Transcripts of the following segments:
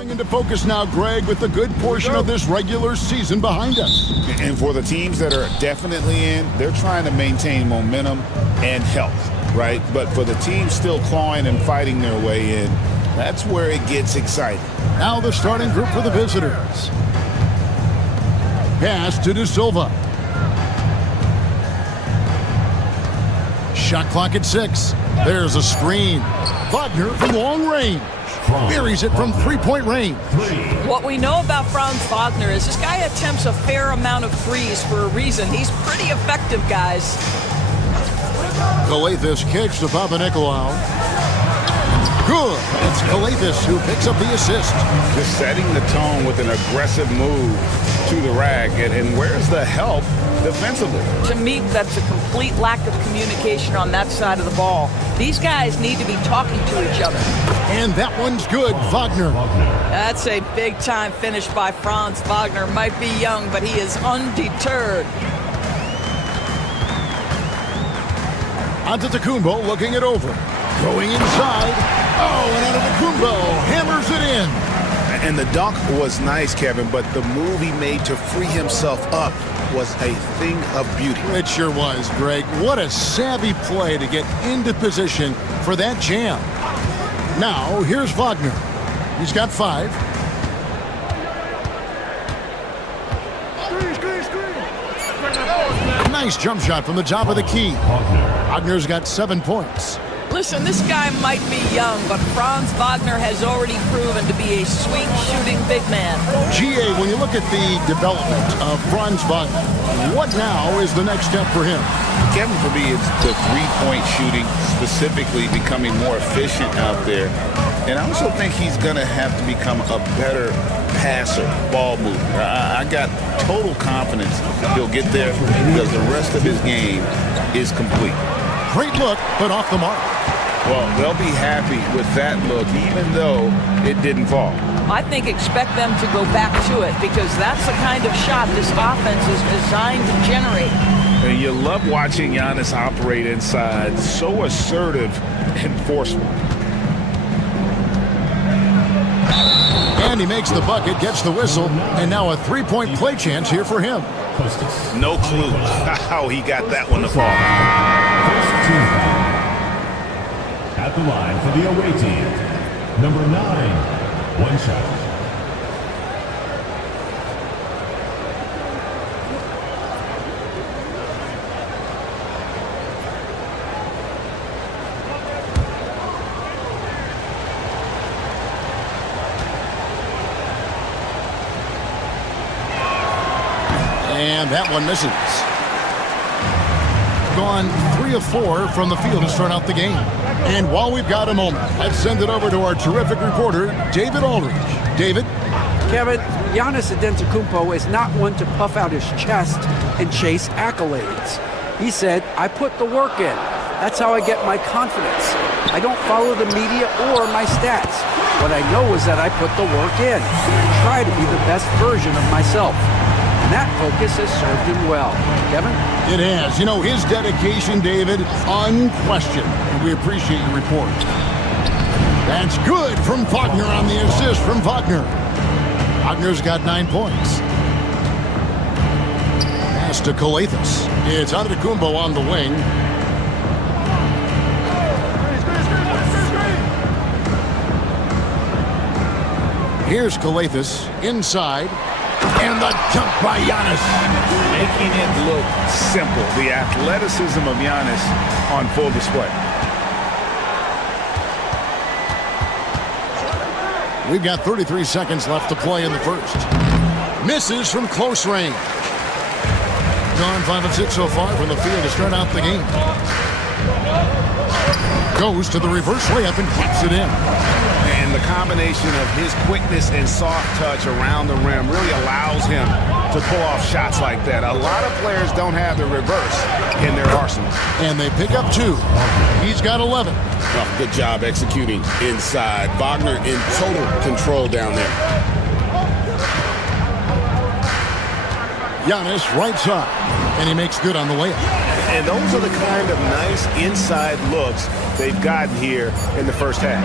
Coming into focus now, Greg, with a good portion of this regular season behind us. And for the teams that are definitely in, they're trying to maintain momentum and health, right? But for the teams still clawing and fighting their way in, that's where it gets exciting. Now the starting group for the visitors. Pass to De Silva. Shot clock at 6. There's a screen. Wagner from long range. Buries it from three-point range. What we know about Franz Wagner is this guy attempts a fair amount of threes for a reason. He's pretty effective, guys. Calathes kicks to Papanikolaou. Good. It's Calathes who picks up the assist. Just setting the tone with an aggressive move to the rack. And where's the help defensively? To me, that's a complete lack of communication on that side of the ball. These guys need to be talking to each other. And that one's good. Wagner. That's a big-time finish by Franz Wagner. Might be young, but he is undeterred. Antetokounmpo looking it over. Going inside. Oh, and Antetokounmpo hammers it in. And the dunk was nice, Kevin, but the move he made to free himself up was a thing of beauty. It sure was, Greg. What a savvy play to get into position for that jam. Now, here's Wagner. He's got 5. Nice jump shot from the top of the key. Wagner's got 7 points. Listen, this guy might be young, but Franz Wagner has already proven to be a sweet shooting big man. GA, when you look at the development of Franz Wagner, what now is the next step for him? Kevin, for me, it's the three-point shooting, specifically becoming more efficient out there. And I also think he's going to have to become a better passer, ball mover. I got total confidence he'll get there because the rest of his game is complete. Great look, but off the mark. Well, they'll be happy with that look, even though it didn't fall. I think expect them to go back to it because that's the kind of shot this offense is designed to generate. And you love watching Giannis operate inside. So assertive and forceful. And he makes the bucket, gets the whistle, and now a three-point play chance here for him. No clue how he got that one to fall. At the line for the away team, number 9, 1 shot. And that one misses. Gone 3 of 4 from the field to start out the game. And while we've got a moment, let's send it over to our terrific reporter, David Aldridge. David? Kevin, Giannis Antetokounmpo is not one to puff out his chest and chase accolades. He said, I put the work in. That's how I get my confidence. I don't follow the media or my stats. What I know is that I put the work in. I try to be the best version of myself. And that focus has served him well. Kevin? It has. You know, his dedication, David, unquestioned. And we appreciate your report. That's good from Wagner on the assist from Wagner. Wagner's got 9 points. Pass to Calathes. It's Antetokounmpo on the wing. Here's Calathes inside. And the jump by Giannis. Making it look simple. The athleticism of Giannis on full display. We've got 33 seconds left to play in the first. Misses from close range. Gone 5 of 6 so far from the field to start out the game. Goes to the reverse layup and claps it in. And the combination of his quickness and soft touch around the rim really allows him to pull off shots like that. A lot of players don't have the reverse in their arsenal. And they pick up 2. He's got 11. Oh, good job executing inside. Wagner in total control down there. Giannis right side. And he makes good on the layup. And those are the kind of nice inside looks they've gotten here in the first half.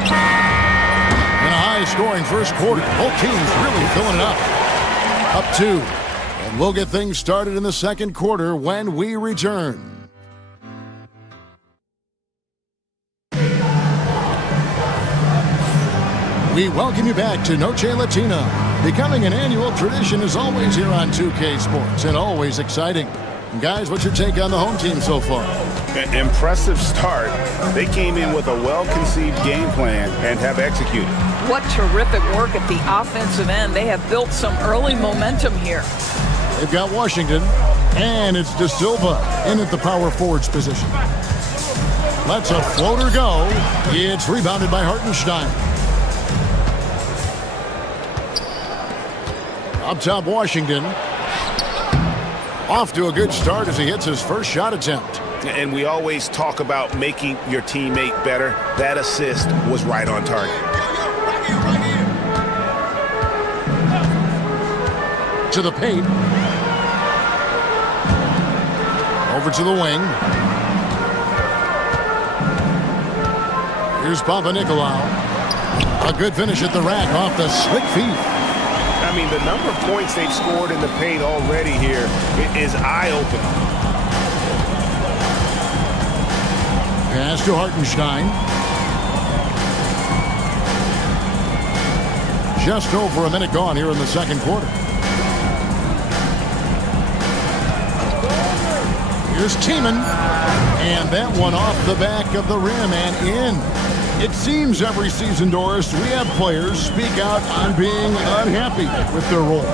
And a high high-scoring first quarter. Both teams really filling it up. Up 2. And we'll get things started in the second quarter when we return. We welcome you back to Noche Latina. Becoming an annual tradition is always here on 2K Sports and always exciting. And guys, what's your take on the home team so far? An impressive start. They came in with a well-conceived game plan and have executed. What terrific work at the offensive end. They have built some early momentum here. They've got Washington, and it's De Silva in at the power forwards position. Lets a floater go. It's rebounded by Hartenstein. Up top, Washington. Off to a good start as he hits his first shot attempt. And we always talk about making your teammate better. That assist was right on target. To the paint. Over to the wing. Here's Papanikolaou. A good finish at the rack off the slick feet. I mean, the number of points they've scored in the paint already here is eye-opening. Pass to Hartenstein. Just over a minute gone here in the second quarter. Here's Tiemann. And that one off the back of the rim and in. It seems every season, Doris, we have players speak out on being unhappy with their role.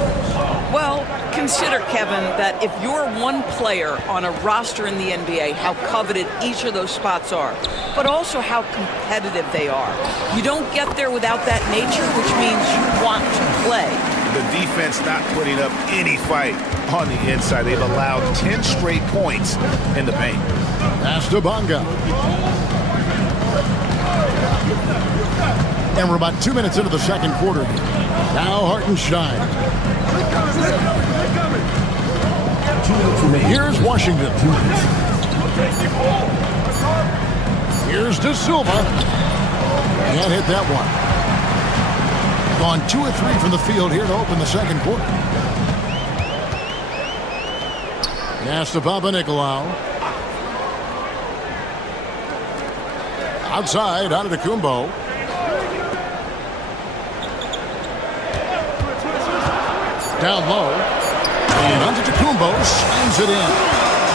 Well, consider, Kevin, that if you're one player on a roster in the NBA, how coveted each of those spots are, but also how competitive they are. You don't get there without that nature, which means you want to play. The defense not putting up any fight on the inside. They've allowed 10 straight points in the paint. Pass to Bonga. And we're about 2 minutes into the second quarter. Now Hartenstein. Here's Washington. Here's De Silva. And hit that one. Gone 2 of 3 from the field here to open the second quarter. Pass to Papanikolaou. Outside, out of Antetokounmpo. Down low. And Antetokounmpo slams it in.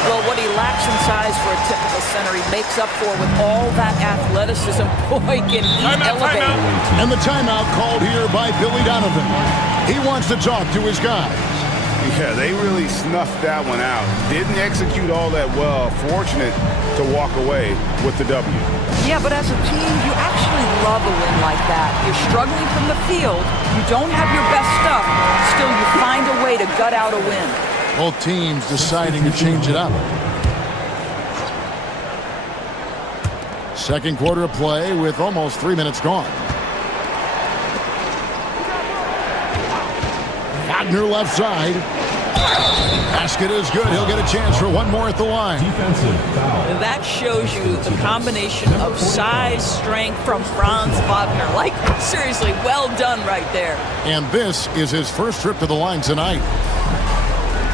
Well, what he lacks in size for a typical center, he makes up for with all that athleticism. Boy, can he elevate. And the timeout called here by Billy Donovan. He wants to talk to his guys. Yeah, they really snuffed that one out. Didn't execute all that well. Fortunate to walk away with the W. Yeah, but as a team, you actually love a win like that. You're struggling from the field. You don't have your best stuff. Still, you find a way to gut out a win. Both teams deciding to change it up. Second quarter of play with almost 3 minutes gone. Wagner left side. Basket is good. He'll get a chance for one more at the line. Defensive foul. That shows you the combination of size, strength from Franz Wagner. Like, seriously, well done right there. And this is his first trip to the line tonight.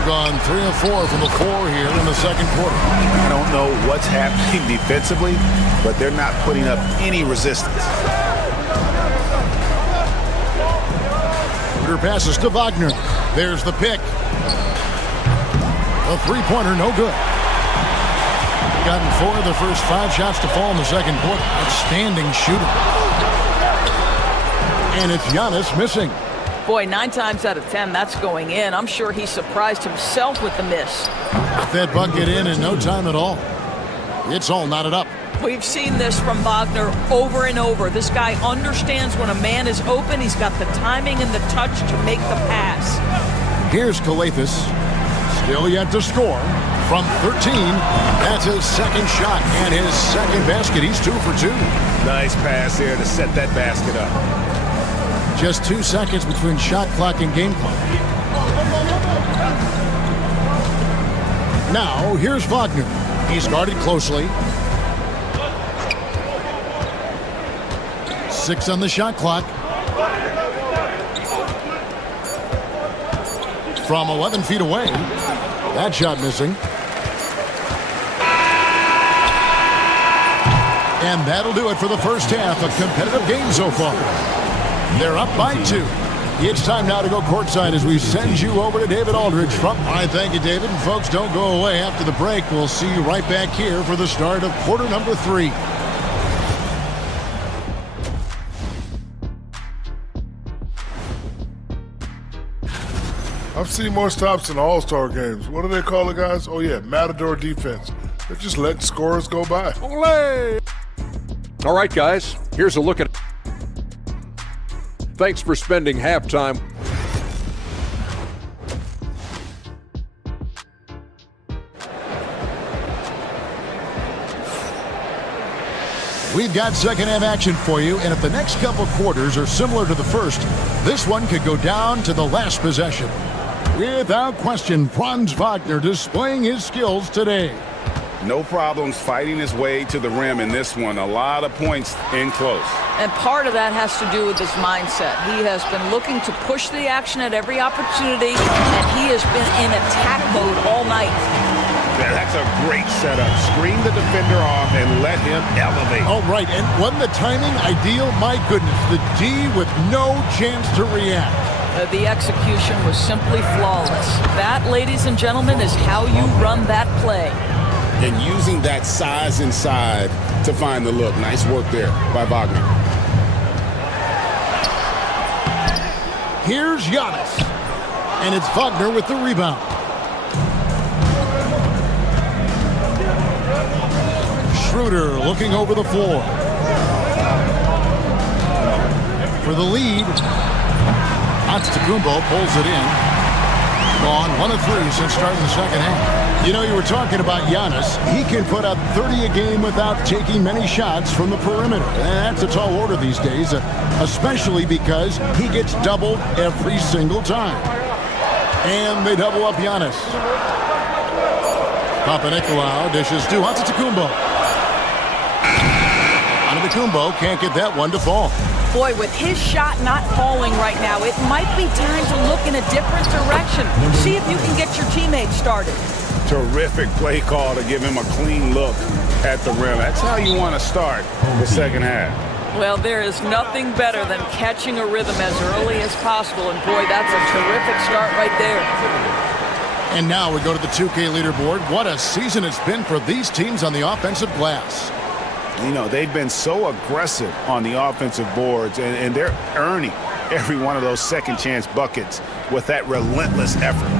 Gone 3 of 4 from the floor here in the second quarter. I don't know what's happening defensively, but they're not putting up any resistance. Passes to Wagner. There's the pick. A three-pointer, no good. Gotten 4 of the first 5 shots to fall in the second quarter. Outstanding shooting. And it's Giannis missing. Boy, 9 times out of 10, that's going in. I'm sure he surprised himself with the miss. Got that bucket in no time at all. It's all knotted up. We've seen this from Wagner over and over. This guy understands when a man is open. He's got the timing and the touch to make the pass. Here's Kalathis. Still yet to score. From 13, that's his second shot and his second basket. He's 2 for 2. Nice pass there to set that basket up. Just 2 seconds between shot clock and game clock. Now, here's Wagner. He's guarded closely. 6 on the shot clock. From 11 feet away. That shot missing. And that'll do it for the first half. A competitive game so far. They're up by 2. It's time now to go courtside as we send you over to David Aldridge from. All right, thank you, David. And folks, don't go away after the break. We'll see you right back here for the start of quarter number 3. I've seen more stops in All-Star games. What do they call it, guys? Oh, yeah, Matador defense. They're just letting scorers go by. Olé! All right, guys, here's a look at. Thanks for spending halftime. We've got second half action for you, and if the next couple quarters are similar to the first, this one could go down to the last possession. Without question, Franz Wagner displaying his skills today. No problems fighting his way to the rim in this one. A lot of points in close. And part of that has to do with his mindset. He has been looking to push the action at every opportunity, and he has been in attack mode all night. Yeah, that's a great setup. Screen the defender off and let him elevate. All right, and wasn't the timing ideal? My goodness, the D with no chance to react. The execution was simply flawless. That, ladies and gentlemen, is how you run that play. And using that size inside to find the look. Nice work there by Wagner. Here's Giannis. And it's Wagner with the rebound. Schroeder looking over the floor. For the lead. Antetokounmpo pulls it in. Gone 1 of 3 since starting the second half. You know, you were talking about Giannis. He can put up 30 a game without taking many shots from the perimeter. And that's a tall order these days, especially because he gets doubled every single time. And they double up Giannis. Papanikolaou dishes to Antetokounmpo. Antetokounmpo can't get that one to fall. Boy, with his shot not falling right now, it might be time to look in a different direction. See if you can get your teammates started. Terrific play call to give him a clean look at the rim. That's how you want to start the second half. Well, there is nothing better than catching a rhythm as early as possible. And boy, that's a terrific start right there. And now we go to the 2K leaderboard. What a season it's been for these teams on the offensive glass. You know, they've been so aggressive on the offensive boards, and they're earning every one of those second chance buckets with that relentless effort.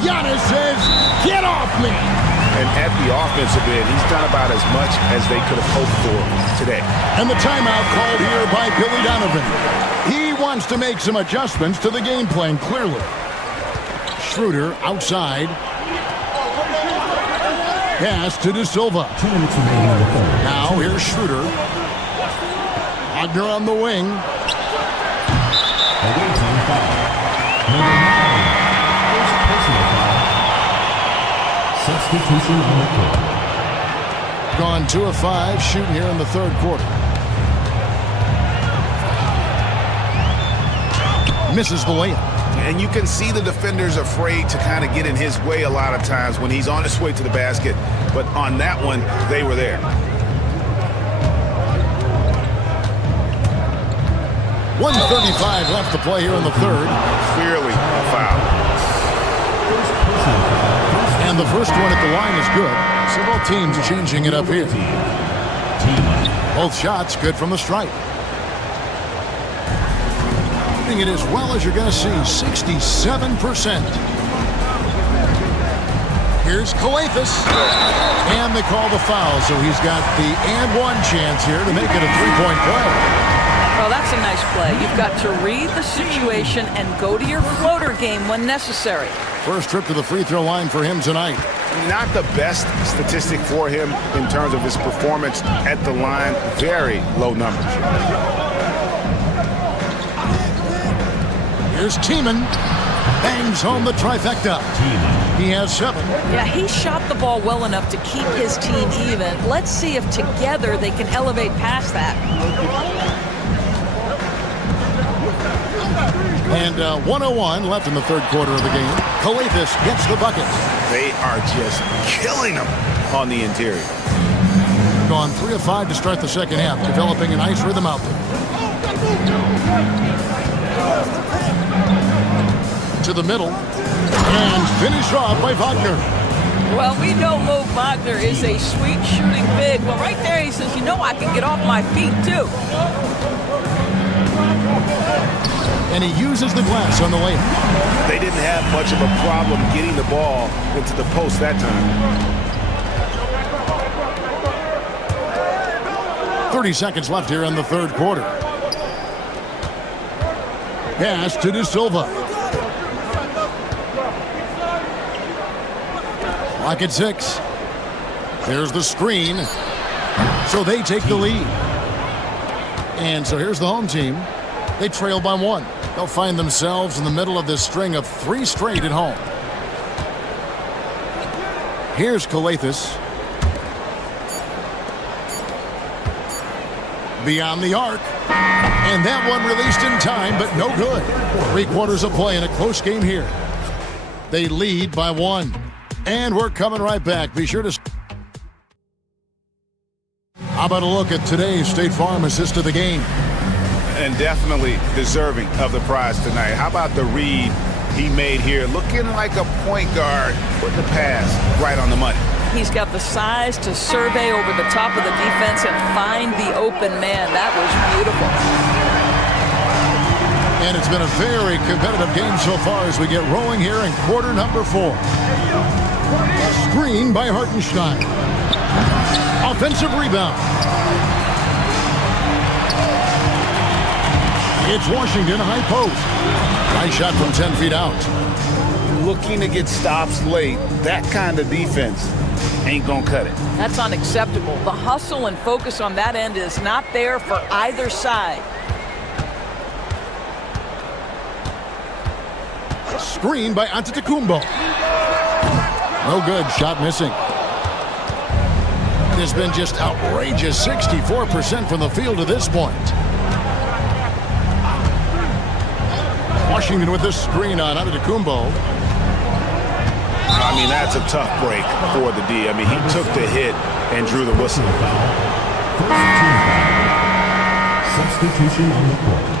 Giannis says, get off me! And at the offensive end, he's done about as much as they could have hoped for today. And the timeout called here by Billy Donovan. He wants to make some adjustments to the game plan, clearly. Schroeder outside. Pass to De Silva. Now here's Schroeder. Wagner on the wing. Substitution on the court. Gone 2 of 5, shooting here in the third quarter. Misses the layup. And you can see the defenders afraid to kind of get in his way a lot of times when he's on his way to the basket. But on that one, they were there. .135 left to play here in the third. Clearly a foul. And the first one at the line is good. So both teams changing it up here. Both shots good from the stripe. Shooting it as well as you're going to see, 67%. Here's Coathis. And they call the foul, so he's got the and one chance here to make it a three-point play. Well, that's a nice play. You've got to read the situation and go to your floater game when necessary. First trip to the free throw line for him tonight. Not the best statistic for him in terms of his performance at the line. Very low numbers. Here's Tiemann. Bangs home the trifecta. He has 7. Yeah, he shot the ball well enough to keep his team even. Let's see if together they can elevate past that. And 1:01 left in the third quarter of the game. Kalathis gets the bucket. They are just killing them on the interior. Gone 3 of 5 to start the second half, developing a nice rhythm out there. To the middle, and finished off by Wagner. Well, we know Mo Wagner is a sweet shooting big. Well, right there he says, you know, I can get off my feet too. And he uses the glass on the layup. They didn't have much of a problem getting the ball into the post that time. 30 seconds left here in the third quarter. Pass to De Silva. Clock at 6. There's the screen. So they take the lead. And so here's the home team. They trail by 1. They'll find themselves in the middle of this string of 3 straight at home. Here's Kalathis. Beyond the arc. And that one released in time, but no good. 3 quarters of play in a close game here. They lead by 1. And we're coming right back. Be sure to... How about a look at today's State Farm assist of the game? And definitely deserving of the prize tonight. How about the read he made here? Looking like a point guard, putting the pass right on the money. He's got the size to survey over the top of the defense and find the open man. That was beautiful. And it's been a very competitive game so far as we get rolling here in quarter number 4. Screen by Hartenstein. Offensive rebound. It's Washington high post. Nice shot from 10 feet out. Looking to get stops late. That kind of defense ain't gonna cut it. That's unacceptable. The hustle and focus on that end is not there for either side. Screen by Antetokounmpo. No good. Shot missing. It has been just outrageous. 64% from the field to this point. Washington with this screen on Antetokounmpo. I mean, that's a tough break for the D. I mean, he took the hit and drew the whistle. Substitution on the court.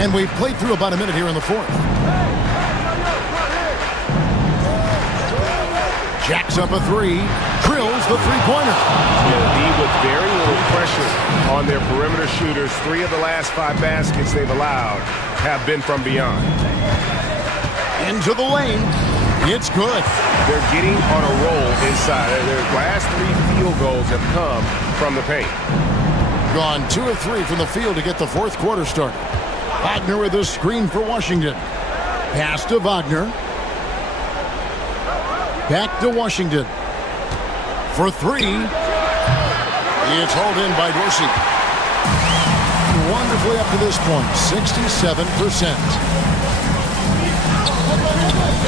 And we've played through about a minute here in the fourth. Jacks up a 3. Drills the three-pointer. Yeah, the D with very little pressure on their perimeter shooters. 3 of the last 5 baskets they've allowed have been from beyond. Into the lane. It's good. They're getting on a roll inside. Their last 3 field goals have come from the paint. Gone 2 of 3 from the field to get the fourth quarter started. Wagner with a screen for Washington. Pass to Wagner. Back to Washington. For 3. It's hauled in by Dorsey. Wonderfully up to this point, 67%.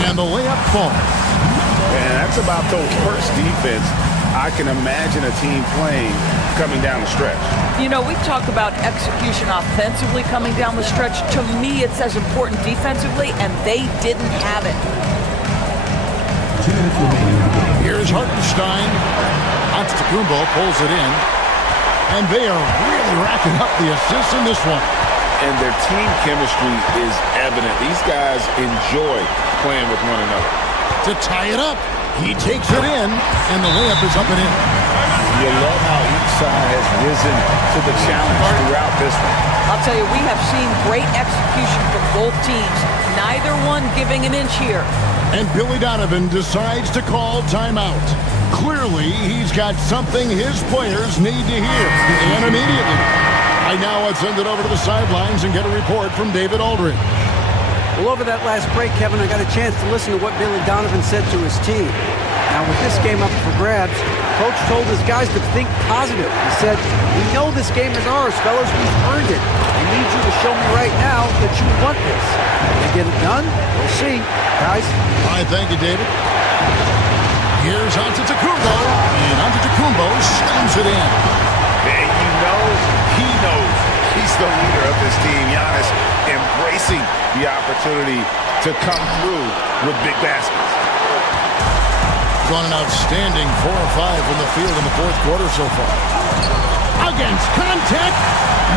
And the layup falls. And that's about the worst defense I can imagine a team playing coming down the stretch. You know, we talk about execution offensively coming down the stretch. To me, it's as important defensively, and they didn't have it. 2 minutes remaining in the game. Here's Hartenstein. Antetokounmpo pulls it in. And they are really racking up the assists in this one. And their team chemistry is evident. These guys enjoy playing with one another. To tie it up. He takes it in, and the layup is up and in. You love how each side has risen to the challenge throughout this one. I'll tell you, we have seen great execution from both teams. Neither one giving an inch here. And Billy Donovan decides to call timeout. Clearly, he's got something his players need to hear. And immediately. I now would send it over to the sidelines and get a report from David Aldridge. Well, over that last break, Kevin, I got a chance to listen to what Billy Donovan said to his team. Now, with this game up for grabs, Coach told his guys to think positive. He said, "We know this game is ours, fellas. We've earned it. I need you to show me right now that you want this." Can they get it done? We'll see. Guys? All right, thank you, David. Here's Antetokounmpo, and Antetokounmpo slams it in. And you know, he knows he's the leader of this team. Giannis embracing the opportunity to come through with big baskets. Gone an outstanding 4 or 5 from the field in the fourth quarter so far. Against contact,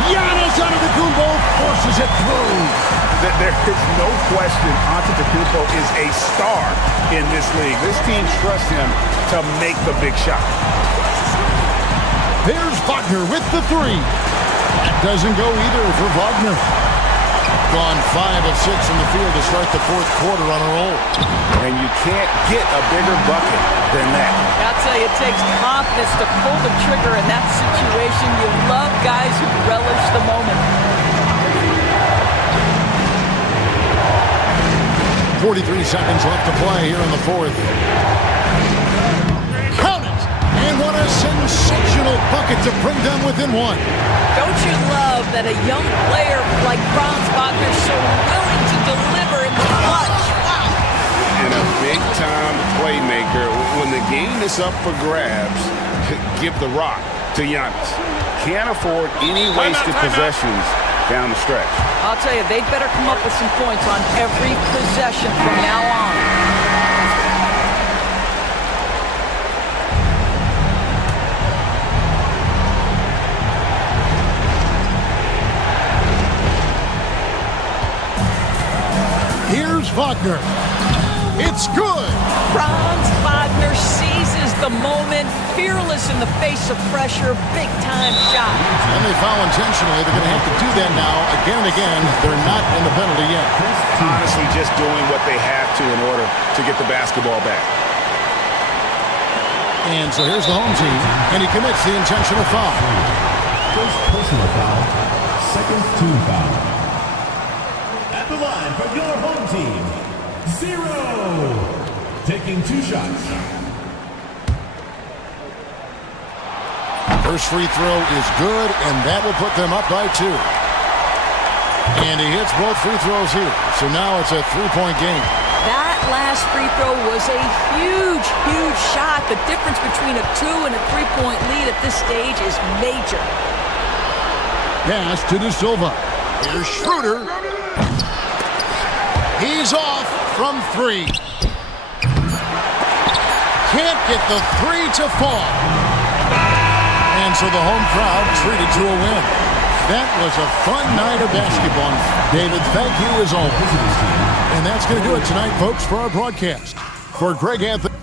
Giannis Antetokounmpo forces it through. There is no question Antetokounmpo is a star in this league. This team trusts him to make the big shot. Here's Wagner with the 3. That doesn't go either for Wagner. Gone 5 of 6 from the field to start the fourth quarter on a roll. And you can't get a bigger bucket than that. I'll tell you, it takes confidence to pull the trigger in that situation. You love guys who relish the moment. 43 seconds left to play here in the fourth. Count it! And what a sensational bucket to bring them within 1. Don't you love that a young player like Franz Wagner is so willing to deliver in the clutch? Wow! And a big-time playmaker. When the game is up for grabs, give the rock to Giannis. Can't afford any wasted possessions down the stretch. I'll tell you, they'd better come up with some points on every possession from now on. Here's Wagner. It's good. Franz Wagner seizes the moment, fearless in the face of pressure, big-time shot. And they foul intentionally. They're going to have to do that now again and again. They're not in the penalty yet. Honestly, just doing what they have to in order to get the basketball back. And so here's the home team, and he commits the intentional foul. First personal foul, second team foul. At the line for your home team, 0. Taking 2 shots. First free throw is good, and that will put them up by 2. And he hits both free throws here. So now it's a 3-point game. That last free throw was a huge, huge shot. The difference between a 2 and a 3-point lead at this stage is major. Pass to De Silva. Here's Schroeder. He's off from 3. Can't get the 3 to fall. And so the home crowd treated to a win. That was a fun night of basketball. David, thank you as always. And that's going to do it tonight, folks, for our broadcast. For Greg Anthony.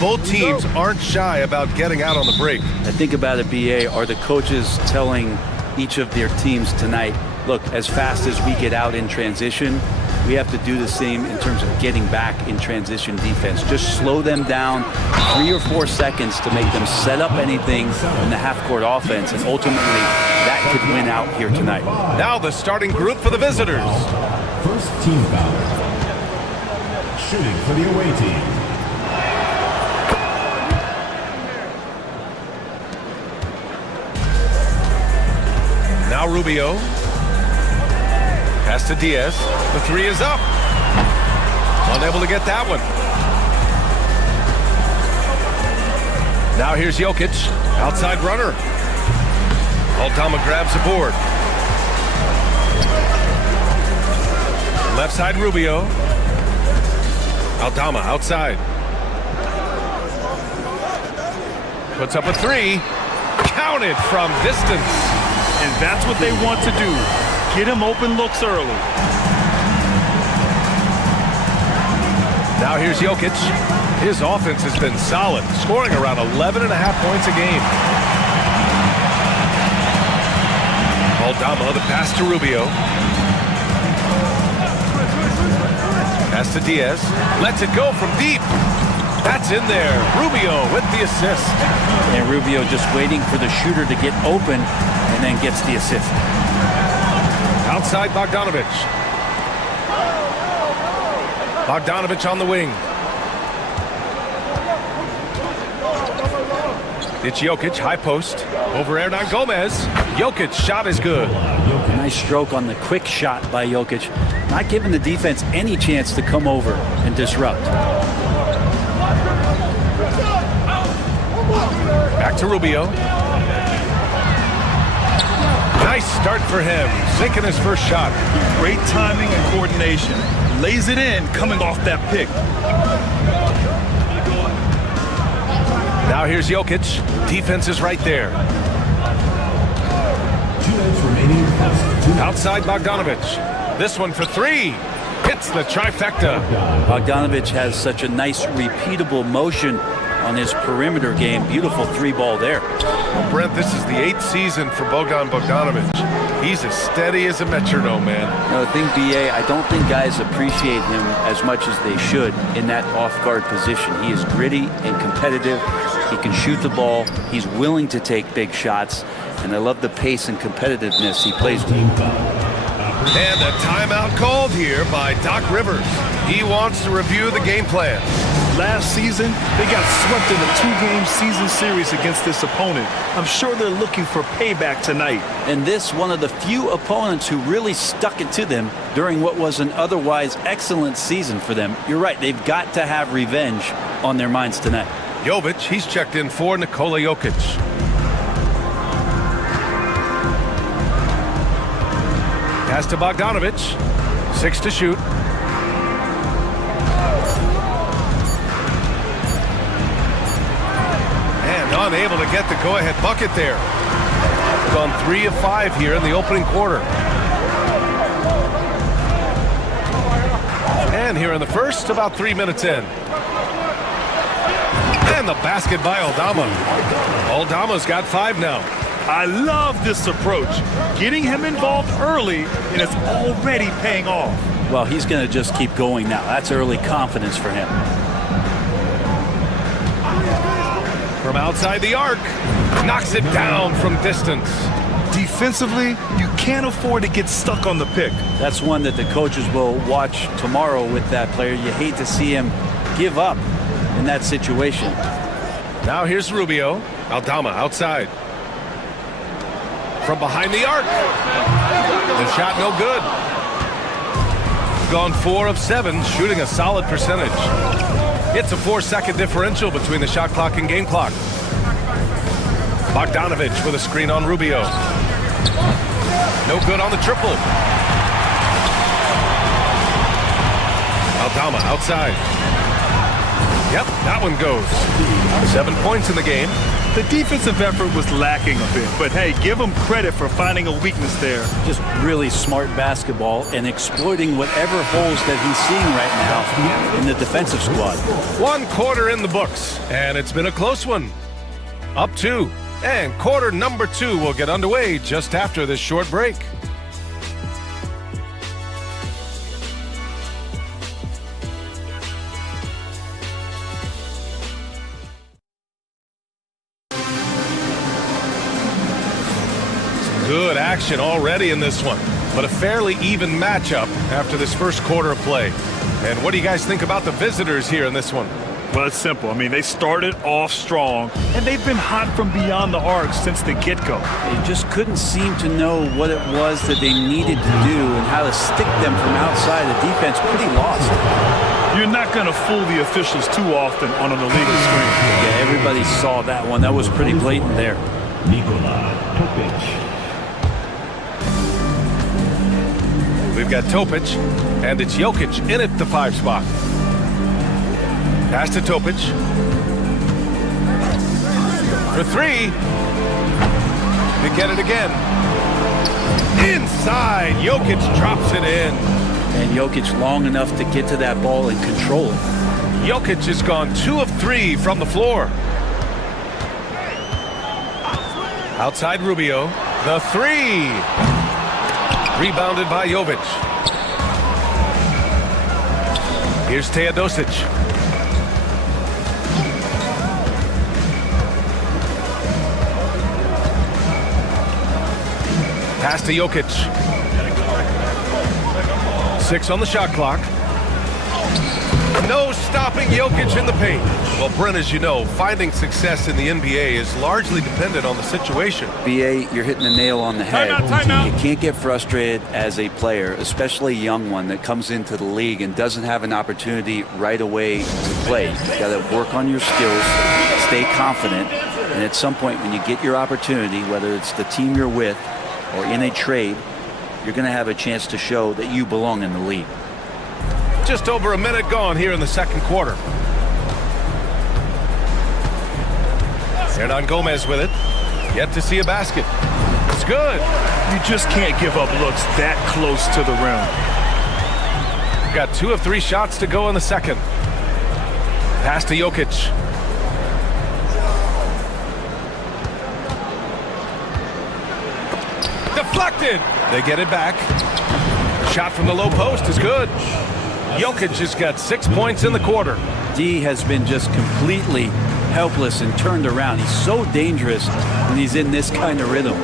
Both teams aren't shy about getting out on the break. I think about it, BA, are the coaches telling each of their teams tonight, look, as fast as we get out in transition, we have to do the same in terms of getting back in transition defense. Just slow them down 3 or 4 seconds to make them set up anything in the half-court offense, and ultimately that could win out here tonight. Now the starting group for the visitors. First team foul. Shooting for the away team. Now Rubio. Pass to Diaz. The three is up. Unable to get that one. Now here's Jokic. Outside runner. Aldama grabs the board. Left side Rubio. Aldama outside. Puts up a three. Counted from distance. And that's what they want to do. Get him open looks early. Now here's Jokic. His offense has been solid, scoring around 11.5 points a game. Aldama, the pass to Rubio. Pass to Diaz. Lets it go from deep. That's in there. Rubio with the assist. And Rubio just waiting for the shooter to get open and then gets the assist. Outside Bogdanovic. Bogdanovic on the wing. It's Jokic, high post. Over Hernan Gomez. Jokic, shot is good. Nice stroke on the quick shot by Jokic. Not giving the defense any chance to come over and disrupt. Back to Rubio. Nice start for him. Sinking his first shot. Great timing and coordination. Lays it in coming off that pick. Now here's Jokic. Defense is right there. 2 minutes remaining. Outside Bogdanovic. This one for three. Hits the trifecta. Bogdanovic has such a nice repeatable motion on his perimeter game. Beautiful three ball there. Well, Brent, this is the 8th season for Bogdanovic. He's as steady as a metronome, man. No, the thing, BA, I don't think guys appreciate him as much as they should in that off-guard position. He is gritty and competitive. He can shoot the ball. He's willing to take big shots. And I love the pace and competitiveness he plays with. And a timeout called here by Doc Rivers. He wants to review the game plan. Last season, they got swept in a 2-game season series against this opponent. I'm sure they're looking for payback tonight. And this one of the few opponents who really stuck it to them during what was an otherwise excellent season for them. You're right, they've got to have revenge on their minds tonight. Jovic, he's checked in for Nikola Jokic. Pass to Bogdanovic. 6 to shoot. And unable to get the go-ahead bucket there. Gone 3 of 5 here in the opening quarter. And here in the first, about 3 minutes in. And the basket by Aldama. Aldama's got 5 now. I love this approach. Getting him involved early, and it's already paying off. Well, he's going to just keep going now. That's early confidence for him. From outside the arc. Knocks it down from distance. Defensively, you can't afford to get stuck on the pick. That's one that the coaches will watch tomorrow with that player. You hate to see him give up in that situation. Now here's Rubio. Aldama outside. From behind the arc. The shot no good. Gone 4 of 7, shooting a solid percentage. It's a 4-second differential between the shot clock and game clock. Bogdanovic with a screen on Rubio. No good on the triple. Aldama outside. Yep, that one goes. 7 points in the game. The defensive effort was lacking a bit, but hey, give them credit for finding a weakness there. Just really smart basketball and exploiting whatever holes that he's seeing right now in the defensive squad. 1 quarter in the books, and it's been a close one. Up 2, and quarter number 2 will get underway just after this short break. Good action already in this one, but a fairly even matchup after this first quarter of play. And what do you guys think about the visitors here in this one? Well, it's simple. I mean, they started off strong, and they've been hot from beyond the arc since the get-go. They just couldn't seem to know what it was that they needed to do and how to stick them from outside. The defense pretty lost. You're not going to fool the officials too often on an illegal screen. Yeah, everybody saw that one. That was pretty blatant there. Nikola Jokic. We've got Topic, and it's Jokic in at the 5 spot. Pass to Topic. For 3. To get it again. Inside, Jokic drops it in. And Jokic long enough to get to that ball and control it. Jokic has gone 2 of 3 from the floor. Outside Rubio. The 3. Rebounded by Jovic. Here's Teodosic. Pass to Jokic. 6 on the shot clock. No stopping Jokic in the paint. Well, Brent, as you know, finding success in the NBA is largely dependent on the situation. BA, you're hitting the nail on the head. Timeout. You can't get frustrated as a player, especially a young one that comes into the league and doesn't have an opportunity right away to play. You got to work on your skills, stay confident, and at some point when you get your opportunity, whether it's the team you're with or in a trade, you're going to have a chance to show that you belong in the league. Just over a minute gone here in the second quarter. Hernan Gomez with it. Yet to see a basket. It's good. You just can't give up looks that close to the rim. Got 2 of 3 shots to go in the second. Pass to Jokic. Deflected. They get it back. Shot from the low post is good. Jokic has got 6 points in the quarter. D has been just completely helpless and turned around. He's so dangerous when he's in this kind of rhythm.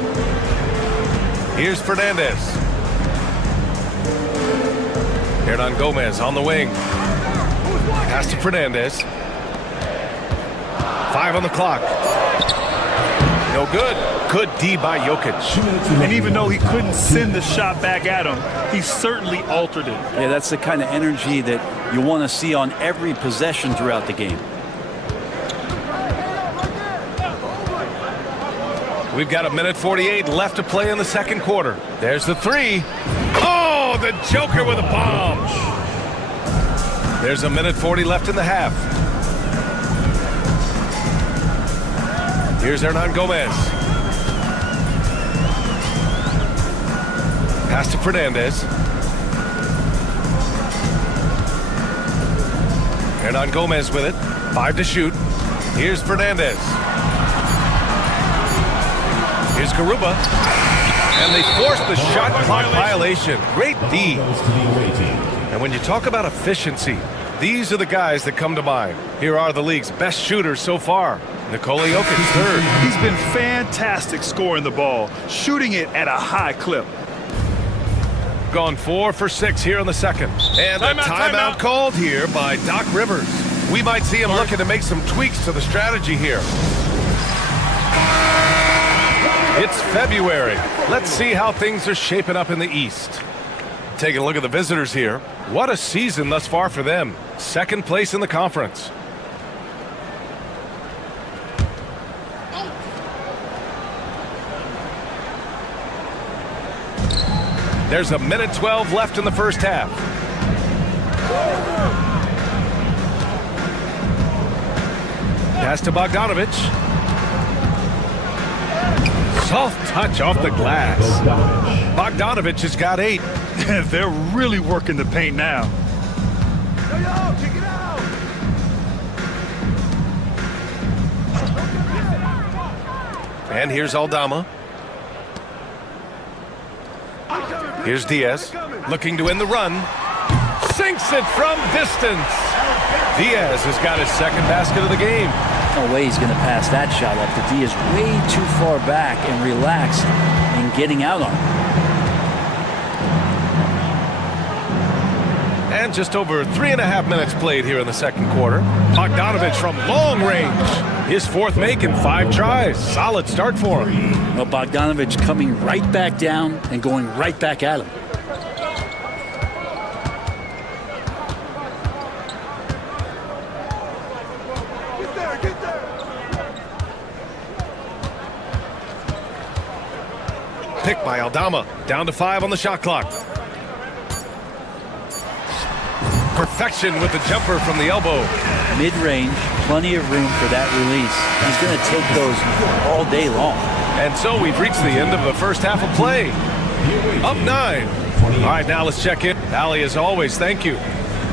Here's Fernandez. Hernan Gomez on the wing. Pass to Fernandez. 5 on the clock. No good. Good D by Jokic. And even though he couldn't send the shot back at him, he certainly altered it. Yeah, that's the kind of energy that you want to see on every possession throughout the game. We've got 1:48 left to play in the second quarter. There's the 3. Oh, the Joker with a bomb. There's 1:40 left in the half. Here's Hernan Gomez. Pass to Fernandez. Hernan Gomez with it. 5 to shoot. Here's Fernandez. Here's Garuba. And they force the shot clock violation. Great D. And when you talk about efficiency, these are the guys that come to mind. Here are the league's best shooters so far. Nikola Jokic, third. He's been fantastic scoring the ball, shooting it at a high clip. Gone 4 for 6 here in the second. And a timeout called here by Doc Rivers. We might see him looking to make some tweaks to the strategy here. It's February. Let's see how things are shaping up in the East. Taking a look at the visitors here. What a season thus far for them. Second place in the conference. There's 1:12 left in the first half. Pass to Bogdanovic. Soft touch off the glass. Bogdanovic has got 8. They're really working the paint now. And here's Aldama. Here's Diaz, looking to win the run. Sinks it from distance. Diaz has got his second basket of the game. No way he's going to pass that shot up. The D is way too far back and relaxed in getting out on it. And just over 3.5 minutes played here in the second quarter. Bogdanovic from long range. His 4th make in 5 tries. Solid start for him. Well, Bogdanovic coming right back down and going right back at him. Get there. Picked by Aldama. Down to 5 on the shot clock. Perfection with the jumper from the elbow. Mid-range, plenty of room for that release. He's going to take those all day long. And so we've reached the end of the first half of play. Up 9. All right, now let's check in. Allie, as always, thank you.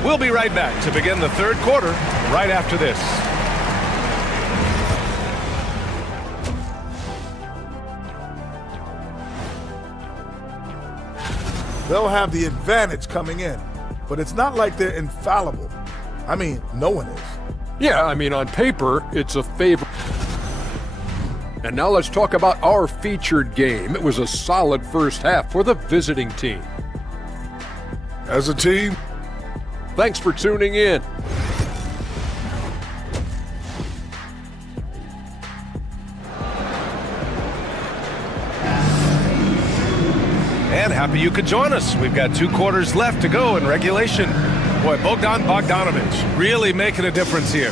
We'll be right back to begin the third quarter right after this. They'll have the advantage coming in, but it's not like they're infallible. I mean, no one is. Yeah, I mean, on paper, it's a favor. And now let's talk about our featured game. It was a solid first half for the visiting team. As a team, thanks for tuning in. And happy you could join us. We've got 2 quarters left to go in regulation. Boy, Bogdan Bogdanovic really making a difference here.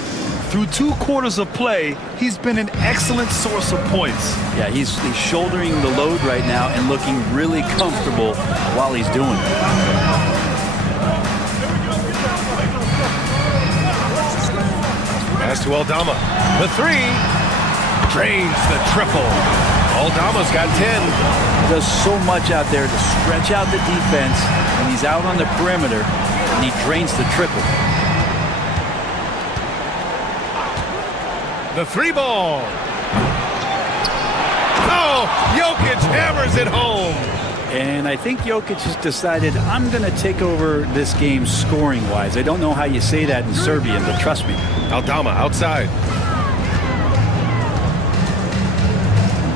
Through 2 quarters of play, he's been an excellent source of points. Yeah, he's shouldering the load right now and looking really comfortable while he's doing it. Pass to Aldama. The 3. Drains the triple. Aldama's got 10. Does so much out there to stretch out the defense when he's out on the perimeter, and he drains the triple. The 3 ball. Oh, Jokic hammers it home. And I think Jokic has decided, I'm going to take over this game scoring-wise. I don't know how you say that in Serbian, but trust me. Aldama outside.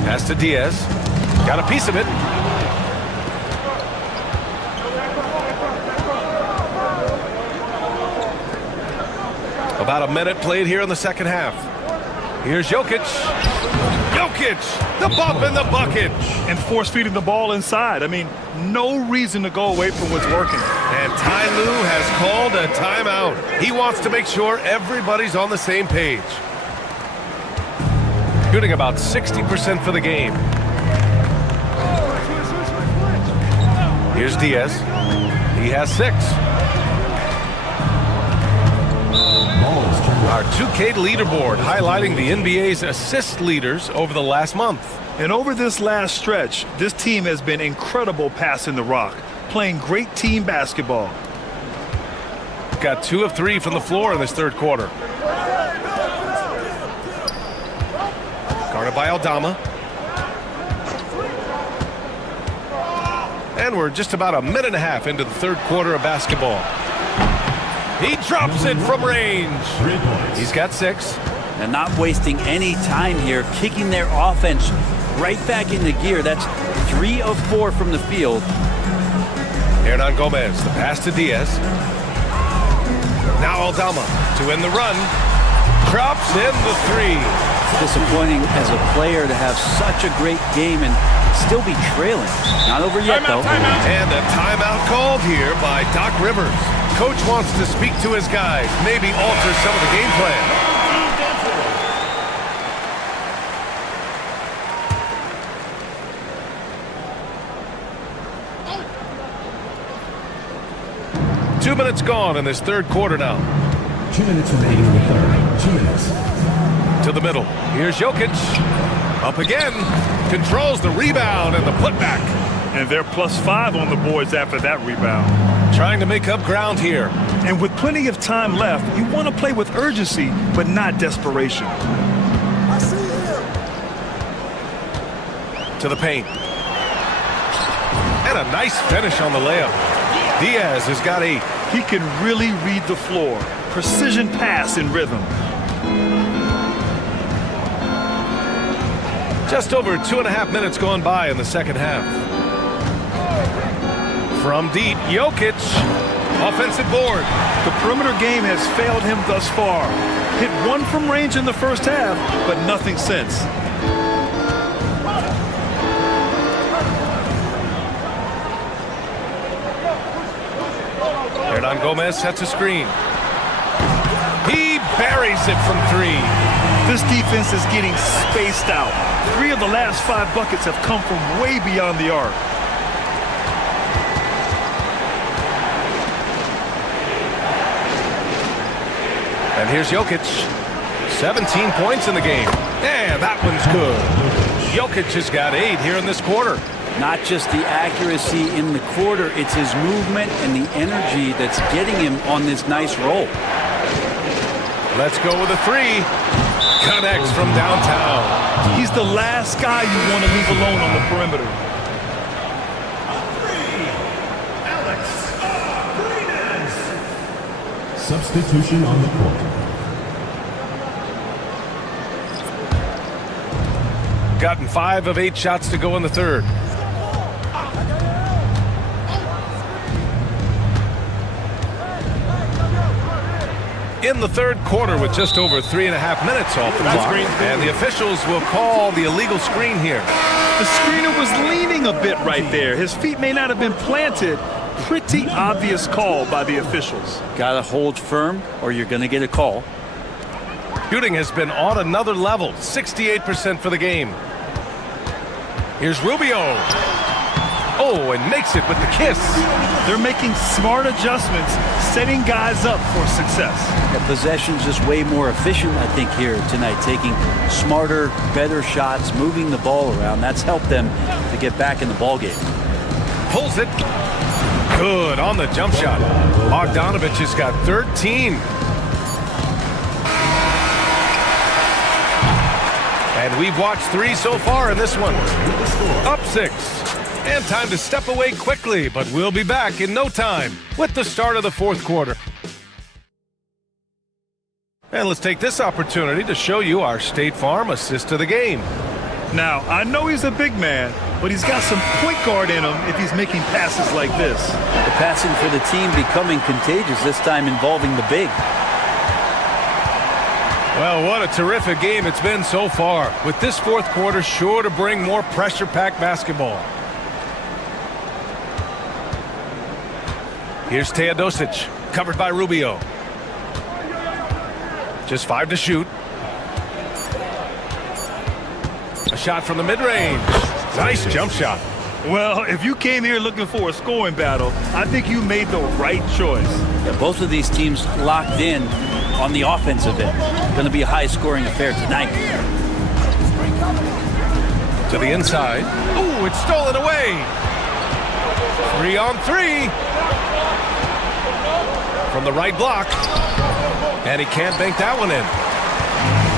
Pass to Diaz. Got a piece of it. About a minute played here in the second half. Here's Jokic. Jokic, the bump in the bucket. And force-feeding the ball inside. I mean, no reason to go away from what's working. And Ty Lue has called a timeout. He wants to make sure everybody's on the same page. Shooting about 60% for the game. Here's Diaz. He has 6. Our 2K leaderboard highlighting the NBA's assist leaders over the last month. And over this last stretch, this team has been incredible passing the rock, playing great team basketball. Got 2 of 3 from the floor in this third quarter. Guarded by Aldama. And we're just about a minute and a half into the third quarter of basketball. He drops it from range. He's got 6. And not wasting any time here, kicking their offense right back into gear. That's 3 of 4 from the field. Hernan Gomez, the pass to Diaz. Now Aldama to end the run. Drops in the 3. It's disappointing as a player to have such a great game and still be trailing. Not over yet, though. And a timeout called here by Doc Rivers. Coach wants to speak to his guys, maybe alter some of the game plan. Two minutes gone in this third quarter now. 2 minutes remaining in the third. 2 minutes. To the middle. Here's Jokic. Up again. Controls the rebound and the putback. And they're +5 on the boards after that rebound. Trying to make up ground here. And with plenty of time left, you want to play with urgency, but not desperation. I see him. To the paint. And a nice finish on the layup. Diaz has got 8. He can really read the floor. Precision pass in rhythm. Just over 2.5 minutes gone by in the second half. From deep, Jokic. Offensive board. The perimeter game has failed him thus far. Hit 1 from range in the first half, but nothing since. Hernan Gomez sets a screen. He buries it from 3. This defense is getting spaced out. 3 of the last 5 buckets have come from way beyond the arc. And here's Jokic. 17 points in the game. And that one's good. Jokic has got 8 here in this quarter. Not just the accuracy in the quarter, it's his movement and the energy that's getting him on this nice roll. Let's go with a three. Connects from downtown. He's the last guy you want to leave alone on the perimeter. Substitution on the court. Gotten 5 of 8 shots to go in the third. In the third quarter with just over 3.5 minutes off the clock. And the officials will call the illegal screen here. The screener was leaning a bit right there. His feet may not have been planted. Pretty obvious call by the officials. Gotta hold firm or you're gonna get a call. Shooting has been on another level. 68% for the game. Here's Rubio. Oh, and makes it with the kiss. They're making smart adjustments, setting guys up for success. The possession's just way more efficient, I think, here tonight. Taking smarter, better shots, moving the ball around. That's helped them to get back in the ball game. Pulls it. Good on the jump shot. Bogdanovich has got 13. And we've watched 3 so far in this one. Up 6. And time to step away quickly, but we'll be back in no time with the start of the fourth quarter. And let's take this opportunity to show you our State Farm assist to the game. Now, I know he's a big man, but he's got some point guard in him if he's making passes like this. The passing for the team becoming contagious, this time involving the big. Well, what a terrific game it's been so far, with this fourth quarter sure to bring more pressure-packed basketball. Here's Teodosic, covered by Rubio. Just 5 to shoot. A shot from the mid-range. Nice jump shot. Well, if you came here looking for a scoring battle, I think you made the right choice. Yeah, both of these teams locked in on the offensive end. Going to be a high-scoring affair tonight. To the inside. Ooh, it's stolen away. 3 on 3. From the right block. And he can't bank that one in.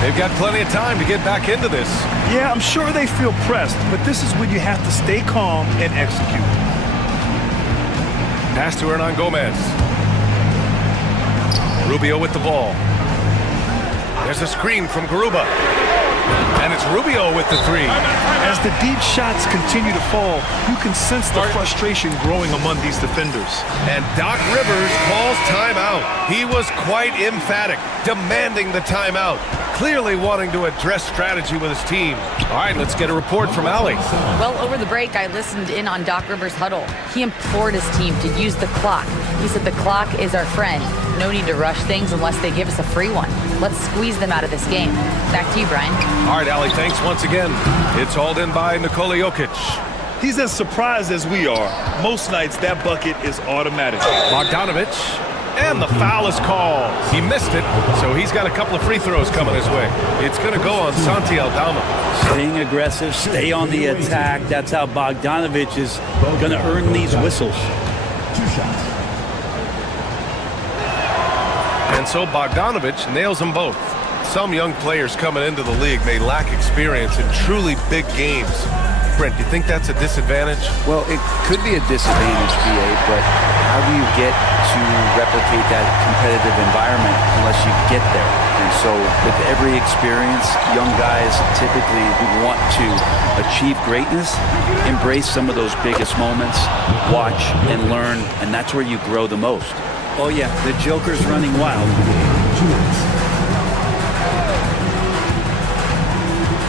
They've got plenty of time to get back into this. Yeah, I'm sure they feel pressed, but this is when you have to stay calm and execute. Pass to Hernan Gomez. Rubio with the ball. There's a screen from Garuba. And it's Rubio with the 3. As the deep shots continue to fall, you can sense the frustration growing among these defenders. And Doc Rivers calls timeout. He was quite emphatic, demanding the timeout, clearly wanting to address strategy with his team. All right, let's get a report from Allie. Well, over the break, I listened in on Doc Rivers' huddle. He implored his team to use the clock. He said the clock is our friend. No need to rush things unless they give us a free one. Let's squeeze them out of this game. Back to you, Brian. All right, Allie, thanks once again. It's hauled in by Nikola Jokic. He's as surprised as we are. Most nights, that bucket is automatic. Bogdanovich, and the foul is called. He missed it, so he's got a couple of free throws coming his way. It's going to go on Santi Aldama. Staying aggressive, stay on the attack. That's how Bogdanovich is going to earn these whistles. 2 shots. And so Bogdanovich nails them both. Some young players coming into the league may lack experience in truly big games. Brent, do you think that's a disadvantage? Well, it could be a disadvantage, BA, but how do you get to replicate that competitive environment unless you get there? And so with every experience, young guys typically who want to achieve greatness, embrace some of those biggest moments, watch and learn, and that's where you grow the most. Oh yeah, the Joker's running wild.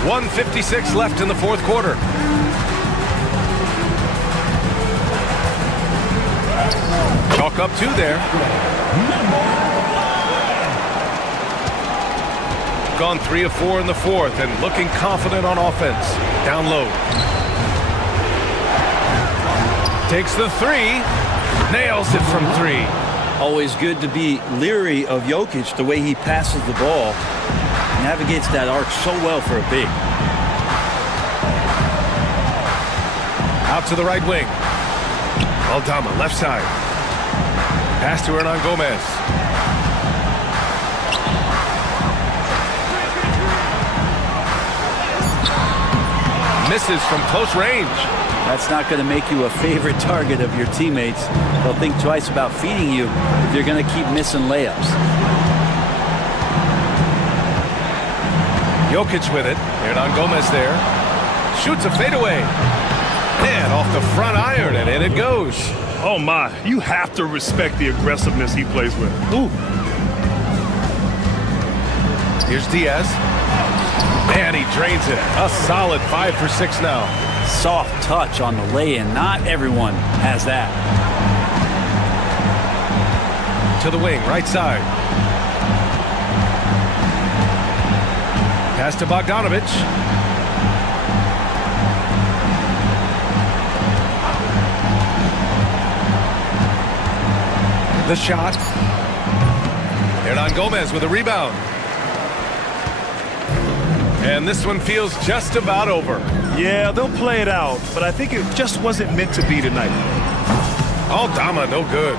1:56 left in the fourth quarter. Chalk up 2 there. Gone 3 of 4 in the fourth and looking confident on offense. Down low. Takes the 3. Nails it from 3. Always good to be leery of Jokic, the way he passes the ball. Navigates that arc so well for a big. Out to the right wing. Aldama, left side. Pass to Hernan Gomez. Misses from close range. That's not going to make you a favorite target of your teammates. They'll think twice about feeding you if you're going to keep missing layups. Jokic with it. Hernan Gomez there. Shoots a fadeaway. And off the front iron, and in it goes. Oh, my. You have to respect the aggressiveness he plays with. Ooh. Here's Diaz. And he drains it. A solid 5 for 6 now. Soft touch on the lay-in. Not everyone has that. To the wing, right side. Pass to Bogdanovic. The shot. Hernan Gomez with a rebound. And this one feels just about over. Yeah, they'll play it out, but I think it just wasn't meant to be tonight. Aldama, no good.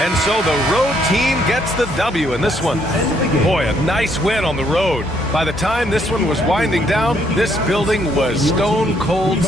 And so the road team gets the W in this one. Boy, a nice win on the road. By the time this one was winding down, this building was stone cold.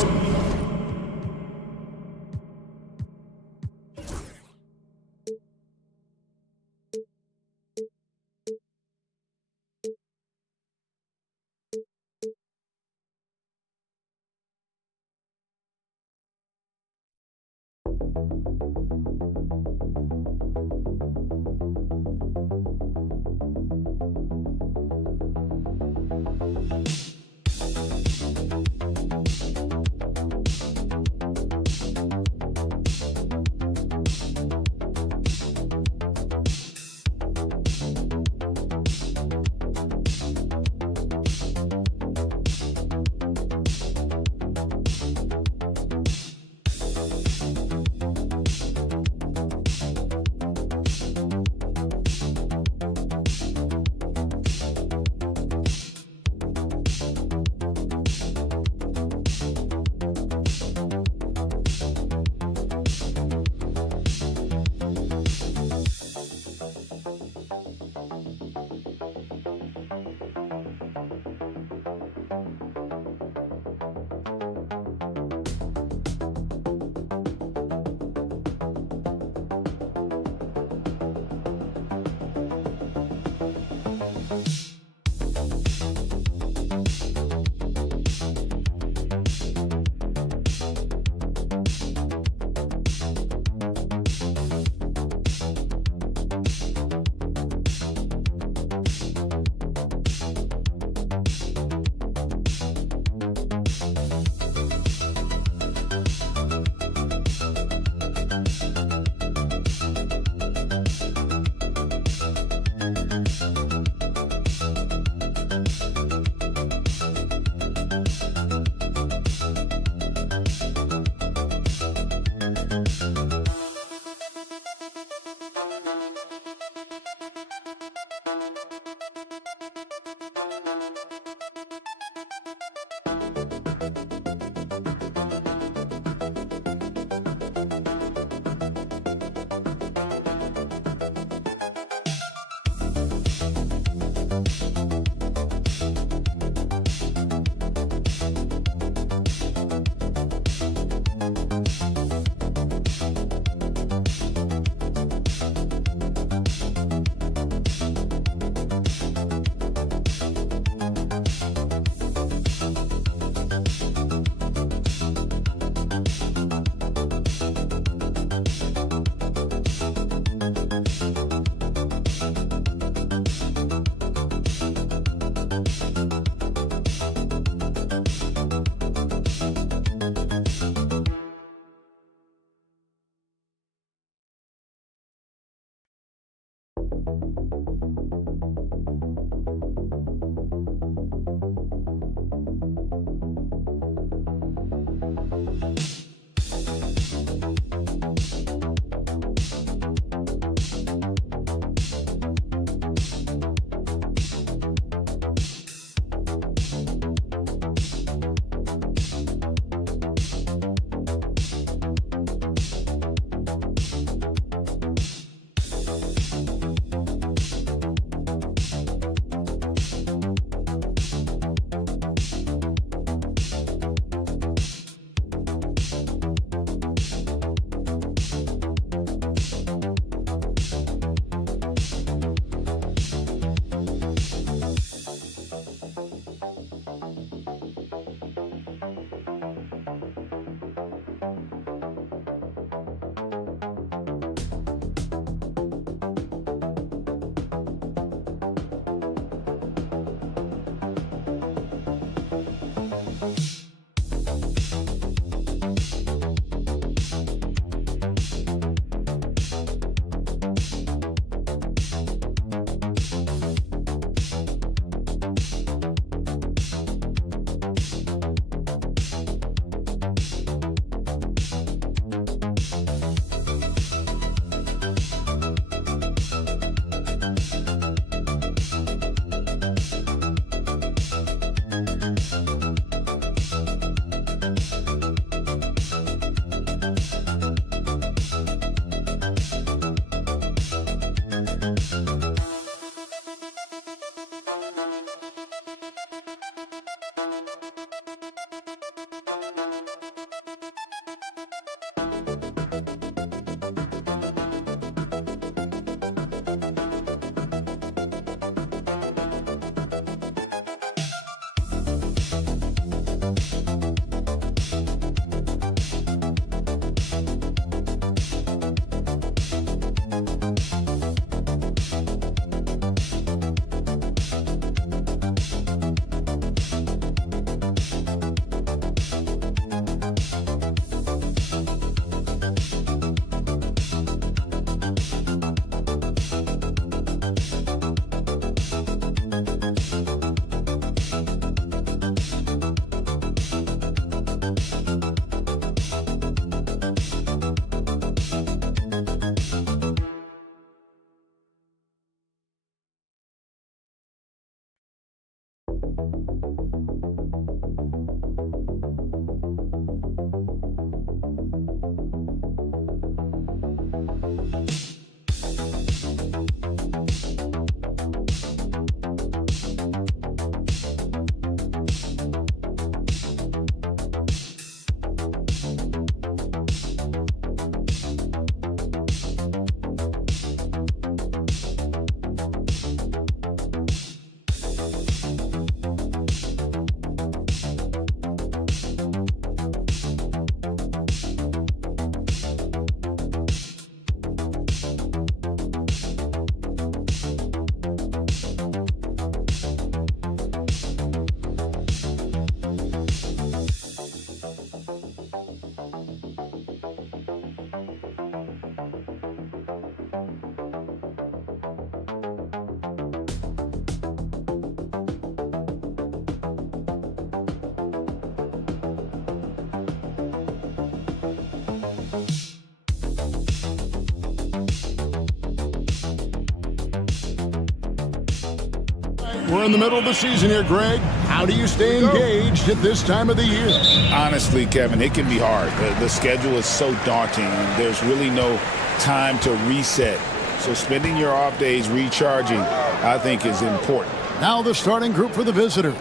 We're in the middle of the season here, Greg. How do you stay engaged at this time of the year? Honestly, Kevin, it can be hard. The schedule is so daunting. There's really no time to reset. So spending your off days recharging, I think, is important. Now the starting group for the visitors.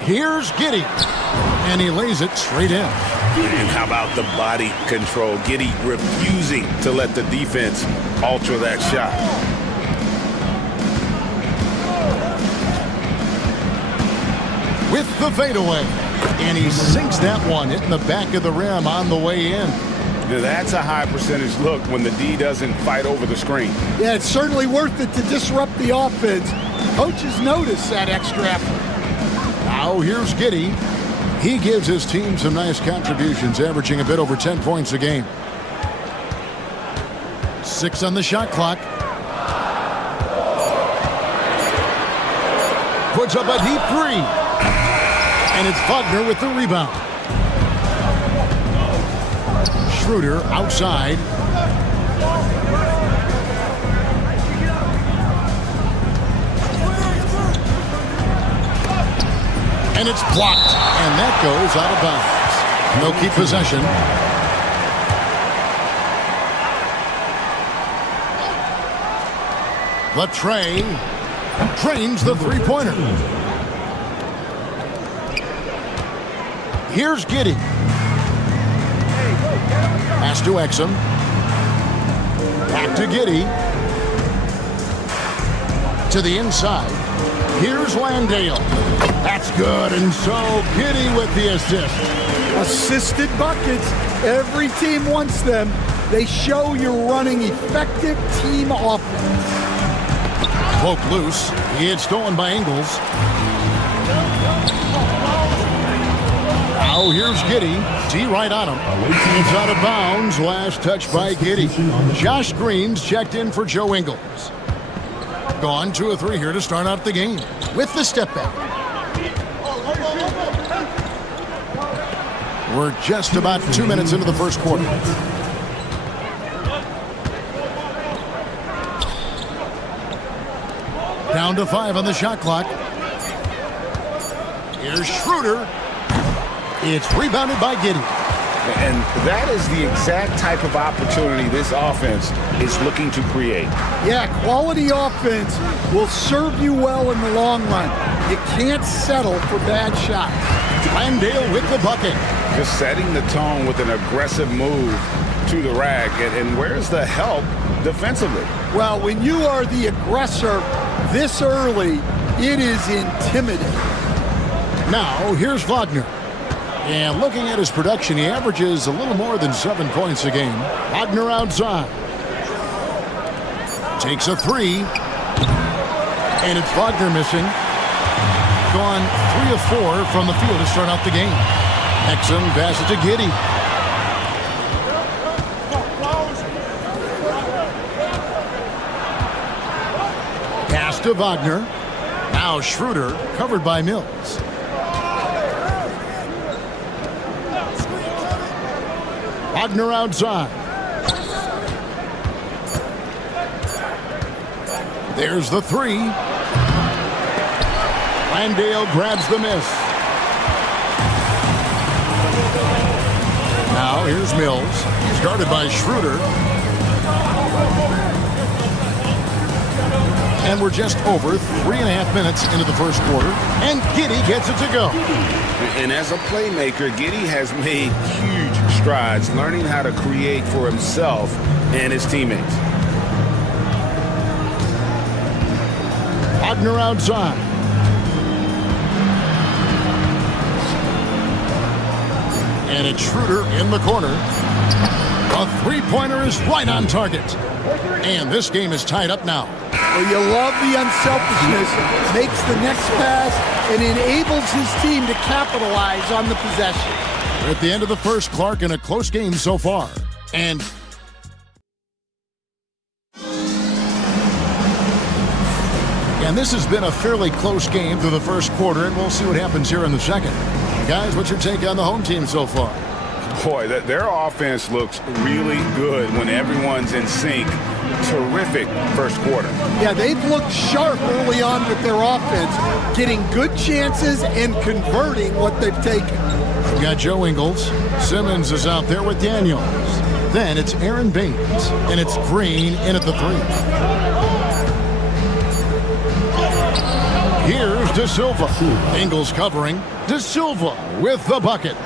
Here's Giddey, and he lays it straight in. And how about the body control? Giddey refusing to let the defense alter that shot. With the fadeaway, and he sinks that one, hitting the back of the rim on the way in. That's a high percentage look when the D doesn't fight over the screen. Yeah, it's certainly worth it to disrupt the offense. Coaches notice that extra effort. Now here's Giddey. He gives his team some nice contributions, averaging a bit over 10 points a game. 6 on the shot clock. Puts up a deep three. And it's Wagner with the rebound. Schroeder outside. And it's blocked. And that goes out of bounds. They'll keep possession. Latrey drains the three-pointer. Here's Giddey. Pass to Exum. Back to Giddey. To the inside. Here's Landale. That's good. And so Giddey with the assist. Assisted buckets. Every team wants them. They show you're running effective team offense. Poke loose. He had stolen by Ingles. Now here's Giddey. D right on him. It's out of bounds. Last touch by Giddey. Josh Green's checked in for Joe Ingles. Gone 2 of 3 here to start out the game with the step back. We're just about 2 minutes into the first quarter. Down to 5 on the shot clock. Here's Schroeder. It's rebounded by Giddey. And that is the exact type of opportunity this offense is looking to create. Yeah, quality offense will serve you well in the long run. You can't settle for bad shots. Landale with the bucket. Just setting the tone with an aggressive move to the rack. And where's the help defensively? Well, when you are the aggressor this early, it is intimidating. Now, here's Wagner. And looking at his production, he averages a little more than 7 points a game. Wagner outside. Takes a 3. And it's Wagner missing. Gone 3 of 4 from the field to start out the game. Exum passes to Giddey. Pass to Wagner. Now Schroeder covered by Mills. Wagner outside. There's the 3. Landale grabs the miss. Now here's Mills. He's guarded by Schroeder. And we're just over 3.5 minutes into the first quarter. And Giddey gets it to go. And as a playmaker, Giddey has made huge strides learning how to create for himself and his teammates. Wagner outside. And it's Schroeder in the corner. A three-pointer is right on target. And this game is tied up now. Well, you love the unselfishness. Makes the next pass and enables his team to capitalize on the possession. We're at the end of the first, Clark, in a close game so far. And this has been a fairly close game through the first quarter, and we'll see what happens here in the second. Guys, what's your take on the home team so far? Boy, their offense looks really good when everyone's in sync. Terrific first quarter. Yeah, they've looked sharp early on with their offense, getting good chances and converting what they've taken. We've got Joe Ingles. Simmons is out there with Daniels. Then it's Aaron Baines, and it's Green in at the three. Here's De Silva. Ingles covering. De Silva with the bucket.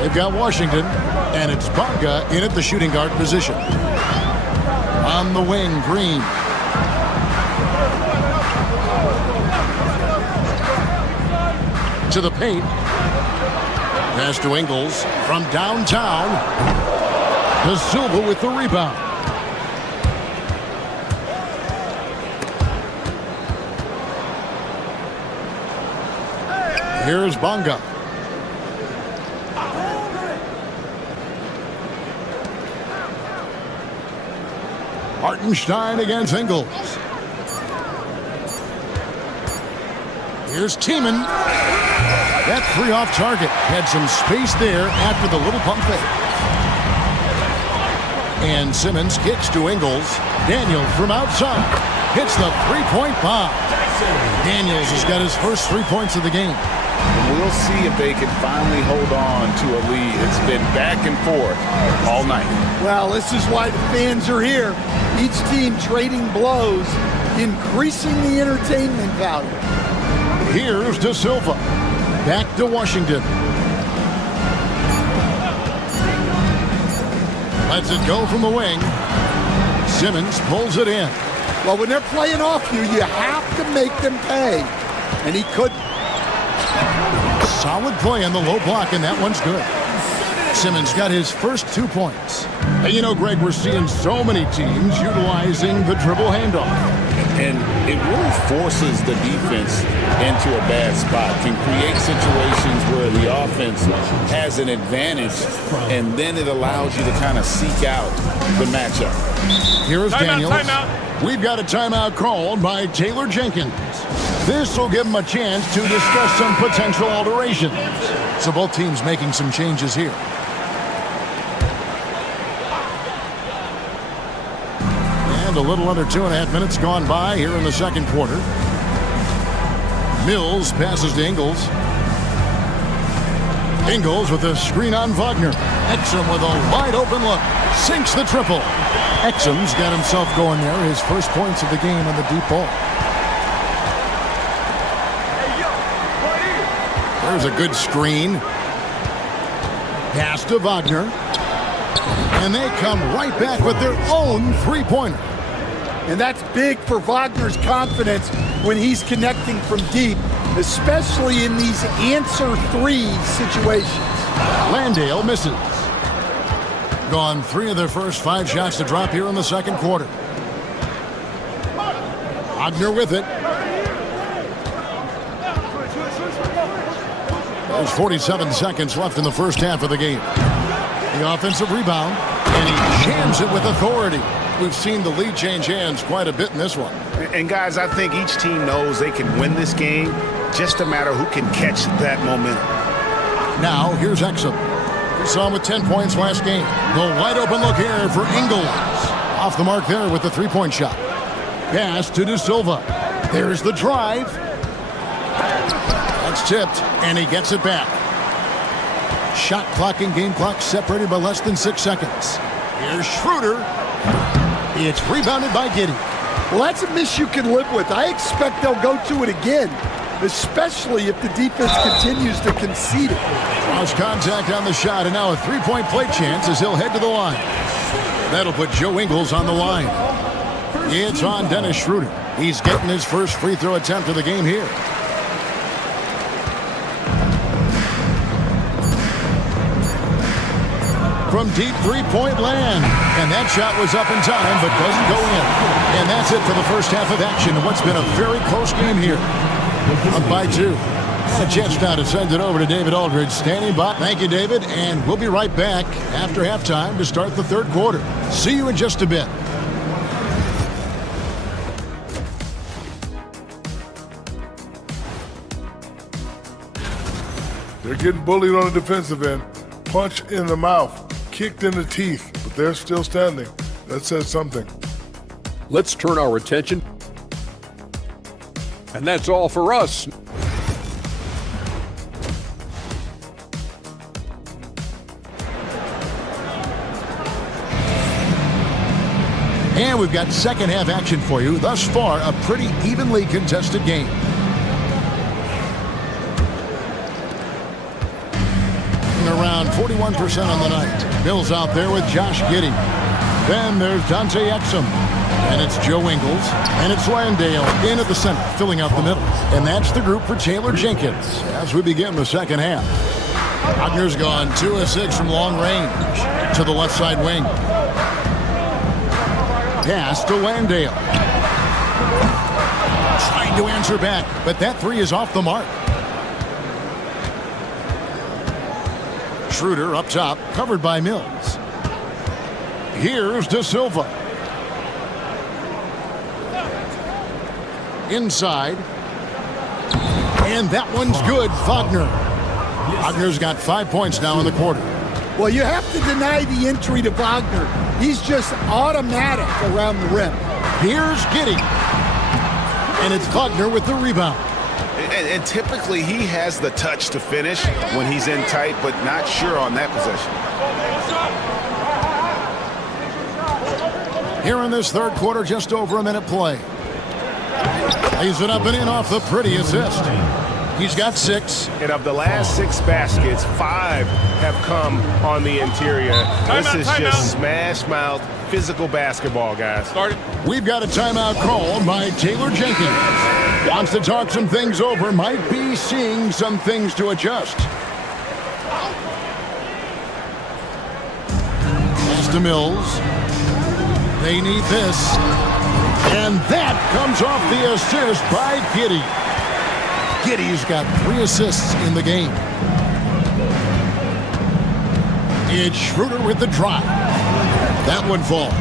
They've got Washington, and it's Bonga in at the shooting guard position. On the wing, Green. To the paint. Pass to Ingles from downtown. De Silva with the rebound. Here's Bonga. Hartenstein against Ingles. Here's Tiemann. That three off target. Had some space there after the little pump fake. And Simmons kicks to Ingles. Daniels from outside. Hits the three-point bomb. Daniels has got his first 3 points of the game. We'll see if they can finally hold on to a lead. It's been back and forth all night. Well, this is why the fans are here. Each team trading blows, increasing the entertainment value. Here's De Silva. Back to Washington. Lets it go from the wing. Simmons pulls it in. Well, when they're playing off you, you have to make them pay. And he couldn't. Solid play on the low block, and that one's good. Simmons got his first 2 points. And you know, Greg, we're seeing so many teams utilizing the dribble handoff. And it really forces the defense into a bad spot. Can create situations where the offense has an advantage, and then it allows you to kind of seek out the matchup. Here is Daniels. We've got a timeout called by Taylor Jenkins. This will give them a chance to discuss some potential alterations. So both teams making some changes here. And a little under 2.5 minutes gone by here in the second quarter. Mills passes to Ingles. Ingles with a screen on Wagner. Exum with a wide open look. Sinks the triple. Exum's got himself going there. His first points of the game on the deep ball. There's a good screen. Pass to Wagner. And they come right back with their own three-pointer. And that's big for Wagner's confidence when he's connecting from deep, especially in these answer three situations. Landale misses. Gone 3 of their first 5 shots to drop here in the second quarter. Wagner with it. There's 47 seconds left in the first half of the game. The offensive rebound, and he jams it with authority. We've seen the lead change hands quite a bit in this one. And guys, I think each team knows they can win this game. Just a matter who can catch that momentum. Now, here's Exum. We saw him with 10 points last game. The wide open look here for Ingles. Off the mark there with the three-point shot. Pass to De Silva. There's the drive. That's tipped, and he gets it back. Shot clock and game clock separated by less than 6 seconds. Here's Schroeder. It's rebounded by Giddey. Well, that's a miss you can live with. I expect they'll go to it again, especially if the defense continues to concede it. Cross contact on the shot, and now a three-point play chance as he'll head to the line. That'll put Joe Ingles on the line. It's on Dennis Schroeder. He's getting his first free throw attempt of the game here. From deep three-point land. And that shot was up in time, but doesn't go in. And that's it for the first half of action in what's been a very close game here. Up by 2. A chance now to send it over to David Aldridge, standing by. Thank you, David, and we'll be right back after halftime to start the third quarter. See you in just a bit. They're getting bullied on the defensive end. Punch in the mouth, kicked in the teeth, but they're still standing. That says something. Let's turn our attention. And that's all for us. And we've got second half action for you. Thus far, a pretty evenly contested game. Around 41% on the night. Mills out there with Josh Giddey. Then there's Dante Exum. And it's Joe Ingles. And it's Landale in at the center, filling out the middle. And that's the group for Taylor Jenkins as we begin the second half. Wagner's gone 2 of 6 from long range to the left side wing. Pass to Landale. Trying to answer back, but that three is off the mark. Schroeder up top, covered by Mills. Here's De Silva. Inside. And that one's good, Wagner. Wagner's got 5 points now in the quarter. Well, you have to deny the entry to Wagner. He's just automatic around the rim. Here's Giddey. And it's Wagner with the rebound. And typically he has the touch to finish when he's in tight, but not sure on that possession. Here in this third quarter, just over a minute play. Lays it up and in off the pretty assist. He's got 6. And of the last 6 baskets, 5 have come on the interior. This is just smash mouth physical basketball, guys. We've got a timeout called by Taylor Jenkins. Wants to talk some things over, might be seeing some things to adjust. Pass to Mills. They need this. And that comes off the assist by Giddey. Giddey's got 3 assists in the game. It's Schroeder with the drive. That one falls.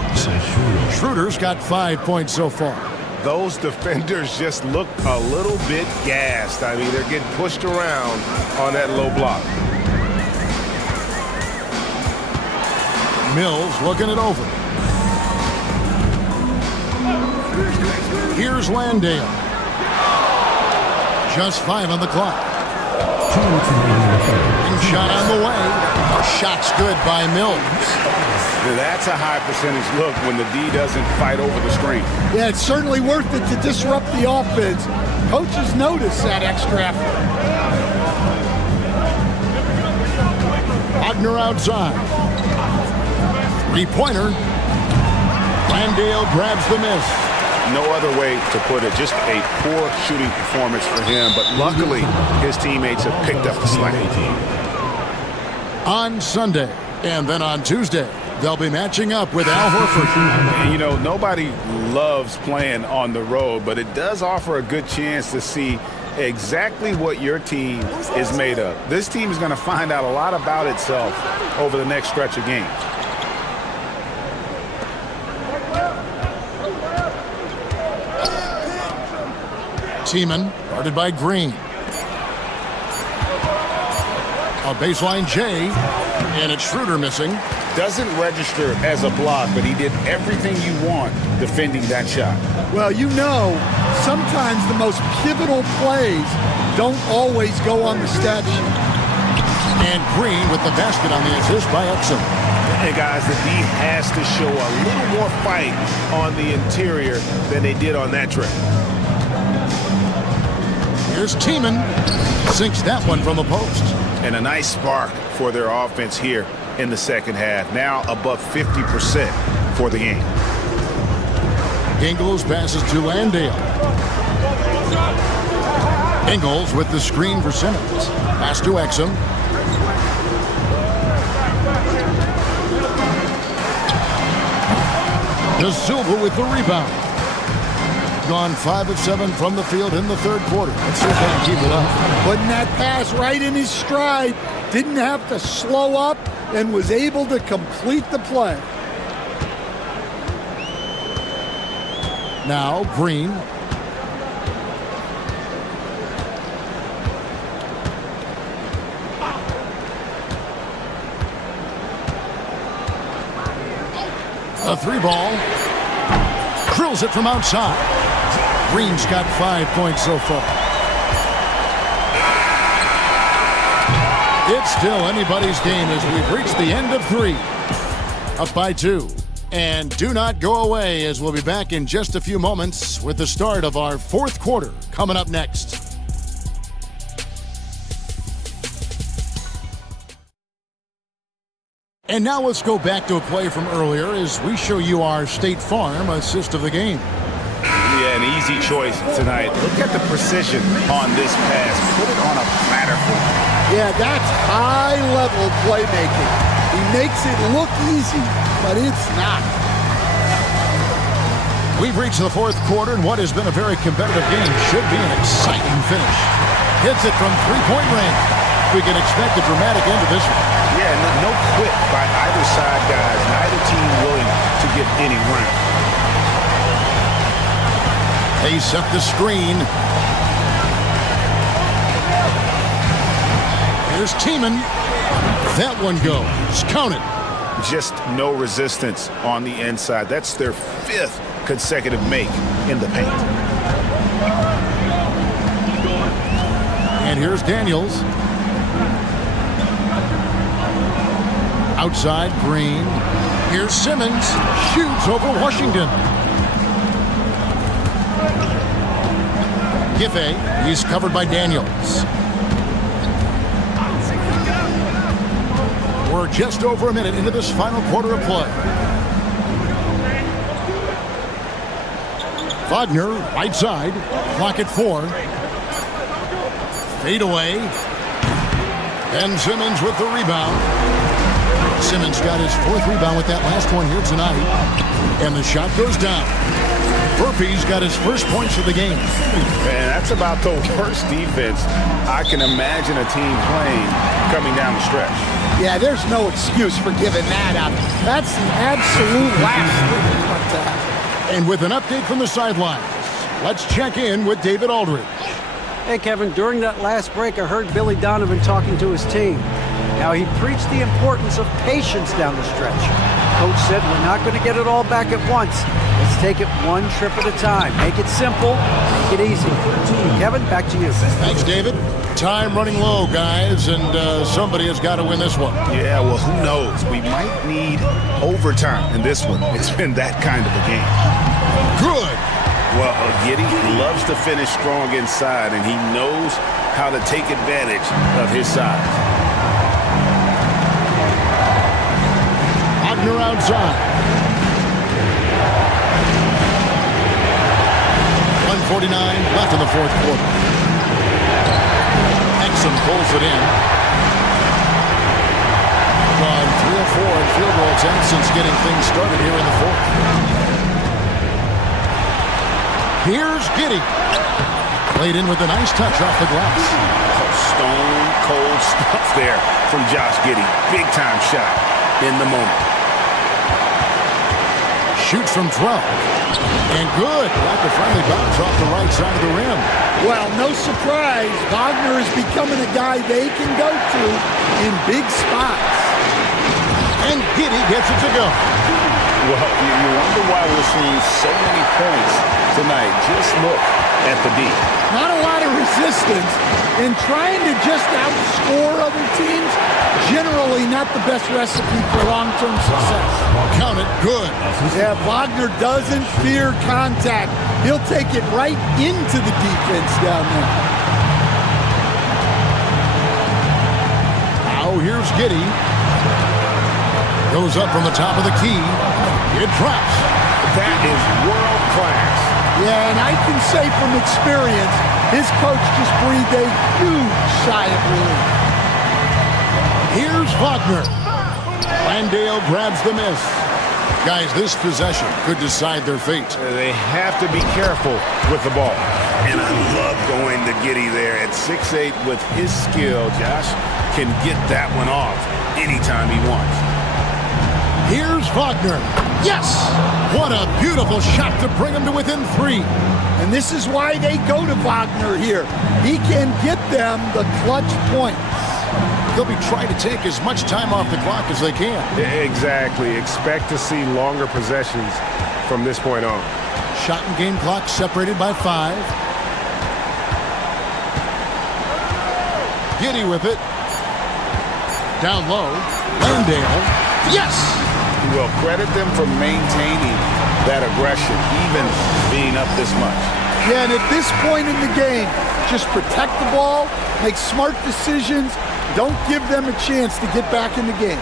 Schroeder's got 5 points so far. Those defenders just look a little bit gassed. I mean, they're getting pushed around on that low block. Mills looking it over. Here's Landale. Just 5 on the clock. And shot on the way. Shot's good by Mills. That's a high percentage look when the D doesn't fight over the screen. Yeah, it's certainly worth it to disrupt the offense. Coaches notice that extra effort. Wagner outside. Three-pointer. Landale grabs the miss. No other way to put it. Just a poor shooting performance for him, but luckily his teammates have picked up the slack. On Sunday, and then on Tuesday, they'll be matching up with Al Horford. You know, nobody loves playing on the road, but it does offer a good chance to see exactly what your team is made of. This team is going to find out a lot about itself over the next stretch of games. Seaman, guarded by Green. A baseline J, and it's Schroeder missing. doesn't register as a block, but he did everything you want defending that shot. Well, you know, sometimes the most pivotal plays don't always go on the stat sheet. And Green with the basket on the assist by Exum. And guys, the D has to show a little more fight on the interior than they did on that trip. Here's Tiemann. Sinks that one from the post. And a nice spark for their offense here in the second half. Now above 50% for the game. Ingles passes to Landale. Ingles with the screen for Simmons. Pass to Exum. De Silva with the rebound. Gone 5 of 7 from the field in the third quarter. Let's see if they can keep it up. Putting that pass right in his stride. Didn't have to slow up and was able to complete the play. Now Green. A 3-ball. Drills it from outside. Green's got 5 points so far. It's still anybody's game as we've reached the end of 3. Up by 2. And do not go away as we'll be back in just a few moments with the start of our 4th quarter coming up next. And now let's go back to a play from earlier as we show you our State Farm assist of the game. Yeah, an easy choice tonight. Look at the precision on this pass. Put it on a platter for him. Yeah, that's high-level playmaking. He makes it look easy, but it's not. We've reached the 4th quarter, and what has been a very competitive game should be an exciting finish. Hits it from three-point range. We can expect a dramatic end to this one. Yeah, no quit by either side, guys. Neither team willing to give any round. They set the screen. Here's Tiemann. That one goes. Count it. Just no resistance on the inside. That's their 5th consecutive make in the paint. And here's Daniels. Outside, Green. Here's Simmons. Shoots over Washington. Giffey. He's covered by Daniels. We're just over a minute into this final quarter of play. Wagner, right side. Clock at 4. Fade away. And Simmons with the rebound. Simmons got his 4th rebound with that last one here tonight. And the shot goes down. Burpee's got his first points of the game. Man, that's about the worst defense I can imagine a team playing coming down the stretch. Yeah, there's no excuse for giving that up. That's the absolute last thing you want to happen. And with an update from the sidelines, let's check in with David Aldridge. Hey, Kevin, during that last break, I heard Billy Donovan talking to his team. Now, he preached the importance of patience down the stretch. Coach said we're not going to get it all back at once. Let's take it one trip at a time. Make it simple, make it easy. Kevin, back to you. Thanks, David. Time running low, guys, and somebody has got to win this one. Yeah, well, who knows? We might need overtime in this one. It's been that kind of a game. Good. Well, Giddey loves to finish strong inside, and he knows how to take advantage of his size. Wagner outside. 1:49 left in the 4th quarter. Exum pulls it in. Gone 3 of 4 in field goal attempts since getting things started here in the 4th. Here's Giddey. Played in with a nice touch off the glass. Stone cold stuff there from Josh Giddey. Big time shot in the moment. Shoots from 12. And good. Got the friendly bounce off the right side of the rim. Well, no surprise. Wagner is becoming a guy they can go to in big spots. And Giddey gets it to go. Well, you wonder why we're seeing so many points tonight. Just look at the D. Not a lot of resistance, and trying to just outscore other teams, generally not the best recipe for long-term success. Count it good. Yeah, Wagner doesn't fear contact. He'll take it right into the defense down there. Now here's Giddey. Goes up from the top of the key. It drops. That is world class. Yeah, and I can say from experience, his coach just breathed a huge sigh of relief. Here's Wagner. Landale grabs the miss. Guys, this possession could decide their fate. They have to be careful with the ball. And I love going to Giddey there at 6'8" with his skill. Josh can get that one off anytime he wants. Here's Wagner. Yes! What a beautiful shot to bring him to within 3. And this is why they go to Wagner here. He can get them the clutch points. They'll be trying to take as much time off the clock as they can. Exactly. Expect to see longer possessions from this point on. Shot and game clock separated by 5. Giddey with it. Down low. Landale. Yes! Well, credit them for maintaining that aggression, even being up this much. Yeah, and at this point in the game, just protect the ball, make smart decisions, don't give them a chance to get back in the game.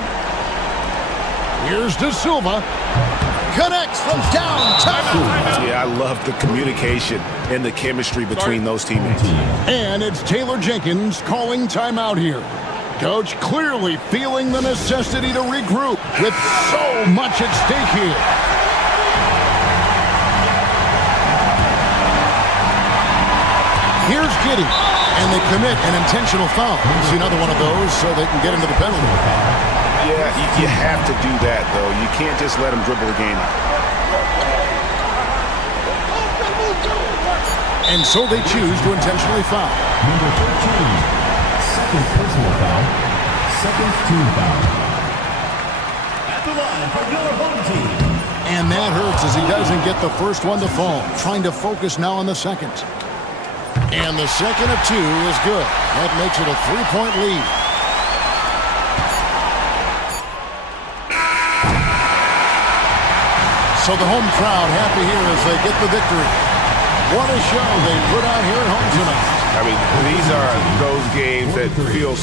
Here's De Silva. Connects from downtown. Yeah, I love the communication and the chemistry between those teammates. And it's Taylor Jenkins calling timeout here. Coach clearly feeling the necessity to regroup with so much at stake here. Here's Giddey, and they commit an intentional foul. See another one of those so they can get into the penalty. Yeah, you have to do that, though. You can't just let them dribble the game out. And so they choose to intentionally foul. Number 13. Second personal foul. Second team foul. At the line for your home team. And that hurts as he doesn't get the first one to fall. Trying to focus now on the second. And the second of 2 is good. That makes it a 3-point lead. So the home crowd happy here as they get the victory. What a show they put on here at home tonight. I mean, these are those games that feel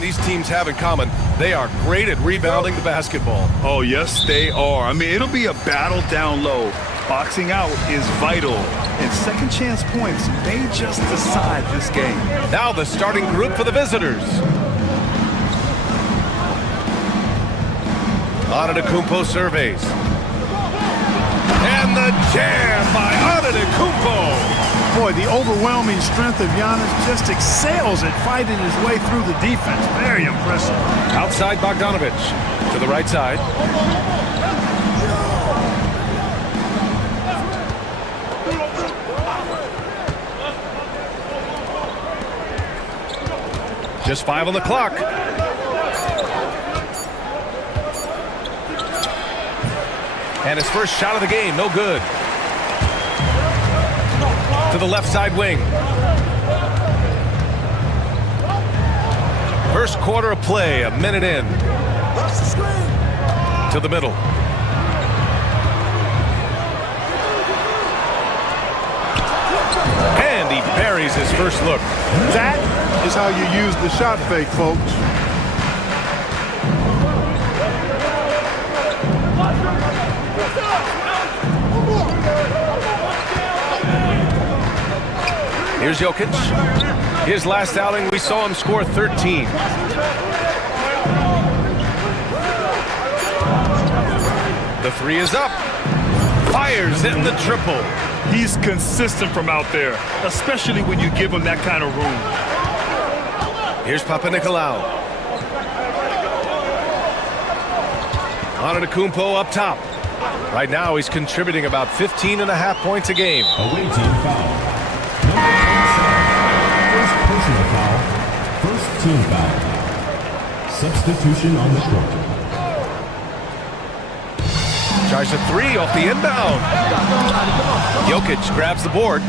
These teams have in common, they are great at rebounding the basketball. Oh, yes, they are. I mean, it'll be a battle down low. Boxing out is vital, and second chance points may just decide this game. Now the starting group for the visitors. Antetokounmpo surveys. And the jam by Antetokounmpo. Boy, the overwhelming strength of Giannis just excels at fighting his way through the defense. Very impressive. Outside Bogdanovic to the right side. Just 5 on the clock. And his first shot of the game, no good. To to the left side wing. First quarter of play, a minute in. To the middle. And he buries his first look. That is how you use the shot fake, folks. Here's Jokic. His last outing, we saw him score 13. The three is up. Fires hitting the triple. He's consistent from out there, especially when you give him that kind of room. Here's Papanikolaou. Antetokounmpo up top. Right now, he's contributing about 15.5 points a game. Away team foul. Number 27. First personal foul. First team foul. Substitution on the court. Tries a three off the inbound. Jokic grabs the board.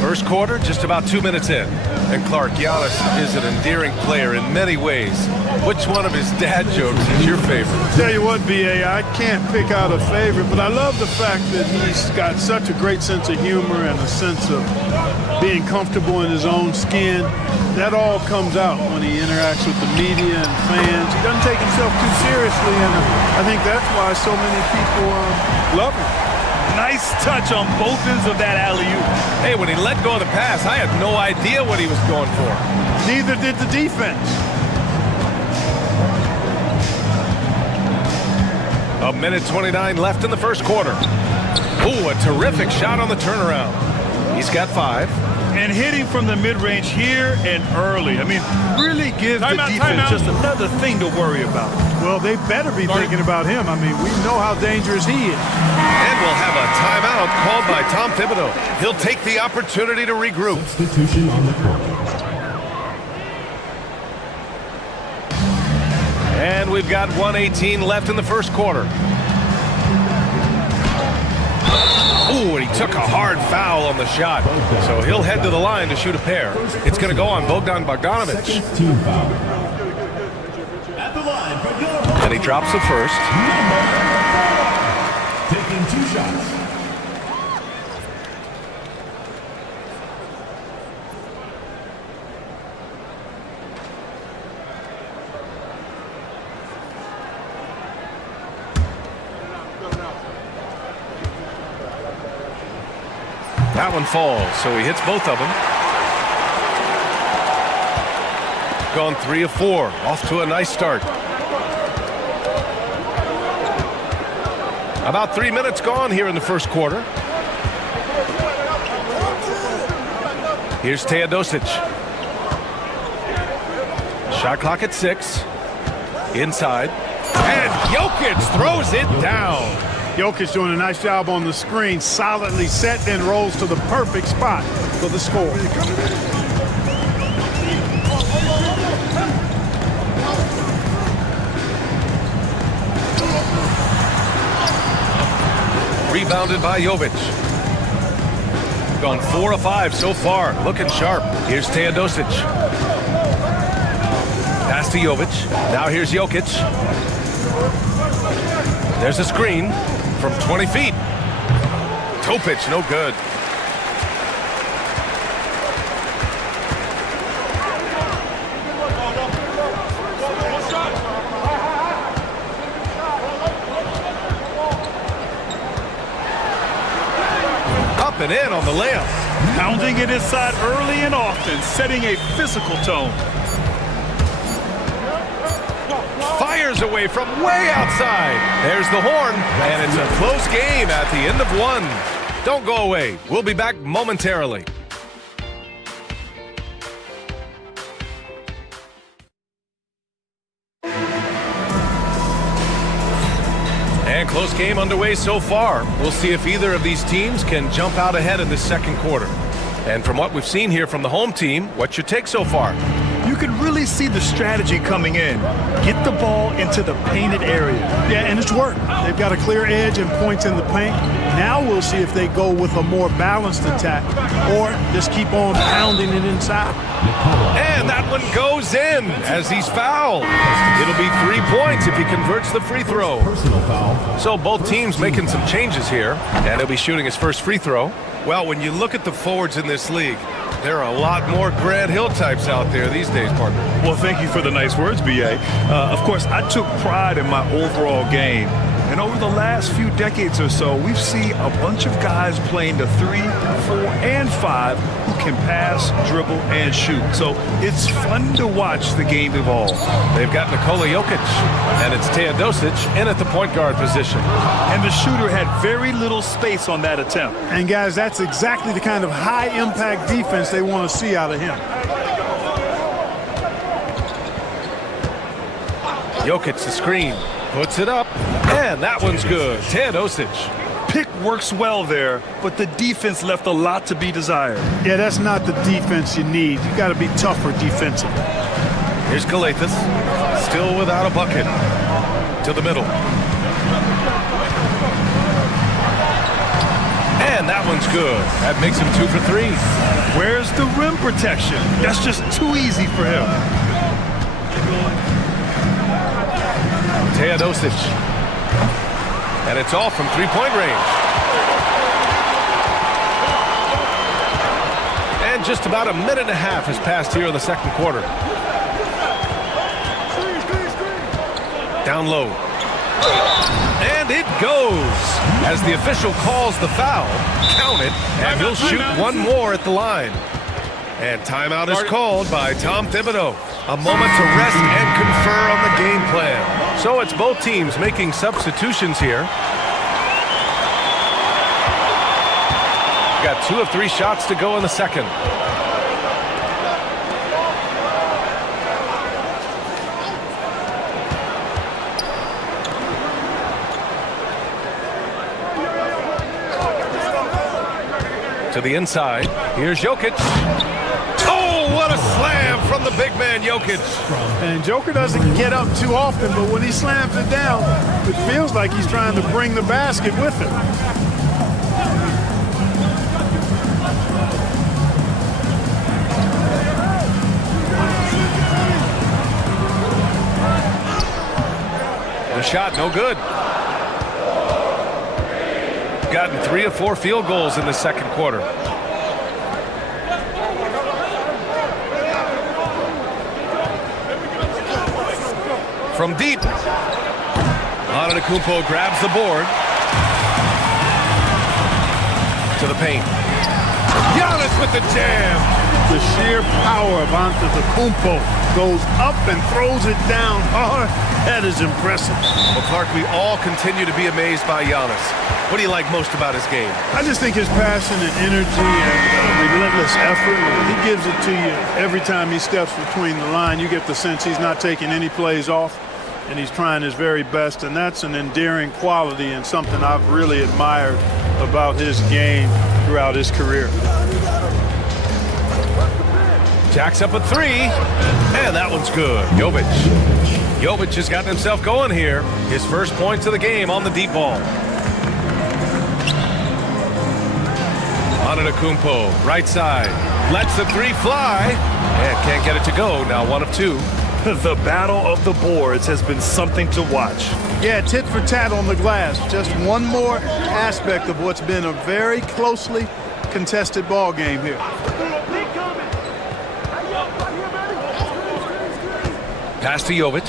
First quarter, just about 2 minutes in. And Clark, Giannis is an endearing player in many ways. Which one of his dad jokes is your favorite? Tell you what, B.A., I can't pick out a favorite, but I love the fact that he's got such a great sense of humor and a sense of being comfortable in his own skin. That all comes out when he interacts with the media and fans. He doesn't take himself too seriously, and I think that's why so many people love him. Nice touch on both ends of that alley-oop. Hey, when he let go of the pass, I had no idea what he was going for. Neither did the defense. A minute 29 left in the first quarter. Ooh, a terrific shot on the turnaround. He's got 5. And hitting from the mid-range here and early. I mean, really give the defense just another thing to worry about. Well, they better be thinking about him. I mean, we know how dangerous he is. And we'll have a timeout called by Tom Thibodeau. He'll take the opportunity to regroup. Substitution on the court. And we've got 1:18 left in the first quarter. Ooh, and he took a hard foul on the shot. So he'll head to the line to shoot a pair. It's going to go on Bogdan Bogdanovic. Team foul. At the line for your And he drops the first. taking 2 shots. That one falls, so he hits both of them. Gone 3 of 4, off to a nice start. About 3 minutes gone here in the first quarter. Here's Teodosic. Shot clock at 6. Inside. And Jokic throws it down. Jokic doing a nice job on the screen, solidly set and rolls to the perfect spot for the score. Rebounded by Jovic. Gone 4 of 5 so far, looking sharp. Here's Teodosic. Pass to Jovic. Now here's Jokic. There's a screen from 20 feet. Topic, no good. Up and in on the layup. Pounding it inside early and often, setting a physical tone. Fires away from way outside. There's the horn, and it's a close game at the end of 1. Don't go away. We'll be back momentarily. And close game underway so far. We'll see if either of these teams can jump out ahead in the second quarter. And from what we've seen here from the home team, what's your take so far? you can really see the strategy coming in. Get the ball into the painted area. Yeah, and it's worked. They've got a clear edge and points in the paint. Now we'll see if they go with a more balanced attack or just keep on pounding it inside. And that one goes in as he's fouled. It'll be 3 points if he converts the free throw. Personal foul. So both teams making some changes here, and he'll be shooting his first free throw. Well, when you look at the forwards in this league, there are a lot more Grant Hill types out there these days, partner. Well, thank you for the nice words, B.A. Of course, I took pride in my overall game. And over the last few decades or so, we've seen a bunch of guys playing the 3, 4, and 5 who can pass, dribble, and shoot. So it's fun to watch the game evolve. They've got Nikola Jokic, and it's Teodosic in at the point guard position. And the shooter had very little space on that attempt. And guys, that's exactly the kind of high-impact defense they want to see out of him. Jokic the screen. Puts it up, and that one's good. Teodosic. Pick works well there, but the defense left a lot to be desired. Yeah, that's not the defense you need. You got to be tougher defensively. Here's Kalathis, still without a bucket. To the middle. And that one's good. That makes him 2 for 3. Where's the rim protection? That's just too easy for him. Teodosic. And it's all from three-point range. And just about a minute and a half has passed here in the second quarter. Down low. And it goes. As the official calls the foul, count it, and he'll shoot one more at the line. And timeout is called by Tom Thibodeau. A moment to rest and confer on the game plan. So it's both teams making substitutions here. Got 2 of 3 shots to go in the second. To the inside. Here's Jokic. Oh, what a slam from the big man, Jokic. And Joker doesn't get up too often, but when he slams it down, it feels like he's trying to bring the basket with him. The shot, no good. Gotten 3 of 4 field goals in the second quarter. From deep. Antetokounmpo grabs the board. To the paint. Giannis with the jam. The sheer power of Antetokounmpo goes up and throws it down hard. That is impressive. Well, Clark, we all continue to be amazed by Giannis. What do you like most about his game? I just think his passion and energy and relentless effort, he gives it to you every time he steps between the line. You get the sense he's not taking any plays off, and he's trying his very best, and that's an endearing quality and something I've really admired about his game throughout his career. Jacks up a 3, and that one's good. Jovic has gotten himself going here. His first points of the game on the deep ball. Antetokounmpo, right side, lets the 3 fly, and can't get it to go. Now 1 of 2. The battle of the boards has been something to watch. Yeah, tit for tat on the glass. Just one more aspect of what's been a very closely contested ball game here. Pass to Jovic.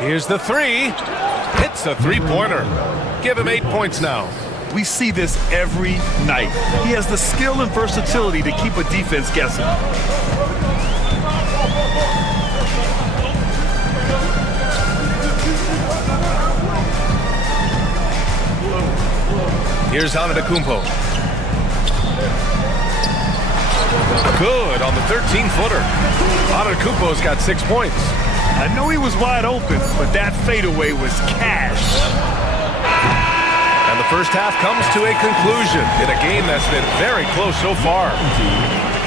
Here's the 3. Hits a 3-pointer. Give him 8 points now. We see this every night. He has the skill and versatility to keep a defense guessing. Here's Antetokounmpo. Good on the 13-footer. Antetokounmpo's got 6 points. I know he was wide open, but that fadeaway was cash. And the first half comes to a conclusion in a game that's been very close so far.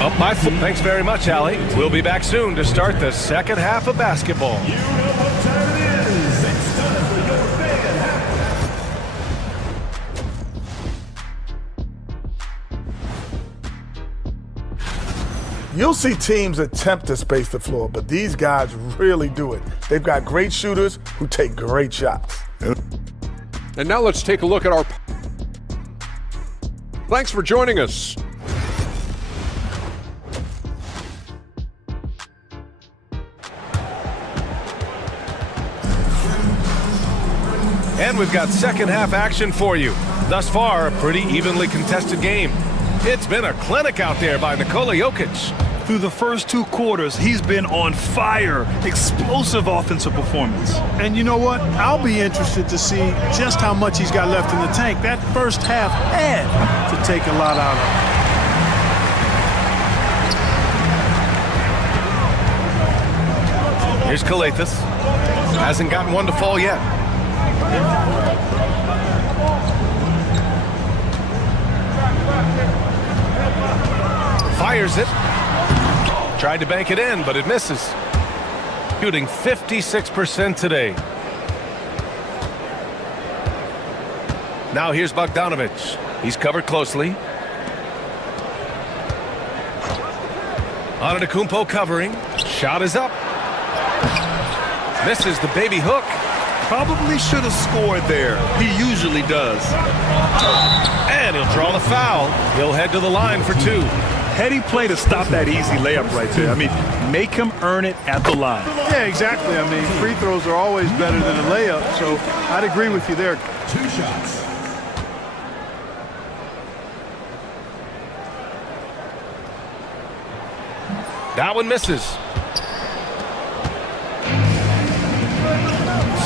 Up by 4. Thanks very much, Allie. We'll be back soon to start the second half of basketball. You know what time it is. It's time for your fan half. You'll see teams attempt to space the floor, but these guys really do it. They've got great shooters who take great shots. And now let's take a look at our... Thanks for joining us. And we've got second half action for you. Thus far, a pretty evenly contested game. It's been a clinic out there by Nikola Jokic. Through the first 2 quarters, he's been on fire. Explosive offensive performance. And you know what? I'll be interested to see just how much he's got left in the tank. That first half had to take a lot out of him. Here's Kalathis. Hasn't gotten one to fall yet. Fires it. Tried to bank it in, but it misses. Shooting 56% today. Now here's Bogdanovic. He's covered closely. Antetokounmpo covering. Shot is up. Misses the baby hook. Probably should have scored there. He usually does. And he'll draw the foul. He'll head to the line for 2. Heady play to stop that easy layup right there. I mean, make him earn it at the line. Yeah, exactly. I mean, free throws are always better than a layup, so I'd agree with you there. 2 shots. That one misses.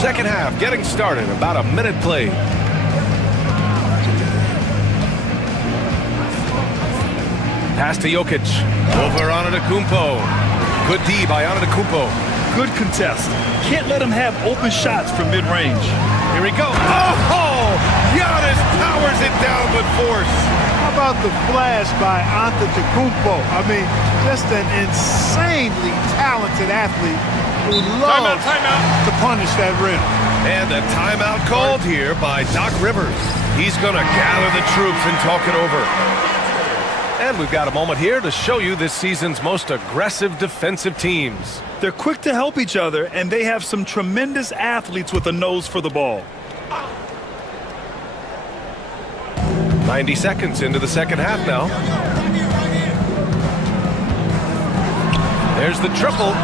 Second half getting started. About a minute played. Pass to Jokic. Over Antetokounmpo. Good D by Antetokounmpo. Good contest. Can't let him have open shots from mid-range. Here we go. Oh! Giannis powers it down with force. How about the flash by Antetokounmpo? I mean, just an insanely talented athlete who loves to punish that rim. And a timeout called here by Doc Rivers. He's going to gather the troops and talk it over. And we've got a moment here to show you this season's most aggressive defensive teams. They're quick to help each other, and they have some tremendous athletes with a nose for the ball. 90 seconds into the second half now. There's the triple.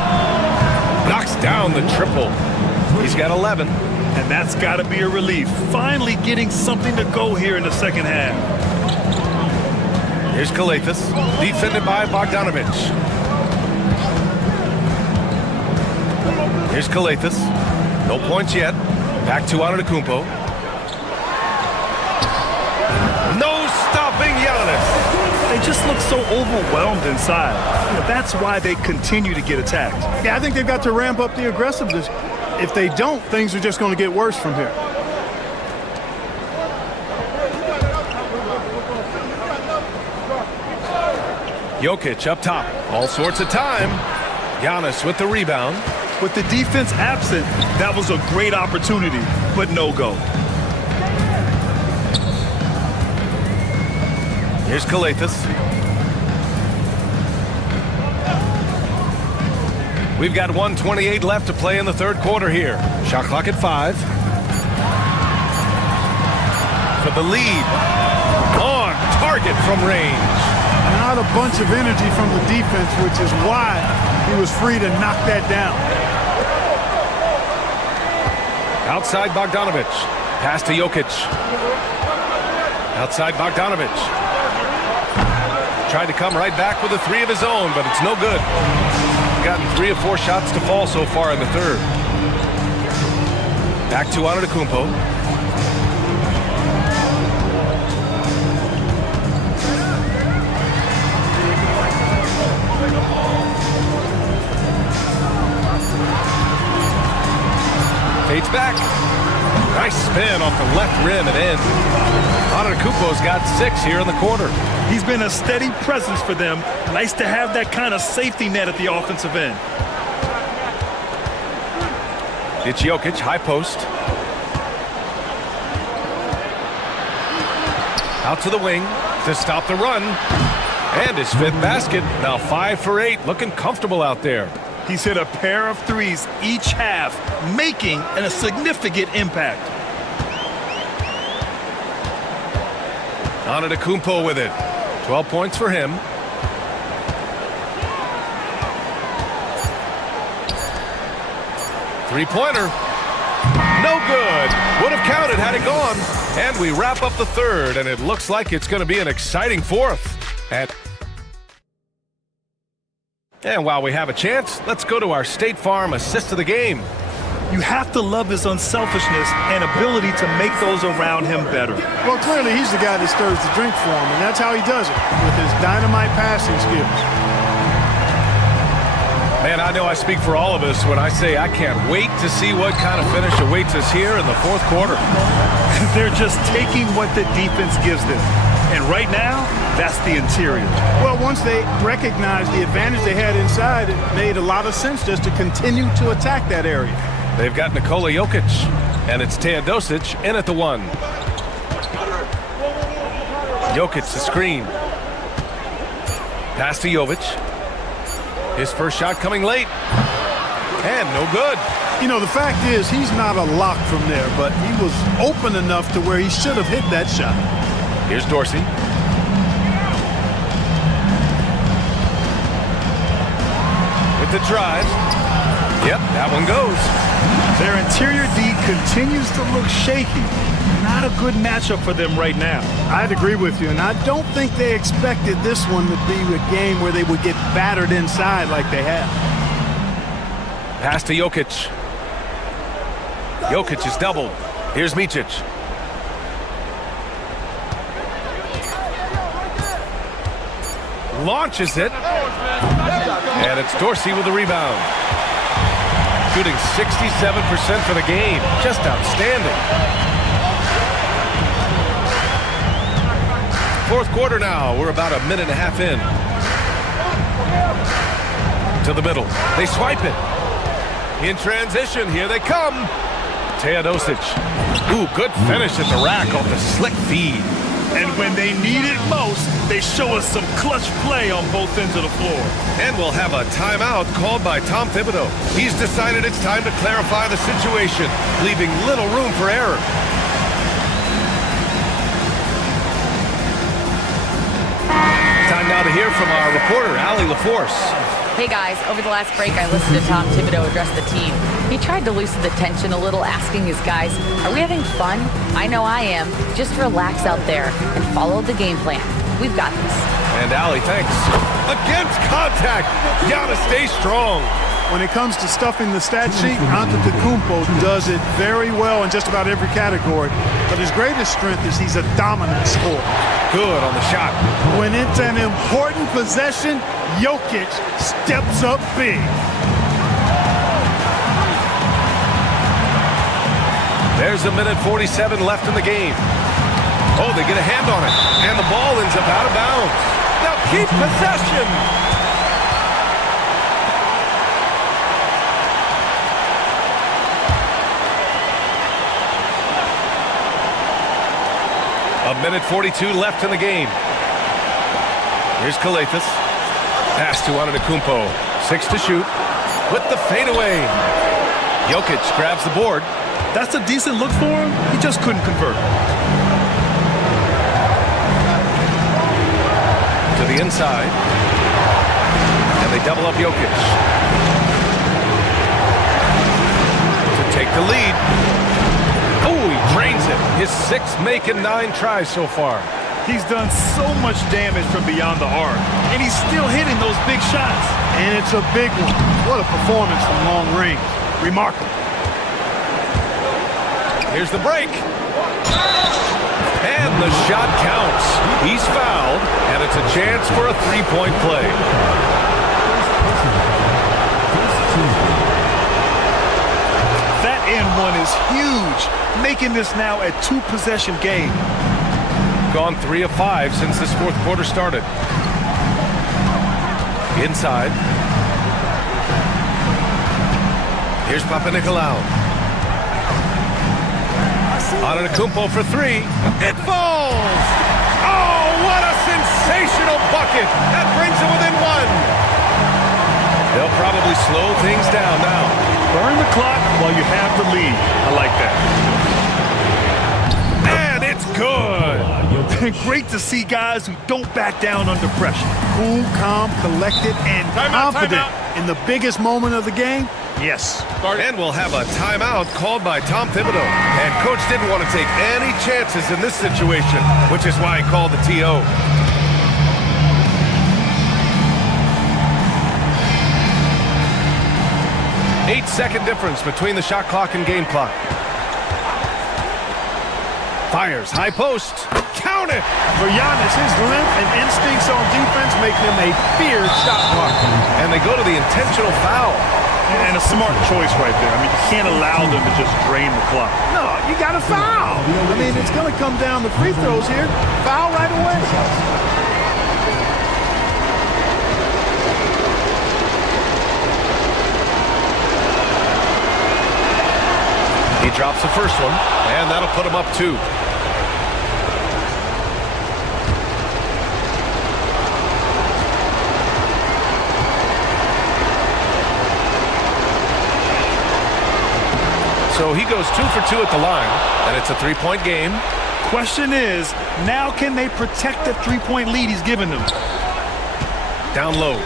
Knocks down the triple. He's got 11. And that's got to be a relief. Finally getting something to go here in the second half. Here's Kalathis, defended by Bogdanovic. Here's Kalathis. No points yet. Back to Antetokounmpo. No stopping Giannis. They just look so overwhelmed inside. That's why they continue to get attacked. Yeah, I think they've got to ramp up the aggressiveness. If they don't, things are just going to get worse from here. Jokic up top. All sorts of time. Giannis with the rebound. With the defense absent, that was a great opportunity, but no go. Here's Kalathis. We've got 1:28 left to play in the third quarter here. Shot clock at 5. For the lead. On target from range. Not a bunch of energy from the defense, which is why he was free to knock that down. Outside Bogdanovic. Pass to Jokic. Outside Bogdanovic. Tried to come right back with a 3 of his own, but it's no good. Gotten 3 of 4 shots to fall so far in the third. Back to Antetokounmpo. Fades back. Nice spin off the left rim and in. Antetokounmpo's got 6 here in the quarter. He's been a steady presence for them. Nice to have that kind of safety net at the offensive end. It's Jokic, high post. Out to the wing to stop the run. And his 5th basket. Now 5 for 8. Looking comfortable out there. He's hit a pair of threes each half, making a significant impact. Antetokounmpo with it. 12 points for him. Three-pointer. No good. Would have counted had it gone. And we wrap up the third, and it looks like it's going to be an exciting fourth. And while we have a chance, let's go to our State Farm assist of the game. You have to love his unselfishness and ability to make those around him better. Well, clearly he's the guy that stirs the drink for him, and that's how he does it, with his dynamite passing skills. Man, I know I speak for all of us when I say I can't wait to see what kind of finish awaits us here in the fourth quarter. They're just taking what the defense gives them. And right now, that's the interior. Well, once they recognized the advantage they had inside, it made a lot of sense just to continue to attack that area. They've got Nikola Jokic, and it's Teodosic in at the 1. Jokic, the screen. Pass to Jovic. His first shot coming late. And no good. You know, the fact is, he's not a lock from there, but he was open enough to where he should have hit that shot. Here's Dorsey. With the drive. Yep, that one goes. Their interior D continues to look shaky. Not a good matchup for them right now. I'd agree with you, and I don't think they expected this one to be a game where they would get battered inside like they have. Pass to Jokic. Jokic is doubled. Here's Micic. Launches it. And it's Dorsey with the rebound. Shooting 67% for the game. Just outstanding. Fourth quarter now. We're about a minute and a half in. To the middle. They swipe it. In transition. Here they come. Teodosic. Ooh, good finish at the rack off the slick feed. And when they need it most, they show us some clutch play on both ends of the floor. And we'll have a timeout called by Tom Thibodeau. He's decided it's time to clarify the situation, leaving little room for error. Time now to hear from our reporter, Allie LaForce. Hey guys, over the last break I listened to Tom Thibodeau address the team. He tried to loosen the tension a little, asking his guys, are we having fun? I know I am. Just relax out there and follow the game plan. We've got this. And Allie, thanks. Against contact, gotta stay strong. When it comes to stuffing the stat sheet, Antetokounmpo does it very well in just about every category. But his greatest strength is he's a dominant scorer. Good on the shot. When it's an important possession, Jokic steps up big. There's a minute 47 left in the game. Oh, they get a hand on it. And the ball ends up out of bounds. Now keep possession. A minute 42 left in the game. Here's Kalafis. Pass to Antetokounmpo. 6 to shoot. With the fadeaway. Jokic grabs the board. That's a decent look for him. He just couldn't convert. To the inside. And they double up Jokic. To take the lead. Oh, he drains it. His 6th make and 9 tries so far. He's done so much damage from beyond the arc, and he's still hitting those big shots. And it's a big one. What a performance from long range. Remarkable. Here's the break. And the shot counts. He's fouled, and it's a chance for a three-point play. That end one is is huge, making this now a 2-possession game. Gone 3 of 5 since this fourth quarter started. Inside. Here's Papanikolaou. Antetokounmpo for 3. It falls! Oh, what a sensational bucket! That brings it within 1. They'll probably slow things down now. Burn the clock while you have the lead. I like that. And it's good! Great to see guys who don't back down under pressure. Cool, calm, collected, and confident timeout. in the biggest moment of the game. Yes. And we'll have a timeout called by Tom Thibodeau. And Coach didn't want to take any chances in this situation, which is why he called the TO. 8-second difference between the shot clock and game clock. Fires, high post, count it! For Giannis, his length and instincts on defense make him a fierce shot blocker. And they go to the intentional foul. And a smart choice right there. I mean, you can't allow them to just drain the clock. No, you got to foul. I mean, it's going to come down to free throws here. Foul right away. He drops the first one, and that'll put him up 2. So he goes 2 for 2 at the line, and it's a 3-point game. Question is, now can they protect the 3-point lead he's given them? Down low.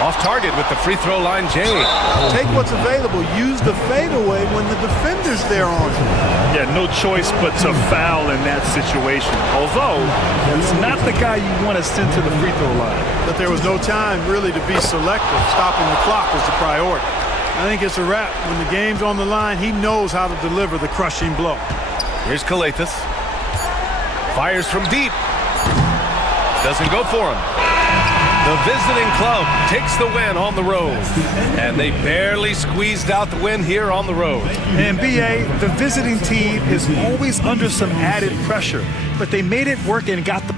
Off target with the free throw line, Jay. Take what's available. Use the fadeaway when the defender's there on you. Yeah, no choice but to foul in that situation. Although, it's not the guy you want to send to the free throw line. But there was no time really to be selective. Stopping the clock was the priority. I think it's a wrap. When the game's on the line, he knows how to deliver the crushing blow. Here's Kalathis. Fires from deep. Doesn't go for him. The visiting club takes the win on the road. And they barely squeezed out the win here on the road. And BA, the visiting team is always under some added pressure, but they made it work and got the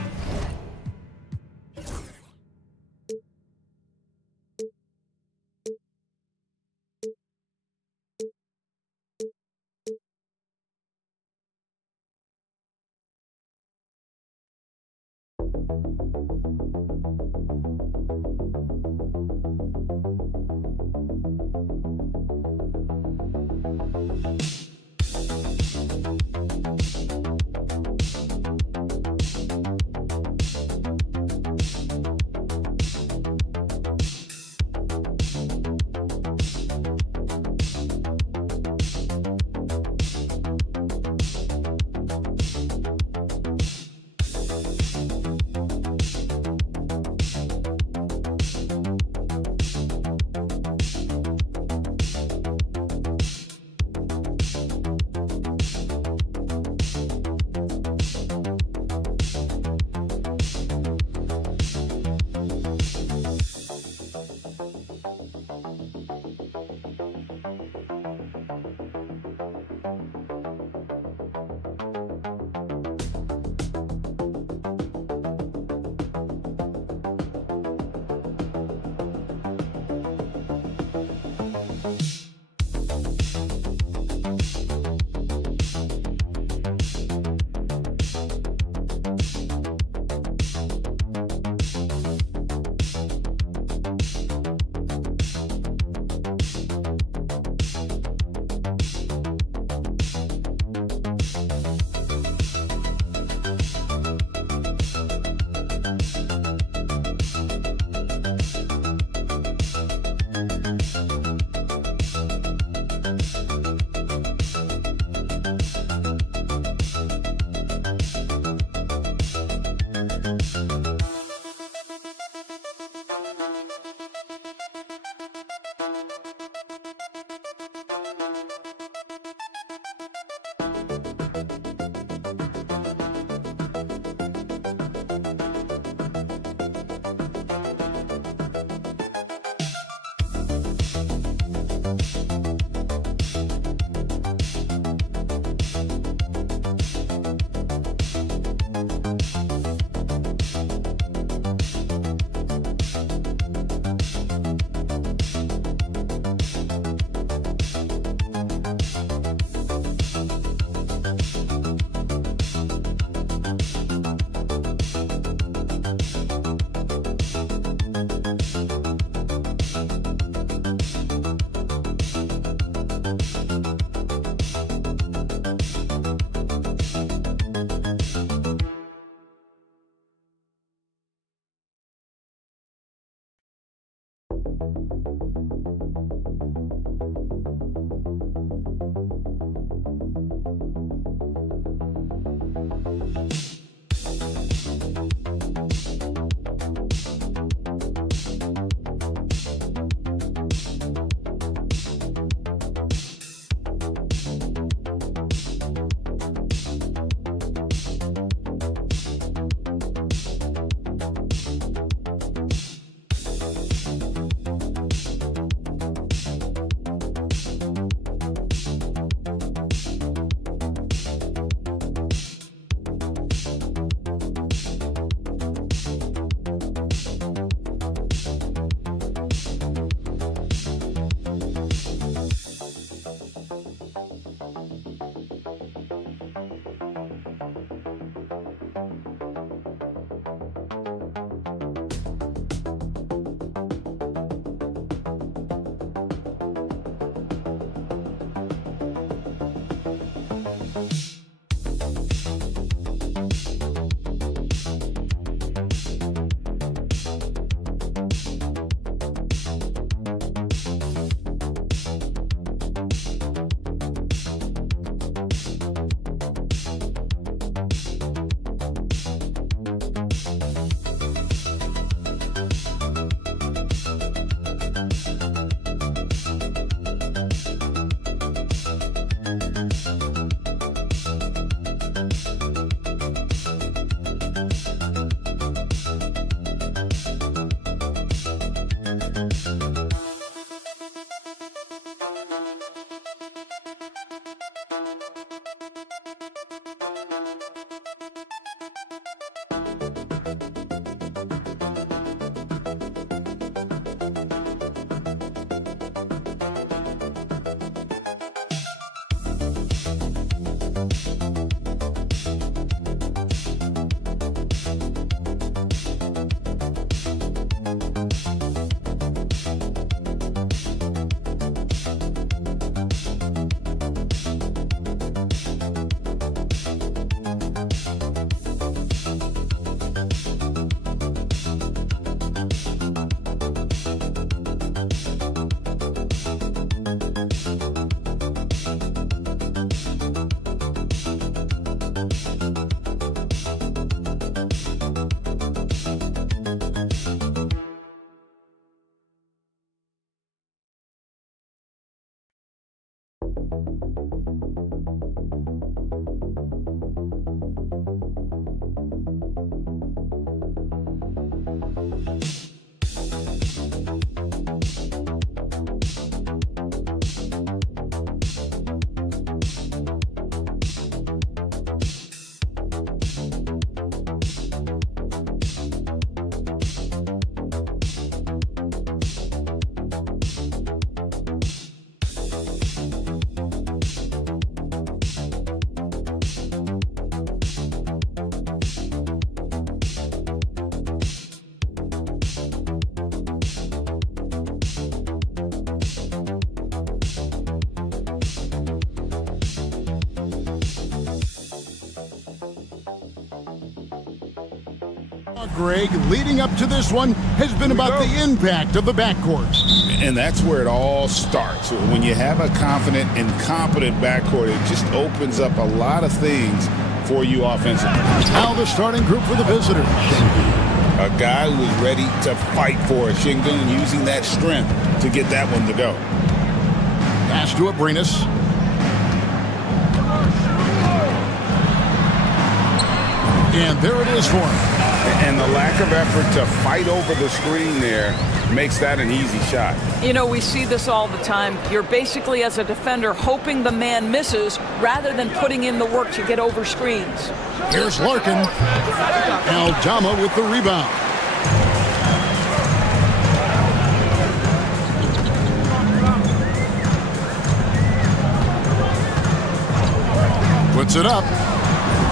Greg, leading up to this one has been about the impact of the backcourt. And that's where it all starts. When you have a confident and competent backcourt, it just opens up a lot of things for you offensively. Now the starting group for the visitors. A guy who is ready to fight for it. Shingun using that strength to get that one to go. Pass to Abrinas. And there it is for him. And the lack of effort to fight over the screen there makes that an easy shot. You know, we see this all the time. You're basically, as a defender, hoping the man misses rather than putting in the work to get over screens. Here's Larkin. Aldama with the rebound. Puts it up.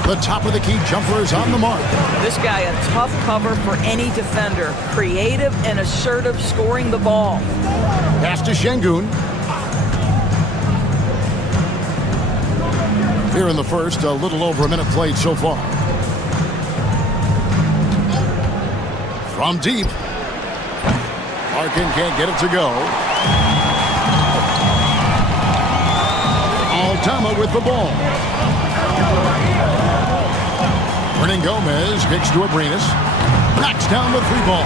The top of the key jumper is on the mark. This guy, a tough cover for any defender. Creative and assertive scoring the ball. Pass to Şengün. Here in the first, a little over a minute played so far. From deep. Larkin can't get it to go. Aldama with the ball. Hernan Gomez kicks to Abrinas. Knocks down the three ball.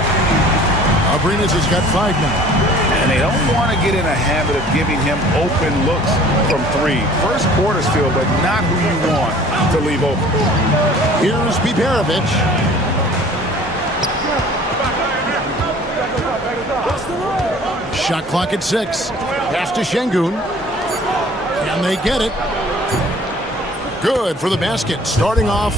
Abrinas has got 5 now. And they don't want to get in a habit of giving him open looks from three. First quarter still, but not who you want to leave open. Here's Biberovic. Shot clock at 6. Pass to Şengün. And they get it. Good for the basket. Starting off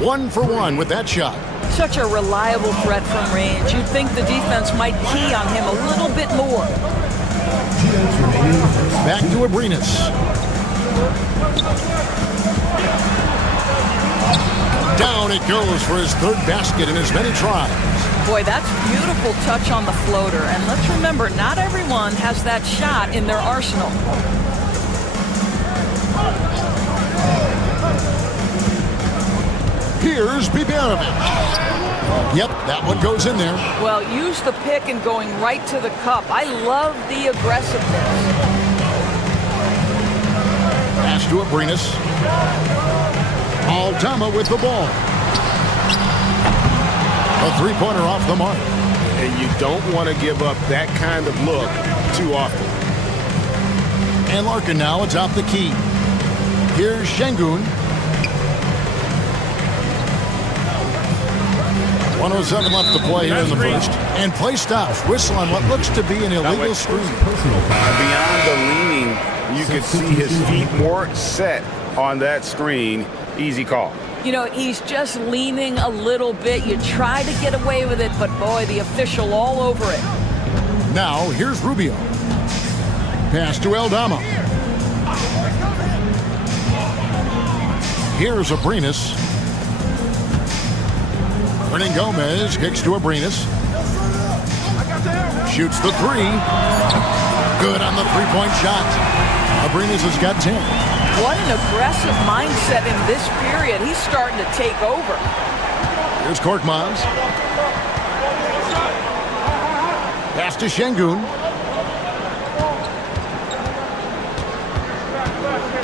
1 for 1 with that shot. Such a reliable threat from range. You'd think the defense might key on him a little bit more. Back to Abrinas. Down it goes for his third basket in as many tries. Boy, that's beautiful touch on the floater. And let's remember, not everyone has that shot in their arsenal. Here's Biberovic. Yep, that one goes in there. Well, use the pick and going right to the cup. I love the aggressiveness. Pass to Abrinas. Aldama with the ball. A three-pointer off the mark. And you don't want to give up that kind of look too often. And Larkin now atop the key. Here's Şengün. 1:07 left to play here in the first. And play stops. Whistle on what looks to be an illegal screen. Beyond the leaning, you could see his feet more set on that screen. Easy call. You know, he's just leaning a little bit. You try to get away with it, but boy, the official all over it. Now, here's Rubio. Pass to Aldama. Here's Abrinas. Hernan Gomez kicks to Abrinas. Shoots the three. Good on the three-point shot. Abrinas has got 10. What an aggressive mindset in this period. He's starting to take over. Here's Korkmaz. Pass to Şengün.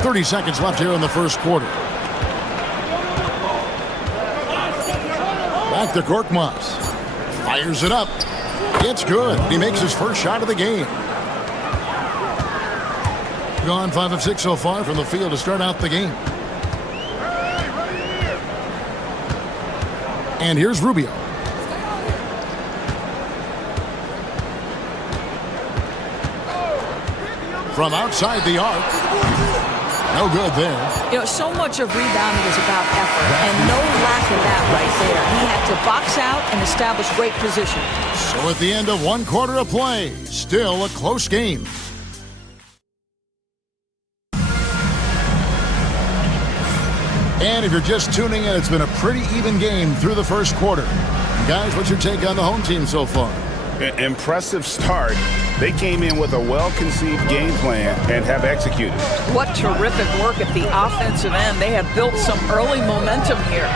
30 seconds left here in the first quarter. Back to Korkmaz. Fires it up. It's good. He makes his first shot of the game. gone 5 of 6 so far from the field to start out the game. And here's Rubio. From outside the arc. No good there. You know, so much of rebounding is about effort, and no lack of that right there. He had to box out and establish great position. So at the end of 1 quarter of play, still a close game. And if you're just tuning in, it's been a pretty even game through the first quarter. Guys, what's your take on the home team so far? Impressive start. They came in with a well-conceived game plan and have executed. What terrific work at the offensive end. They have built some early momentum here.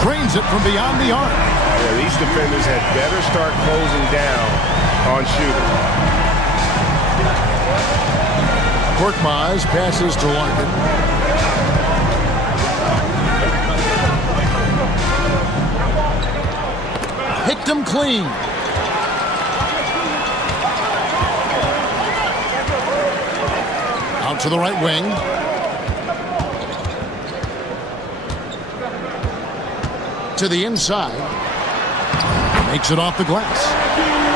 Trains it from beyond the arc. Yeah, these defenders had better start closing down on shooting. Korkmaz passes to Larkin. Picked him clean. Out to the right wing. To the inside. Makes it off the glass.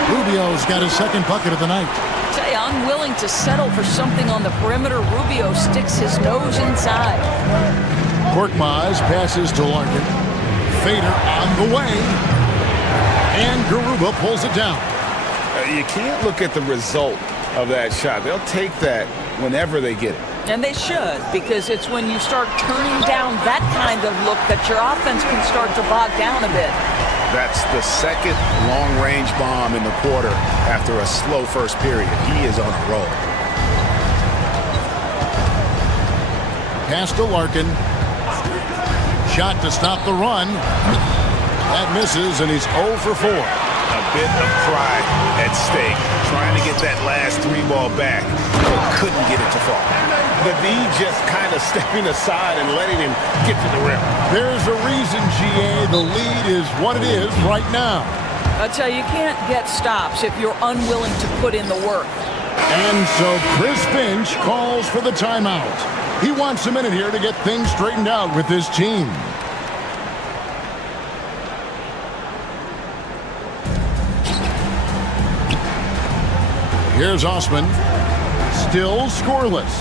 Rubio's got his second bucket of the night. Say, unwilling to settle for something on the perimeter. Rubio sticks his nose inside. Korkmaz passes to Larkin. Fader on the way. And Garuba pulls it down. You can't look at the result of that shot. They'll take that whenever they get it. And they should, because it's when you start turning down that kind of look that your offense can start to bog down a bit. That's the second long-range bomb in the quarter after a slow first period. He is on a roll. Pass to Larkin. Shot to stop the run. That misses, and he's 0 for 4. A bit of pride at stake, trying to get that last 3-ball back, but couldn't get it to fall. The D just kind of stepping aside and letting him get to the rim. There's a reason, GA, the lead is what it is right now. I tell you, you can't get stops if you're unwilling to put in the work. And so Chris Finch calls for the timeout. He wants a minute here to get things straightened out with his team. Here's Osman. Still scoreless.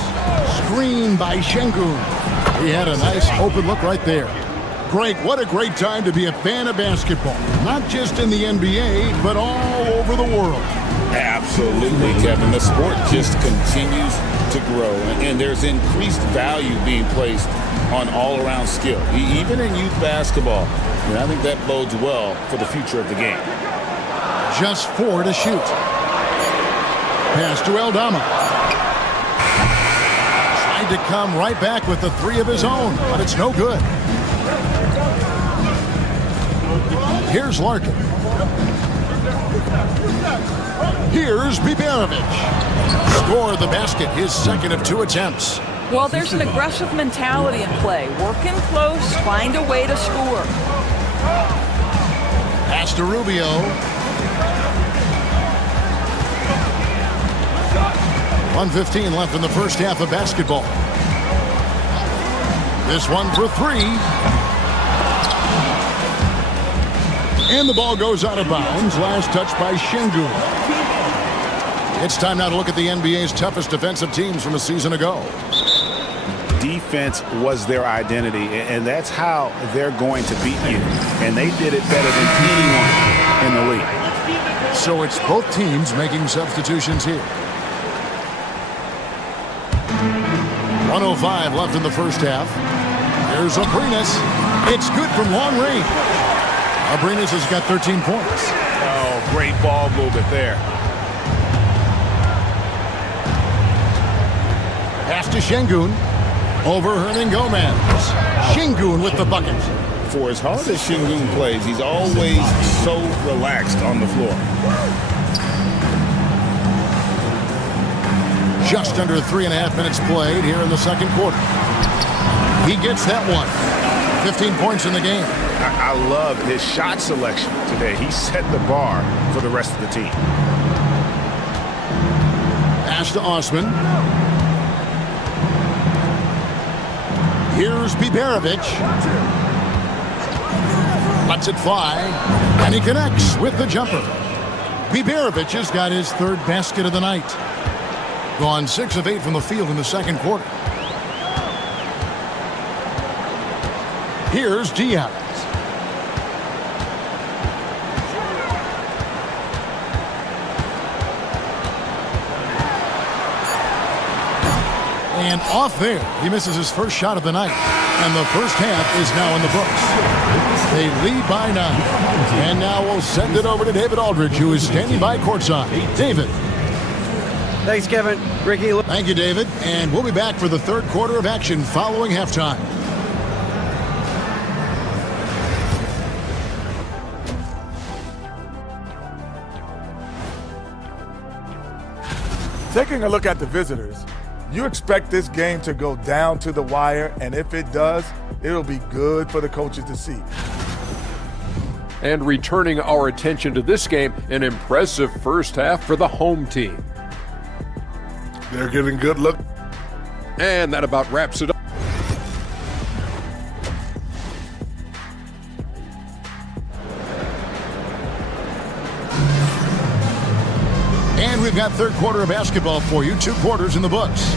Screen by Şengün. He had a nice open look right there. Greg, what a great time to be a fan of basketball. Not just in the NBA, but all over the world. Absolutely, Kevin. The sport just continues to grow, and there's increased value being placed on all-around skill. Even in youth basketball, and I think that bodes well for the future of the game. Just 4 to shoot. Pass to Aldama. Tried to come right back with the 3 of his own, but it's no good. Here's Larkin. Here's Biberovic. Score the basket, his second of 2 attempts. Well, there's an aggressive mentality in play. Working close, find a way to score. Pass to Rubio. .115 left in the first half of basketball. This one for 3. And the ball goes out of bounds. Last touch by Şengün. It's time now to look at the NBA's toughest defensive teams from a season ago. Defense was their identity, and that's how they're going to beat you. And they did it better than anyone in the league. So it's both teams making substitutions here. 1:05 left in the first half. Here's Abrinas. It's good from long range. Abrinas has got 13 points. Oh, great ball movement there. Pass to Şengün. Over Hernangomez. Şengün with the bucket. For as hard as Şengün plays, he's always so relaxed on the floor. Just under 3.5 minutes played here in the second quarter. He gets that one. 15 points in the game. I love his shot selection today. He set the bar for the rest of the team. Pass to Osman. Here's Biberovic. Lets it fly. And he connects with the jumper. Biberovic has got his third basket of the night. Gone 6 of 8 from the field in the second quarter. Here's Diaz. And off there, he misses his first shot of the night. And the first half is now in the books. They lead by 9. And now we'll send it over to David Aldridge, who is standing by courtside. David. Thanks, Kevin. Ricky. Thank you, David. And we'll be back for the third quarter of action following halftime. Taking a look at the visitors, you expect this game to go down to the wire, and if it does, it'll be good for the coaches to see. And returning our attention to this game, an impressive first half for the home team. They're getting good look. And that about wraps it up. And we've got third quarter of basketball for you. 2 quarters in the books.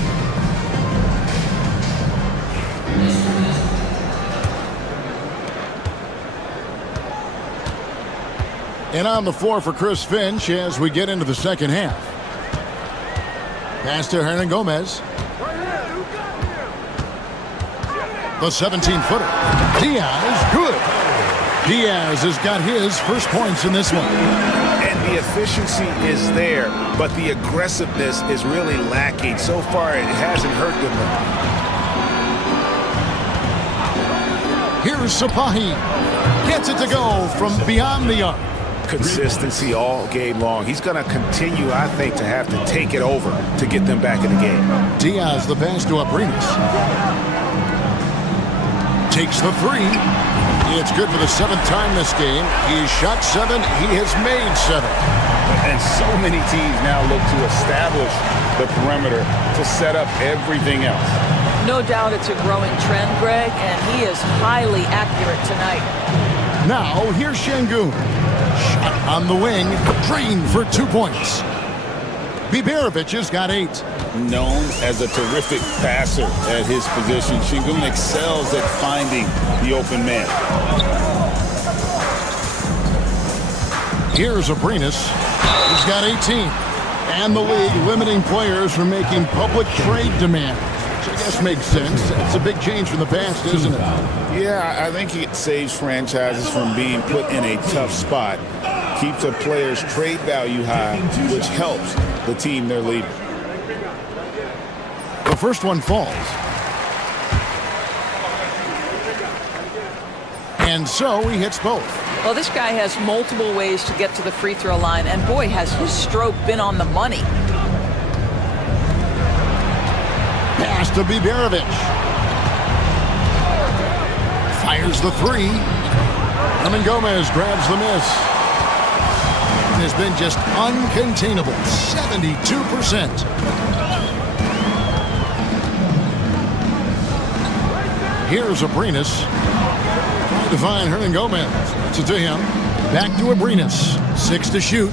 And on the floor for Chris Finch as we get into the second half. Pass to Hernan Gomez. The 17-footer. Diaz, good. Diaz has got his first points in this one. And the efficiency is there, but the aggressiveness is really lacking. So far, it hasn't hurt them. Here's Sapahi. Gets it to go from beyond the arc. Consistency all game long. He's going to continue, I think, to have to take it over to get them back in the game. Diaz, the pass to Abrinas. Takes the 3. It's good for the 7th time this game. He's shot 7. He has made 7. And so many teams now look to establish the perimeter to set up everything else. No doubt it's a growing trend, Greg, and he is highly accurate tonight. Now, here's Şengün. Shot on the wing. Drained for 2 points. Biberovic has got 8. Known as a terrific passer at his position, Şengün excels at finding the open man. Here's Abrinas. He's got 18. And the league limiting players from making public trade demands. Which I guess makes sense. It's a big change from the past, isn't it? Yeah, I think it saves franchises from being put in a tough spot. Keeps a player's trade value high, which helps the team they're leading. The first one falls. And so he hits both. Well, this guy has multiple ways to get to the free throw line, and boy, has his stroke been on the money. Pass to Biberovic. Fires the 3. Hernan Gomez grabs the miss. It has been just uncontainable. 72%. Here's Abrinas. Trying to find Hernan Gomez. It's it to him. Back to Abrinas. 6 to shoot.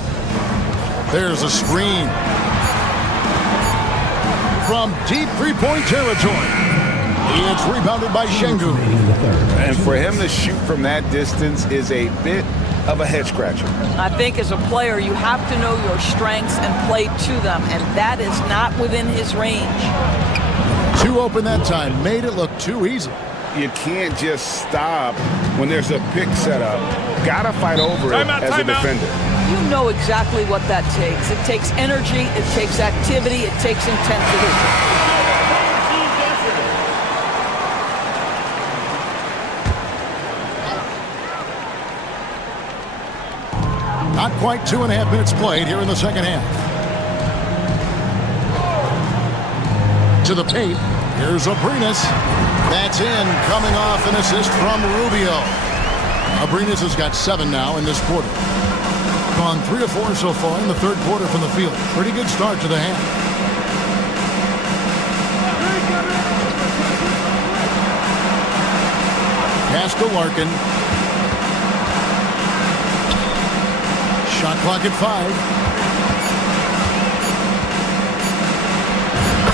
There's a screen. From deep three-point territory. It's rebounded by Şengün. And for him to shoot from that distance is a bit of a head-scratcher. I think as a player, you have to know your strengths and play to them, and that is not within his range. 2 open that time. Made it look too easy. You can't just stop when there's a pick set up. Gotta fight over it as a defender. You know exactly what that takes. It takes energy, it takes activity, it takes intensity. Not quite 2.5 minutes played here in the second half. To the paint. Here's Abrinas. That's in, coming off an assist from Rubio. Abrinas has got 7 now in this quarter. Gone 3 of 4 so far in the third quarter from the field. Pretty good start to the half. Pass to Larkin. Shot clock at 5.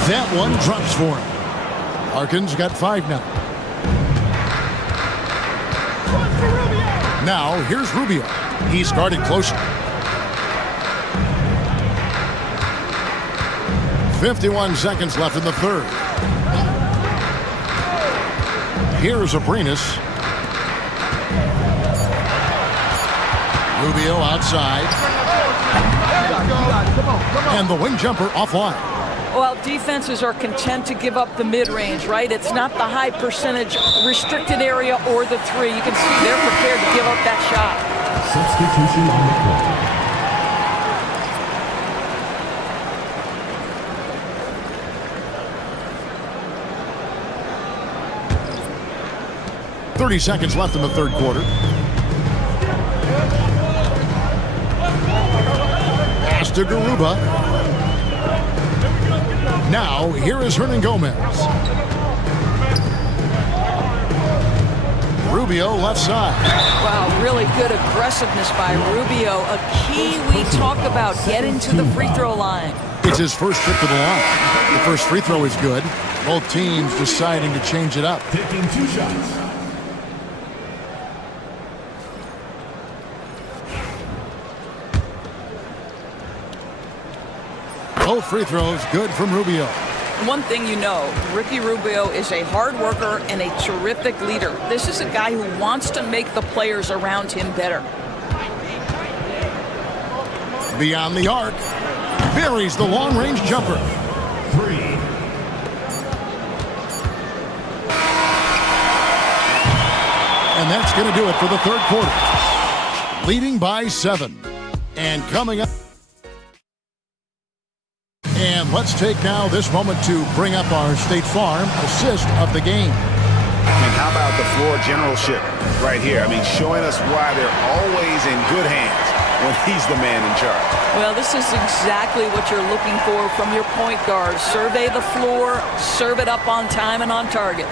That one drops for him. Larkin's got 5 now. Now, here's Rubio. He started closer. 51 seconds left in the third. Here's Abrinas. Rubio outside. And the wing jumper offline. Well, defenses are content to give up the mid-range, right? It's not the high percentage restricted area or the 3. You can see they're prepared to give up that shot. Substitution on the court. 30 seconds left in the third quarter. Pass to Garuba. Now, here is Hernan Gomez. Rubio left side. Wow, really good aggressiveness by Rubio. A key we talk about, getting to the free throw line. It's his first trip to the line. The first free throw is good. Both teams deciding to change it up. Taking 2 shots. Both free throws good from Rubio. One thing you know, Ricky Rubio is a hard worker and a terrific leader. This is a guy who wants to make the players around him better. Beyond the arc. Buries the long-range jumper. 3. And that's going to do it for the third quarter. Leading by 7. And coming up. And let's take now this moment to bring up our State Farm assist of the game. And how about the floor generalship right here? I mean, showing us why they're always in good hands when he's the man in charge. Well, this is exactly what you're looking for from your point guard. Survey the floor, serve it up on time and on target.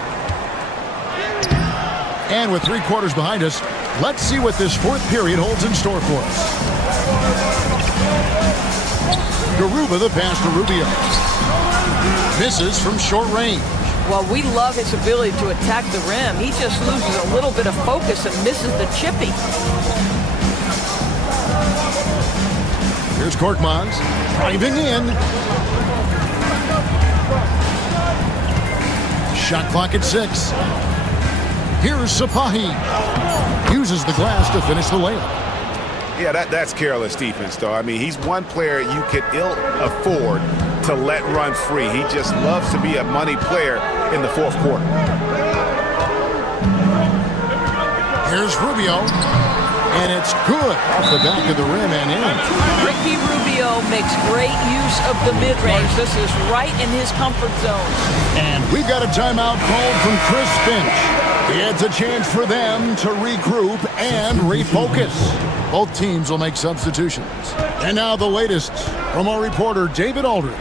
And with 3 quarters behind us, let's see what this fourth period holds in store for us. Garuba the pass to Rubio. Misses from short range. Well, we love his ability to attack the rim. He just loses a little bit of focus and misses the chippy. Here's Korkmaz driving in. Shot clock at 6. Here's Sapahi. Uses the glass to finish the layup. Yeah, that's careless defense, though. I mean, he's one player you could ill afford to let run free. He just loves to be a money player in the fourth quarter. Here's Rubio. And it's good off the back of the rim and in. Ricky Rubio makes great use of the mid-range. This is right in his comfort zone. And we've got a timeout called from Chris Finch. It's a chance for them to regroup and refocus. Both teams will make substitutions. And now the latest from our reporter, David Aldridge.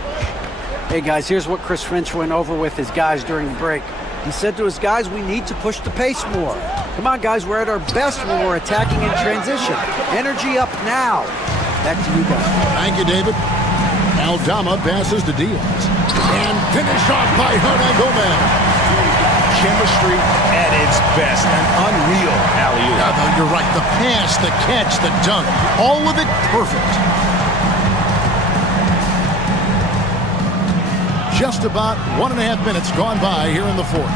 Hey, guys, here's what Chris Finch went over with his guys during the break. He said to his guys, we need to push the pace more. Come on, guys, we're at our best when we're attacking in transition. Energy up now. Back to you guys. Thank you, David. Aldama passes to Diaz. And finished off by Hernan Gomez. Chemistry at its best. An unreal alley-oop. Yeah, no, you're right. The pass, the catch, the dunk, all of it perfect. Just about 1.5 minutes gone by here in the fourth.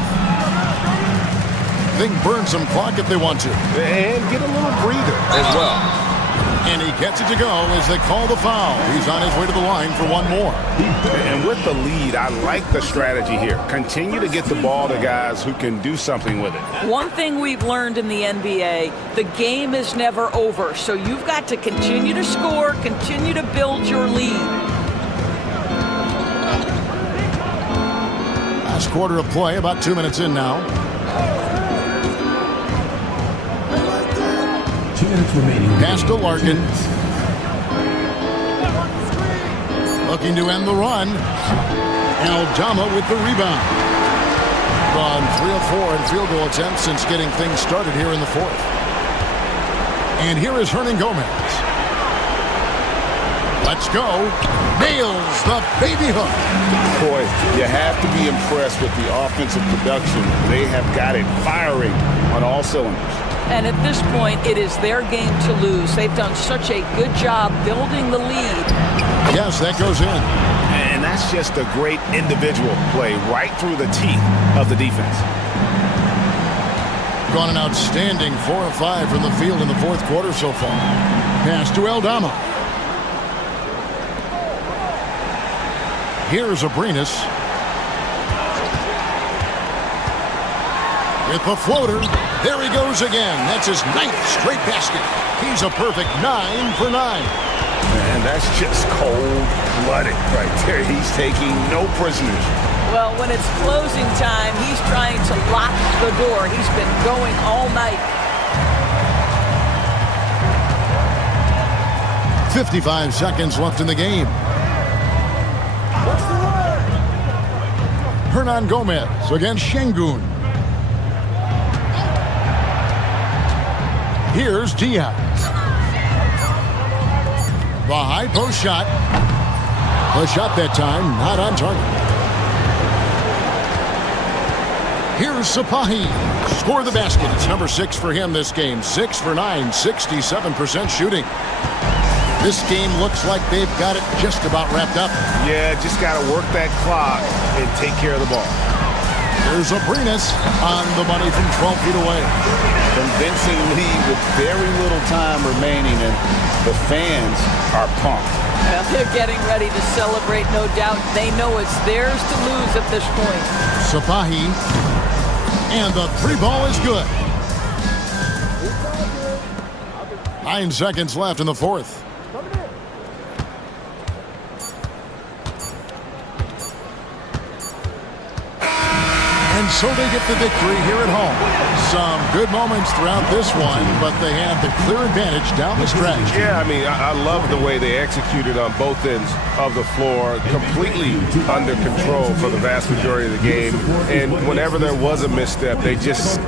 They can burn some clock if they want to. And get a little breather as well. And he gets it to go as they call the foul. He's on his way to the line for one more. And with the lead, I like the strategy here. Continue to get the ball to guys who can do something with it. One thing we've learned in the NBA, the game is never over. So you've got to continue to score, continue to build your lead. Last quarter of play, about 2 minutes in now. 2 minutes remaining. Pass to Larkin. Looking to end the run. Aldama with the rebound. gone 3 of 4 in field goal attempts since getting things started here in the fourth. And here is Hernan Gomez. Let's go. Nails the baby hook. Boy, you have to be impressed with the offensive production. They have got it firing on all cylinders. And at this point, it is their game to lose. They've done such a good job building the lead. Yes, that goes in. And that's just a great individual play right through the teeth of the defense. Gone an outstanding 4 of 5 from the field in the fourth quarter so far. Pass to Aldama. Here's Abrinas. With the floater. There he goes again. That's his 9th straight basket. He's a perfect 9 for 9. And that's just cold-blooded right there. He's taking no prisoners. Well, when it's closing time, he's trying to lock the door. He's been going all night. 55 seconds left in the game. Hernan Gomez against Şengün. Here's Diaz. The high post shot. The shot that time not on target. Here's Sapahi. Score the basket. It's number 6 for him this game. 6 for 9, 67% shooting. This game looks like they've got it just about wrapped up. Yeah, just got to work that clock and take care of the ball. There's Abrinas on the money from 12 feet away. Convincing lead with very little time remaining, and the fans are pumped. Well, they're getting ready to celebrate, no doubt. They know it's theirs to lose at this point. Sapahi. And the 3 ball is good. 9 seconds left in the fourth. And so they get the victory here at home. Some good moments throughout this one, but they have the clear advantage down the stretch. Yeah, I mean, I love the way they executed on both ends of the floor, completely under control for the vast majority of the game. And whenever there was a misstep, they just...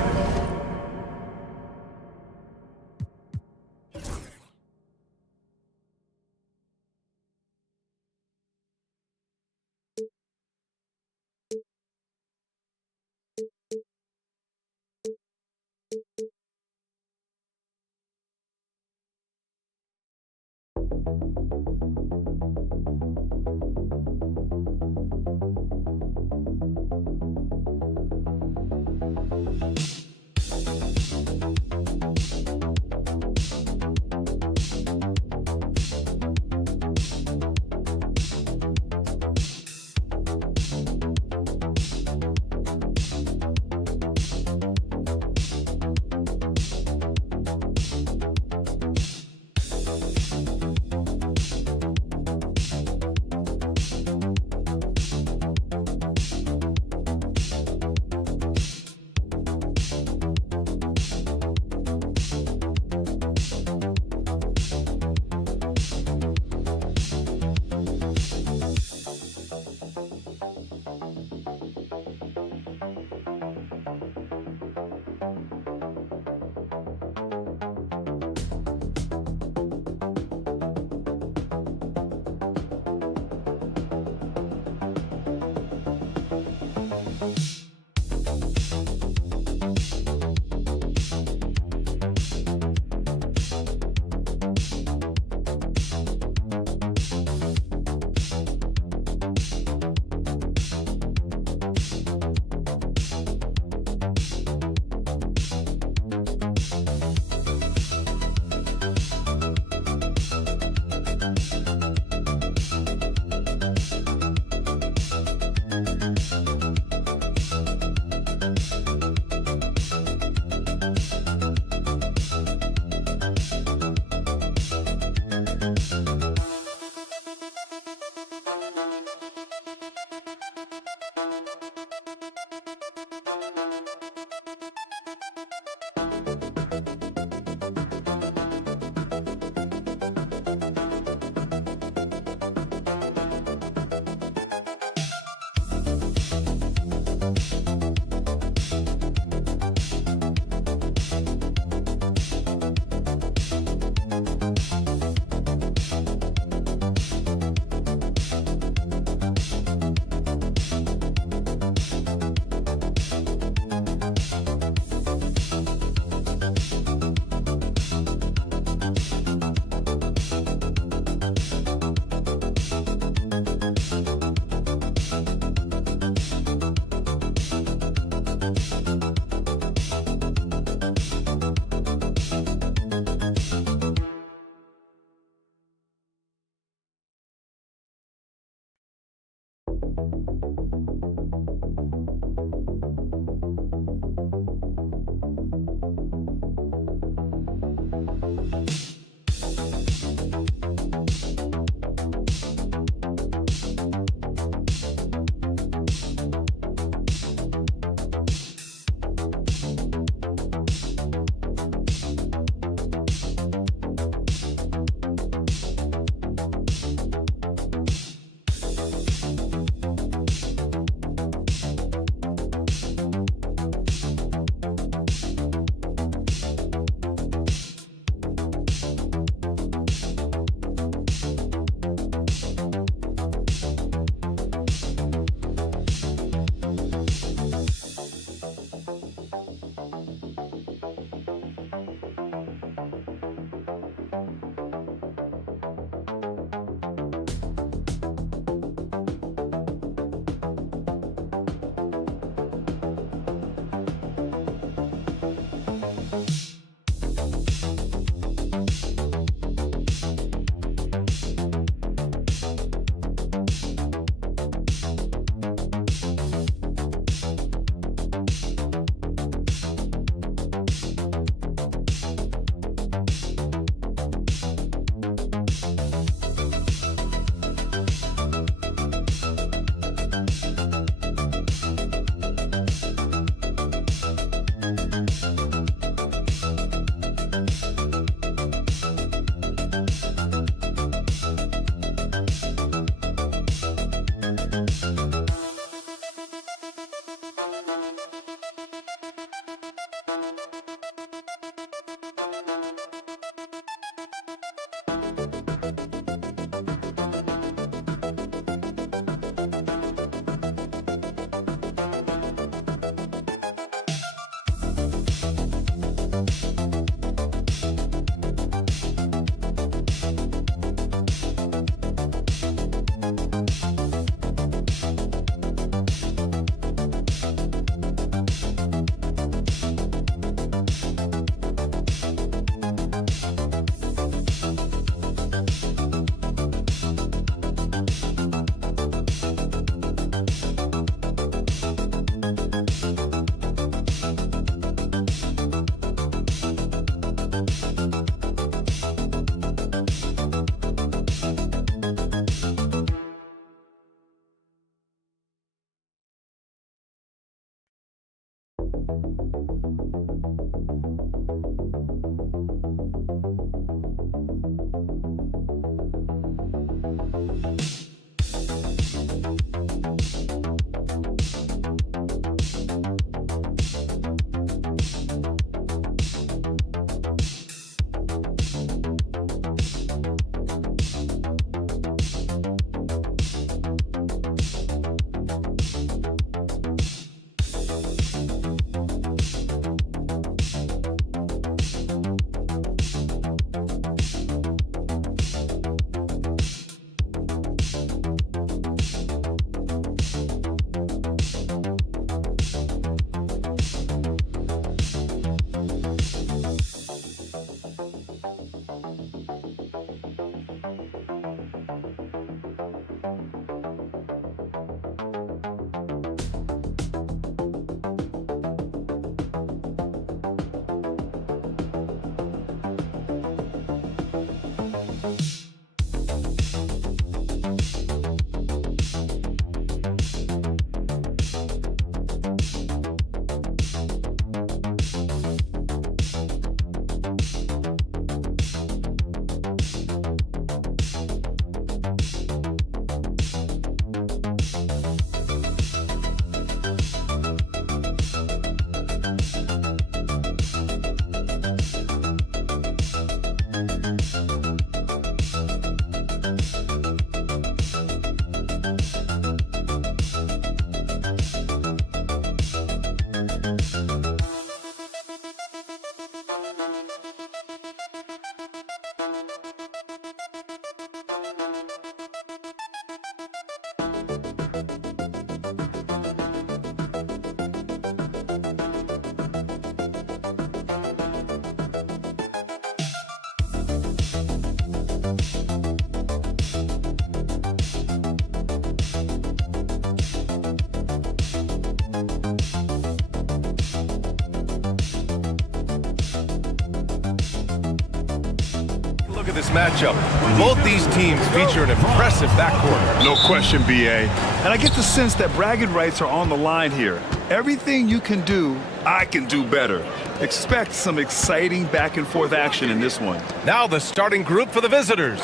at this matchup. Both these teams feature an impressive backcourt. No question, BA. And I get the sense that bragging rights are on the line here. Everything you can do, I can do better. Expect some exciting back and forth action in this one. Now the starting group for the visitors.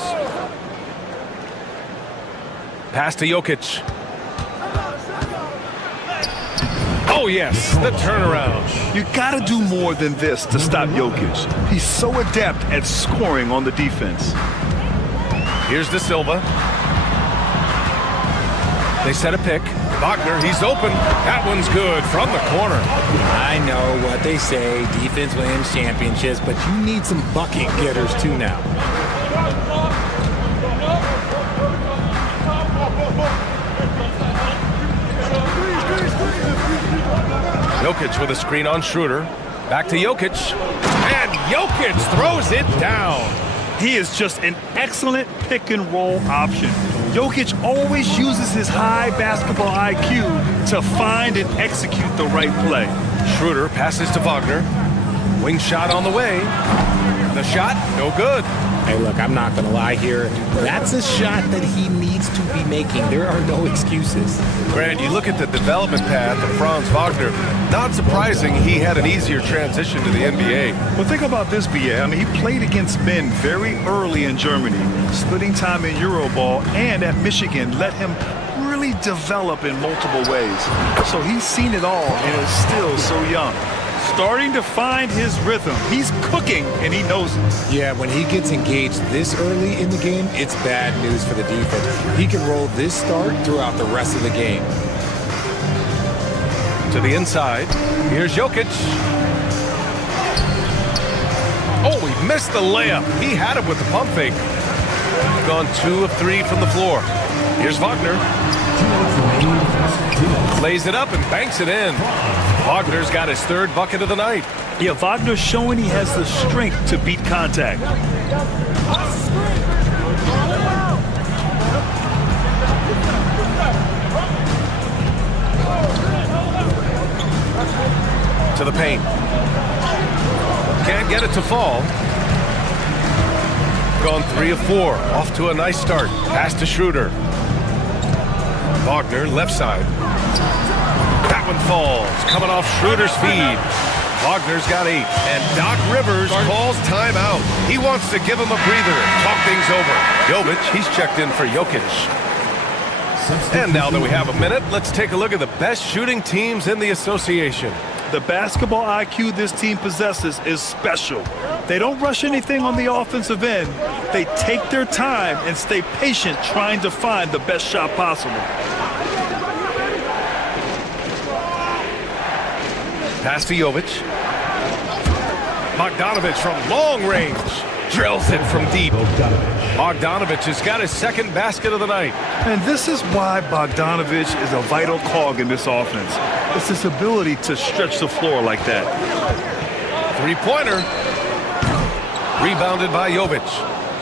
Pass to Jokic. Oh, yes, the turnaround. You got to do more than this to stop Jokic. He's so adept at scoring on the defense. Here's De Silva. They set a pick. Wagner, he's open. That one's good from the corner. I know what they say, defense wins championships, but you need some bucket getters too now. Jokic with a screen on Schroeder. Back to Jokic. And Jokic throws it down. He is just an excellent pick and roll option. Jokic always uses his high basketball IQ to find and execute the right play. Schroeder passes to Wagner. Wing shot on the way. The shot, no good. Hey, look, I'm not going to lie here. That's a shot that he needs to be making. There are no excuses. Grant, you look at the development path of Franz Wagner. Not surprising he had an easier transition to the NBA. Well, think about this, BA. I mean, he played against men very early in Germany, splitting time in Euroball, and at Michigan let him really develop in multiple ways. So he's seen it all and is still so young. Starting to find his rhythm. He's cooking, and he knows it. Yeah, when he gets engaged this early in the game, it's bad news for the defense. He can roll this start throughout the rest of the game. To the inside. Here's Jokic. Oh, he missed the layup. He had it with the pump fake. Gone 2 of 3 from the floor. Here's Wagner. Lays it up and banks it in. Wagner's got his 3rd bucket of the night. Yeah, Wagner's showing he has the strength to beat contact. To the paint. Can't get it to fall. Gone 3 of 4. Off to a nice start. Pass to Schroeder. Wagner, left side. That one falls. Coming off Schroeder's feed. Wagner's got 8. And Doc Rivers calls timeout. He wants to give him a breather and talk things over. Jovic, he's checked in for Jokic. And now that we have a minute, let's take a look at the best shooting teams in the association. The basketball IQ this team possesses is special. They don't rush anything on the offensive end. They take their time and stay patient trying to find the best shot possible. Pass to Jovic. Bogdanovich from long range. Drills it from deep. Bogdanovich has got his 2nd basket of the night. And this is why Bogdanovich is a vital cog in this offense. It's his ability to stretch the floor like that. 3-pointer. Rebounded by Jovic.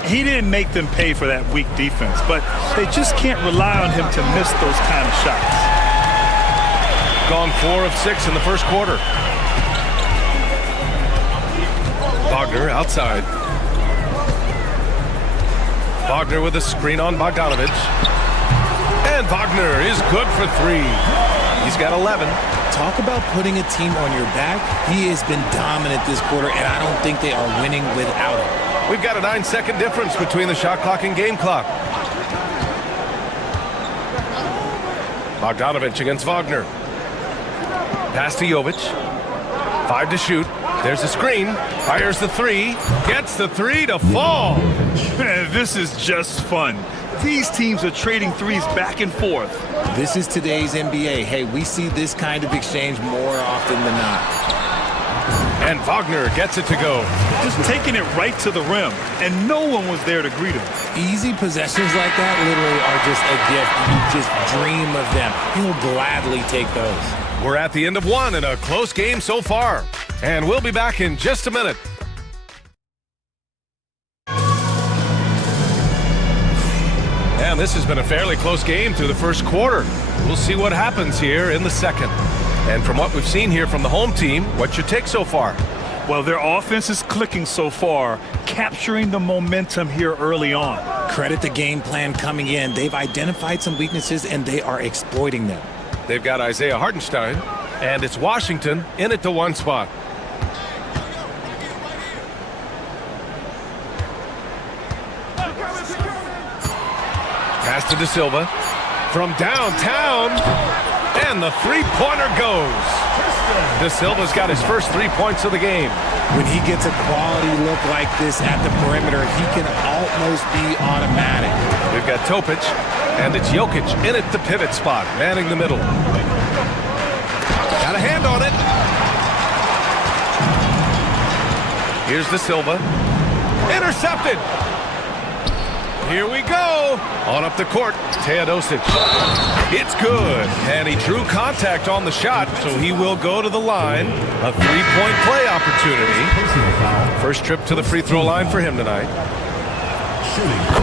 He didn't make them pay for that weak defense, but they just can't rely on him to miss those kind of shots. Gone 4 of 6 in the first quarter. Wagner outside. Wagner with a screen on Bogdanovich. And Wagner is good for 3. He's got 11. Talk about putting a team on your back. He has been dominant this quarter, and I don't think they are winning without him. We've got a 9-second difference between the shot clock and game clock. Bogdanovich against Wagner. Pass to Jovic. 5 to shoot. There's a screen. Fires the 3. Gets the 3 to fall. This is just fun. These teams are trading threes back and forth. This is today's NBA. Hey, we see this kind of exchange more often than not. And Wagner gets it to go. Just taking it right to the rim, and no one was there to greet him. Easy possessions like that literally are just a gift. You just dream of them. He'll gladly take those. We're at the end of 1 in a close game so far. And we'll be back in just a minute. And this has been a fairly close game through the first quarter. We'll see what happens here in the second. And from what we've seen here from the home team, what's your take so far? Well, their offense is clicking so far, capturing the momentum here early on. Credit the game plan coming in. They've identified some weaknesses, and they are exploiting them. They've got Isaiah Hartenstein, and it's Washington in at the 1 spot. Pass to De Silva from downtown, and the three-pointer goes. De Silva's got his first 3 points of the game. When he gets a quality look like this at the perimeter, he can almost be automatic. We've got Topic, and it's Jokic in at the pivot spot, manning the middle. Got a hand on it. Here's De Silva. Intercepted. Here we go. On up the court, Teodosic. It's good. And he drew contact on the shot, so he will go to the line. A three-point play opportunity. First trip to the free throw line for him tonight.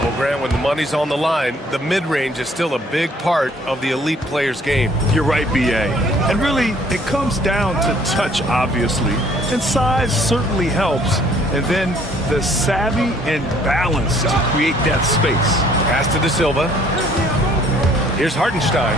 Well, Grant, when the money's on the line, the mid-range is still a big part of the elite player's game. You're right, B.A. And really, it comes down to touch, obviously. And size certainly helps. And then the savvy and balance to create that space. Pass to De Silva. Here's Hartenstein.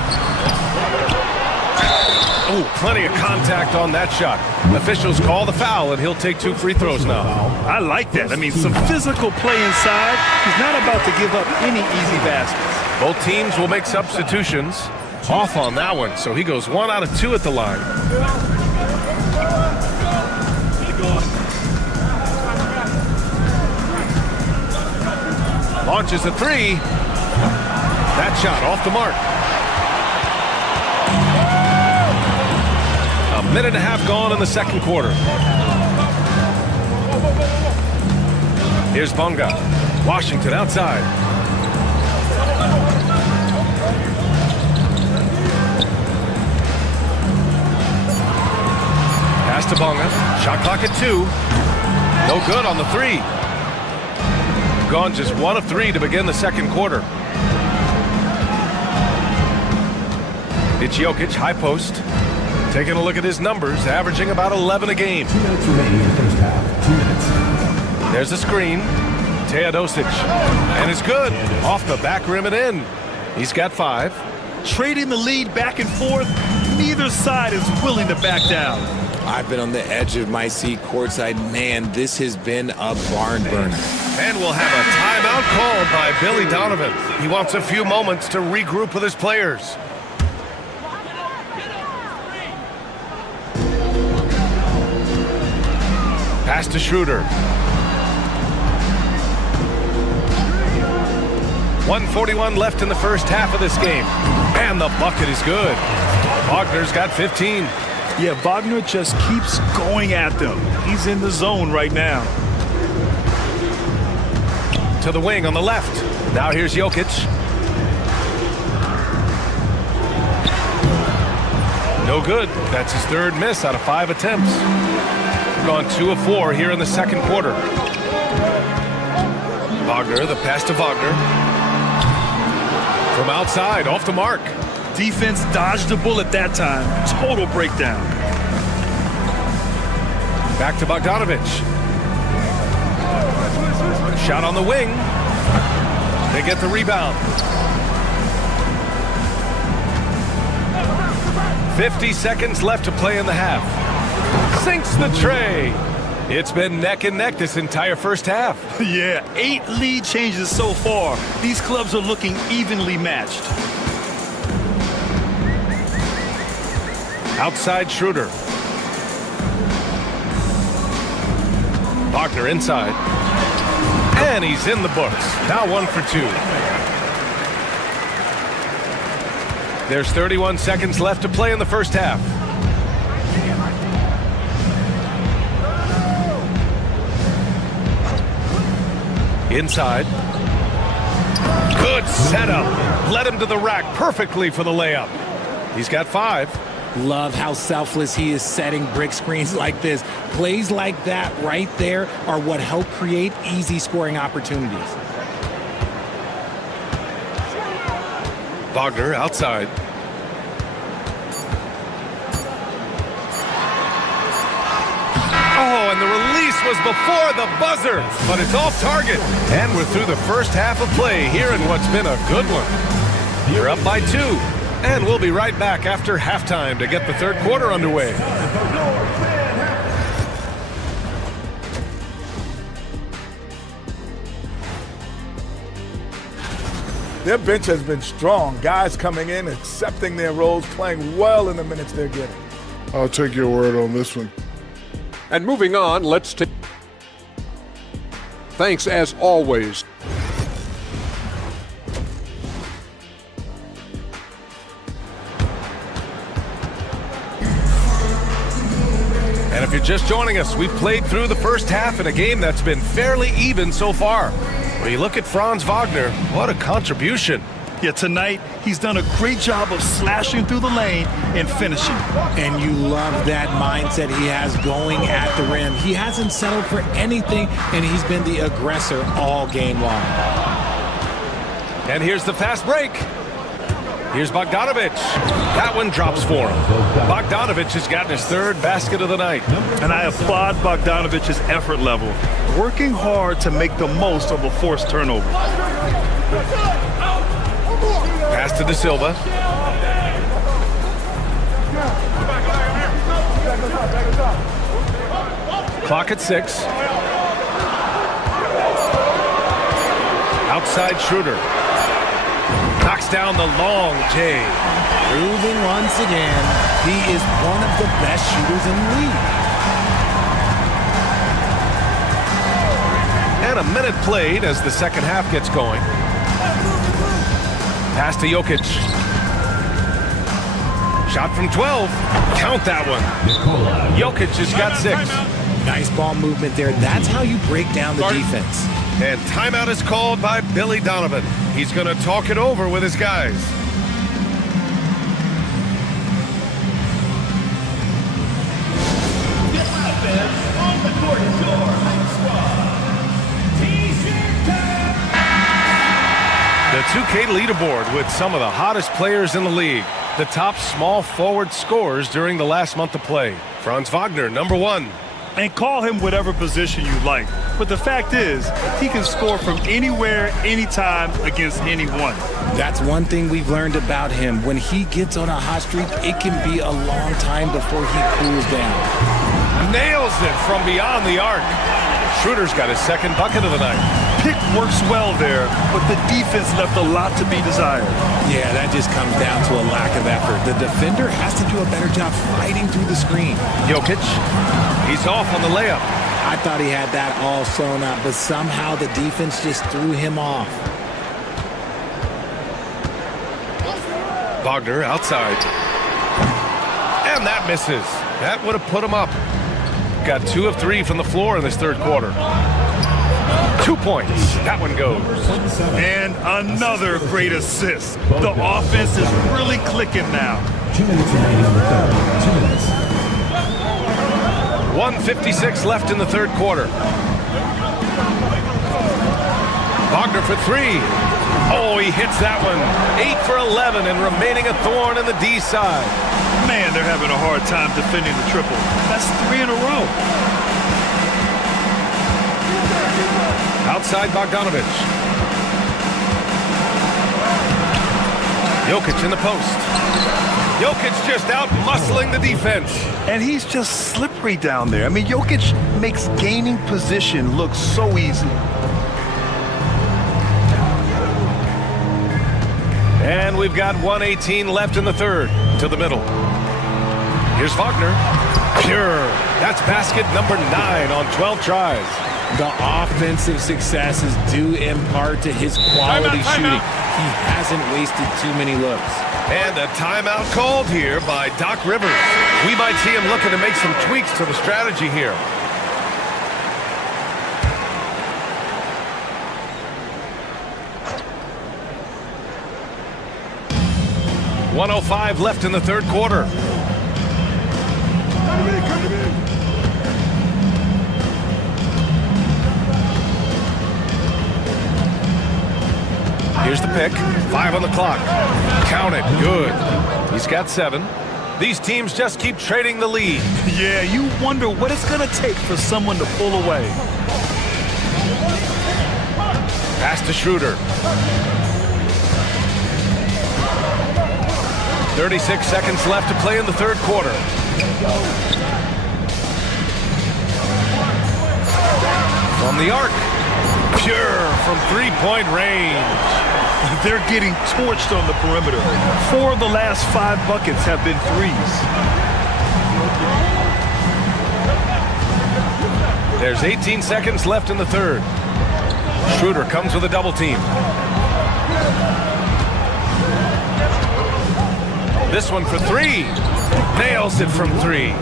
Oh, plenty of contact on that shot. Officials call the foul, and he'll take 2 free throws now. I like that. I mean, some physical play inside. He's not about to give up any easy baskets. Both teams will make substitutions. Off on that one, so he goes 1 out of 2 at the line. Launches a 3. That shot off the mark. A minute and a half gone in the second quarter. Here's Bonga. Washington outside. Pass to Bonga. Shot clock at 2. No good on the 3. Gone just 1 of 3 to begin the second quarter. It's Jokic, high post. Taking a look at his numbers, averaging about 11 a game. 2 minutes remaining in the first half. 2 minutes. There's a screen. Teodosic. And it's good. Off the back rim and in. He's got 5. Trading the lead back and forth, neither side is willing to back down. I've been on the edge of my seat courtside. Man, this has been a barn burner. And we'll have a timeout called by Billy Donovan. He wants a few moments to regroup with his players. Pass to Schroeder. 1:41 left in the first half of this game. And the bucket is good. Wagner's got 15. Yeah, Wagner just keeps going at them. He's in the zone right now. To the wing on the left. Now here's Jokic. No good. That's his 3rd miss out of 5 attempts. Gone 2 of 4 here in the second quarter. Wagner, the pass to Wagner. From outside, off the mark. Defense dodged the bullet that time. Total breakdown. Back to Bogdanovic. Shot on the wing. They get the rebound. 50 seconds left to play in the half. Sinks the tray. It's been neck and neck this entire first half. Yeah, 8 lead changes so far. These clubs are looking evenly matched. Outside Schroeder. Wagner inside. And he's in the books. Now 1 for 2. There's 31 seconds left to play in the first half. Inside. Good setup. Led him to the rack perfectly for the layup. He's got 5. Love how selfless he is setting brick screens like this. Plays like that right there are what help create easy scoring opportunities. Wagner outside. Oh, and the was before the buzzer, but it's off target. And we're through the first half of play here in what's been a good one. You're up by 2, and we'll be right back after halftime to get the third quarter underway. Their bench has been strong. Guys coming in, accepting their roles, playing well in the minutes they're getting. I'll take your word on this one. And moving on, let's take. Thanks as always. And if you're just joining us, we've played through the first half in a game that's been fairly even so far. When you look at Franz Wagner, what a contribution. Yeah, tonight he's done a great job of slashing through the lane and finishing. And you love that mindset he has going at the rim. He hasn't settled for anything, and he's been the aggressor all game long. And here's the fast break. Here's Bogdanovic. That one drops for him. Bogdanovic has gotten his third basket of the night. And I applaud Bogdanovic's effort level, working hard to make the most of a forced turnover. Pass to De Silva. Clock at 6. Outside Schroeder. Knocks down the long J. Proving once again, he is one of the best shooters in the league. And a minute played as the second half gets going. Pass to Jokic. Shot from 12. Count that one. Jokic has got 6. Nice ball movement there. That's how you break down the defense. And timeout is called by Billy Donovan. He's going to talk it over with his guys. The 2K leaderboard with some of the hottest players in the league. The top small forward scorers during the last month of play. Franz Wagner, number 1. And call him whatever position you like. But the fact is, he can score from anywhere, anytime, against anyone. That's one thing we've learned about him. When he gets on a hot streak, it can be a long time before he cools down. Nails it from beyond the arc. Schroeder's got his second bucket of the night. Pick works well there, but the defense left a lot to be desired. Yeah, that just comes down to a lack of effort. The defender has to do a better job fighting through the screen. Jokic, he's off on the layup. I thought he had that all sewn up, but somehow the defense just threw him off. Wagner outside. And that misses. That would have put him up. Got 2 of 3 from the floor in this third quarter. 2 points. That one goes. And another great assist. The offense is really clicking now. 2 minutes remaining in the third. 2 minutes. 1:56 left in the third quarter. Wagner for 3. Oh, he hits that one. 8 for 11 and remaining a thorn in the D side. Man, they're having a hard time defending the triple. That's 3 in a row. Outside Bogdanovic. Jokic in the post. Jokic just out muscling the defense. And he's just slippery down there. I mean, Jokic makes gaining position look so easy. And we've got 1:18 left in the third. To the middle. Here's Wagner. Pure. That's basket number 9 on 12 tries. The offensive success is due in part to his quality shooting. He hasn't wasted too many looks. And a timeout called here by Doc Rivers. We might see him looking to make some tweaks to the strategy here. .105 left in the third quarter. Here's the pick. 5 on the clock. Count it. Good. He's got 7. These teams just keep trading the lead. Yeah, you wonder what it's going to take for someone to pull away. Pass to Schroeder. 36 seconds left to play in the third quarter. From the arc. Pure from three-point range. They're getting torched on the perimeter. 4 of the last 5 buckets have been threes. There's 18 seconds left in the third. Schroeder comes with a double team. This one for 3. Nails it from 3.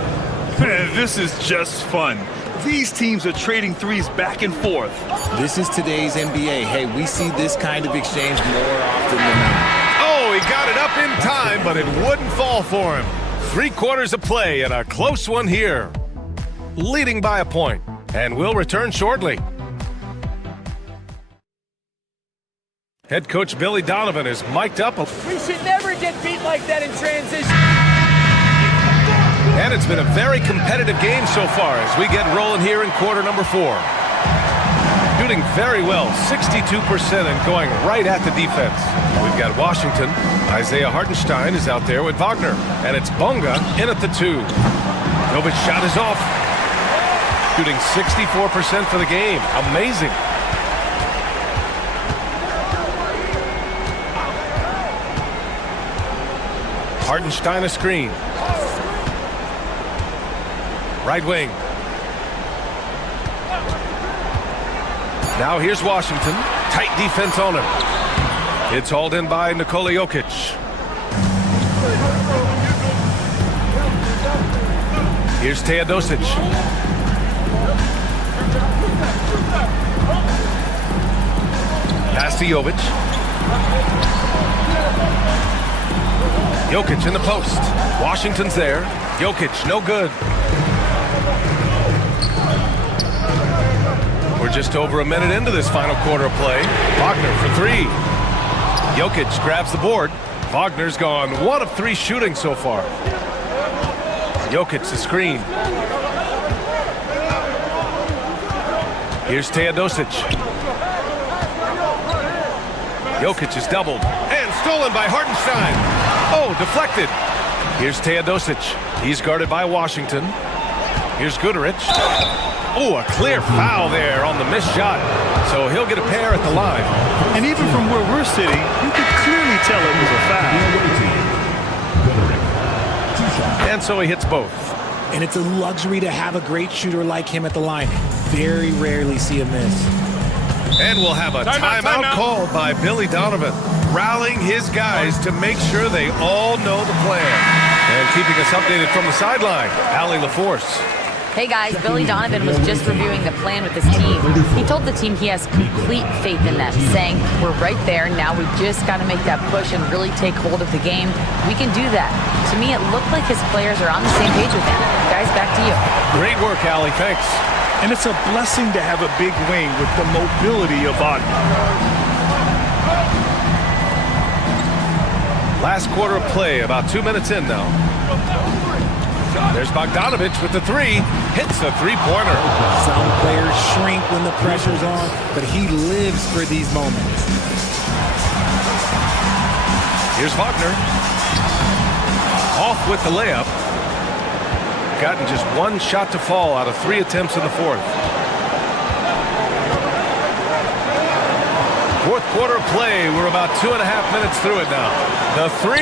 This is just fun. These teams are trading threes back and forth. This is today's NBA. Hey, we see this kind of exchange more often than not. Oh, he got it up in time, but it wouldn't fall for him. 3 quarters of play and a close one here. Leading by a point, and we'll return shortly. Head coach Billy Donovan is mic'd up. We should never get beat like that in transition. And it's been a very competitive game so far as we get rolling here in quarter number 4. Shooting very well, 62% and going right at the defense. We've got Washington. Isaiah Hartenstein is out there with Wagner. And it's Bonga in at the 2. Novic's shot is off. Shooting 64% for the game. Amazing. Hartenstein a screen. Right wing. Now here's Washington. Tight defense on him. It's hauled in by Nikola Jokic. Here's Teodosic. Pass to Jovic. Jokic in the post. Washington's there. Jokic, no good. We're just over a minute into this final quarter of play. Wagner for 3. Jokic grabs the board. Wagner's gone 1 of 3 shooting so far. Jokic the screen. Here's Teodosic. Jokic is doubled and stolen by Hartenstein. Oh, deflected. Here's Teodosic. He's guarded by Washington. Here's Goodrich. Oh, a clear foul there on the missed shot. So he'll get a pair at the line. And even from where we're sitting, you could clearly tell it was a foul. And so he hits both. And it's a luxury to have a great shooter like him at the line. Very rarely see a miss. And we'll have a timeout called by Billy Donovan, rallying his guys to make sure they all know the plan. And keeping us updated from the sideline, Allie LaForce. Hey guys, Billy Donovan was just reviewing the plan with his team. He told the team he has complete faith in them, saying, we're right there, now we just got to make that push and really take hold of the game. We can do that. To me, it looked like his players are on the same page with him. Guys, back to you. Great work, Allie, thanks. And it's a blessing to have a big wing with the mobility of Wagner. Last quarter of play, about 2 minutes in now. There's Bogdanovich with the 3. Hits the three-pointer. Some players shrink when the pressure's on, but he lives for these moments. Here's Wagner. Off with the layup. Gotten just 1 shot to fall out of 3 attempts in the fourth. Fourth quarter of play. We're about 2.5 minutes through it now. The 3.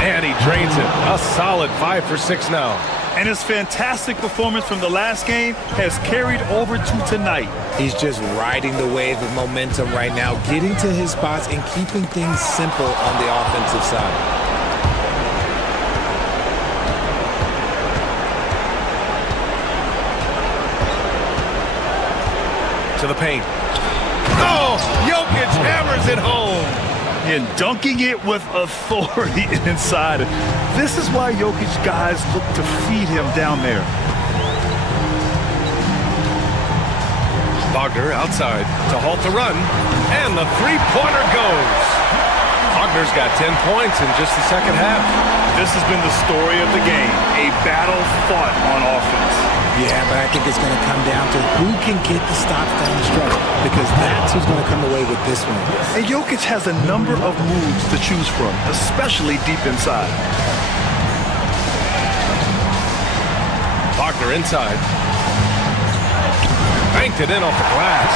And he drains it. A solid 5 for 6 now. And his fantastic performance from the last game has carried over to tonight. He's just riding the wave of momentum right now, getting to his spots and keeping things simple on the offensive side. To the paint. Oh, Jokic hammers it home. And dunking it with authority inside. This is why Jokic guys look to feed him down there. Wagner outside to halt the run. And the three-pointer goes. Wagner's got 10 points in just the second half. This has been the story of the game, a battle fought on offense. Yeah, but I think it's going to come down to who can get the stops down the stretch, because that's who's going to come away with this one. And Jokic has a number of moves to choose from, especially deep inside. Wagner inside. Banked it in off the glass.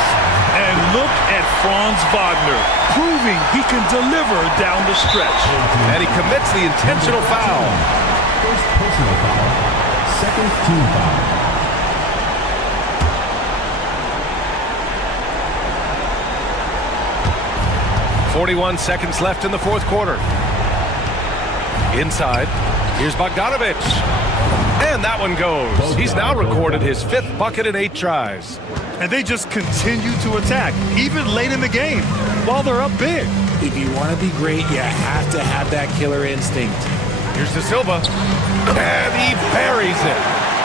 And look at Franz Wagner, proving he can deliver down the stretch. And he commits the intentional foul. First personal foul. Second team foul. 41 seconds left in the fourth quarter. Inside, here's Bogdanovic. And that one goes. He's now recorded his 5th bucket in 8 tries. And they just continue to attack, even late in the game, while they're up big. If you want to be great, you have to have that killer instinct. Here's De Silva. And he buries it.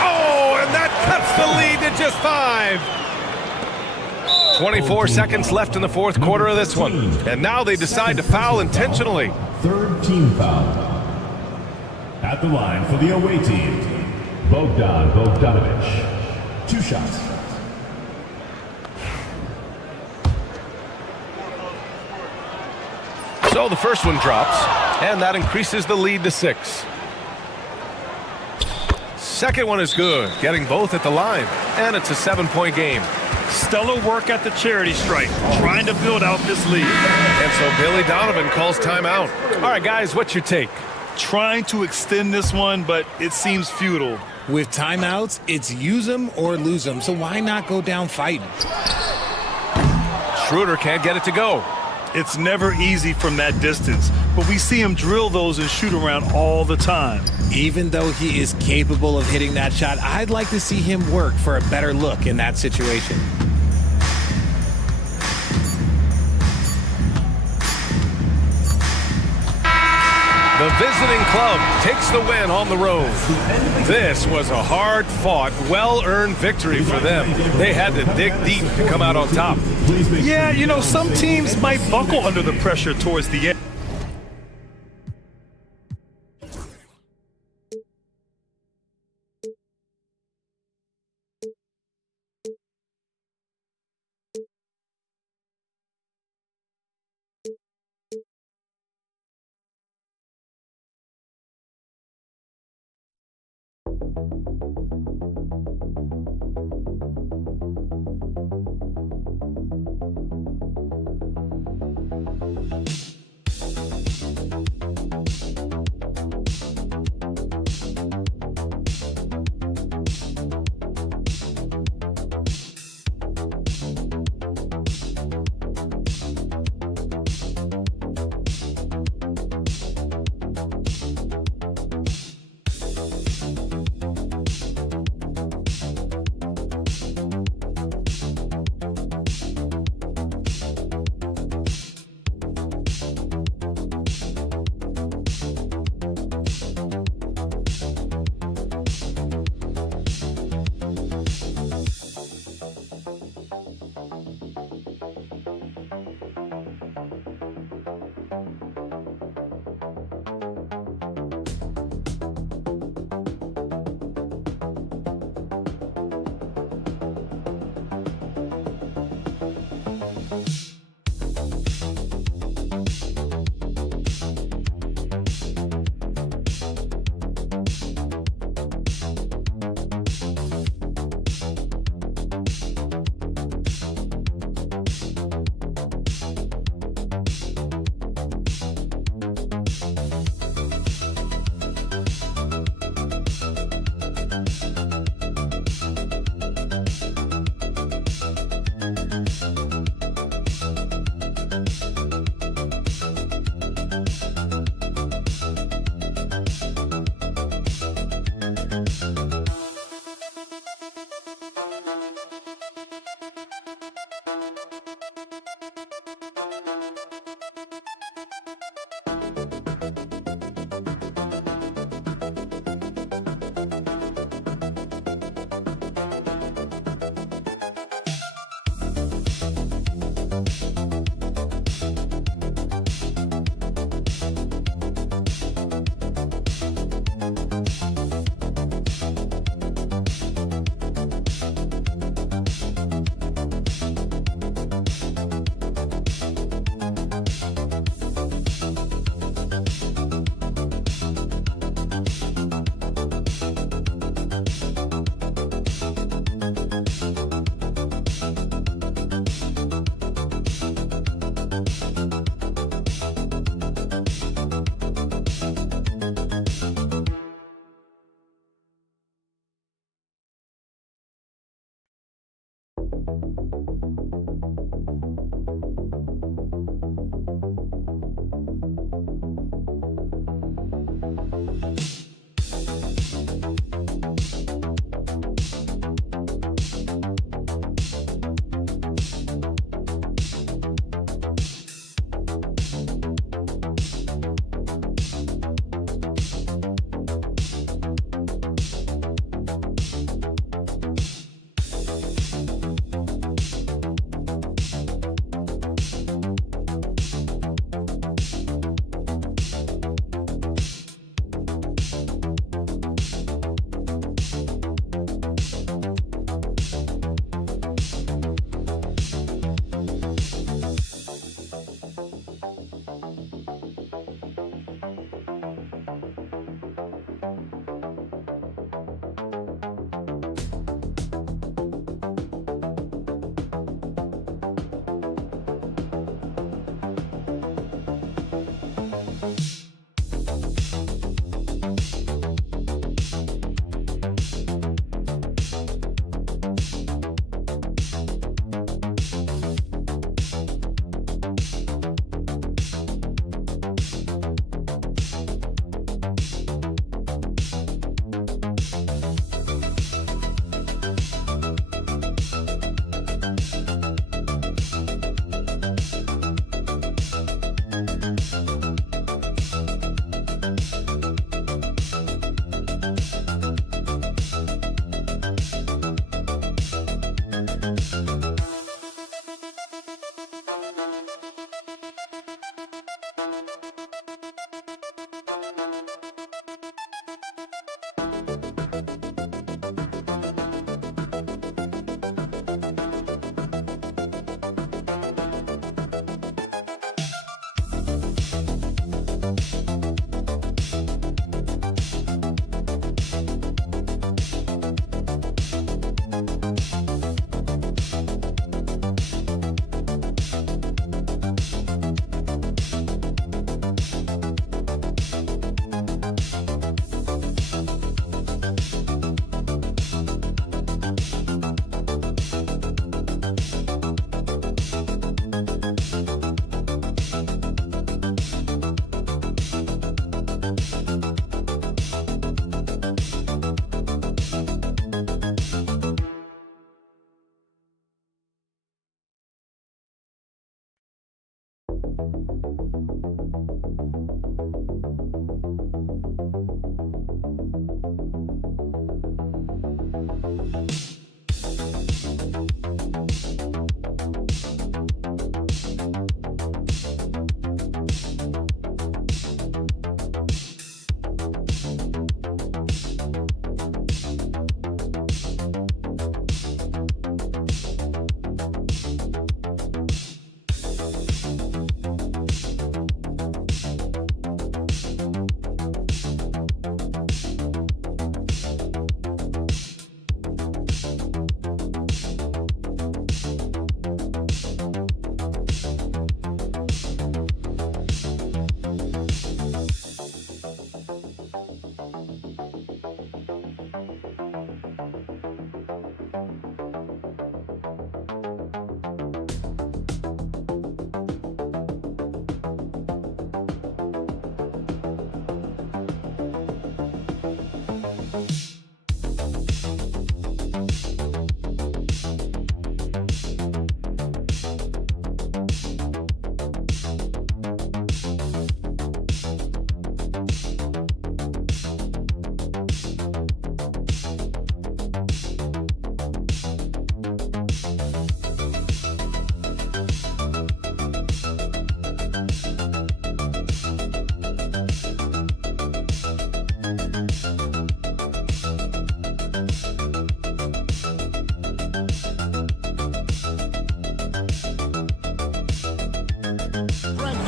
Oh, and that cuts the lead to just 5. 24 seconds left in the fourth quarter of this one. And now they decide to foul intentionally. Third team foul. At the line for the away team, Bogdanovic. 2 shots. So the first one drops, and that increases the lead to 6. Second one is good, getting both at the line, and it's a 7-point game. Stellar work at the charity stripe, trying to build out this lead. And so Billy Donovan calls timeout. All right, guys, what's your take? Trying to extend this one, but it seems futile. With timeouts, it's use them or lose them, so why not go down fighting? Schroeder can't get it to go. It's never easy from that distance, but we see him drill those and shoot around all the time. Even though he is capable of hitting that shot, I'd like to see him work for a better look in that situation. The visiting club takes the win on the road. This was a hard-fought, well-earned victory for them. They had to dig deep to come out on top. Yeah, you know, some teams might buckle under the pressure towards the end.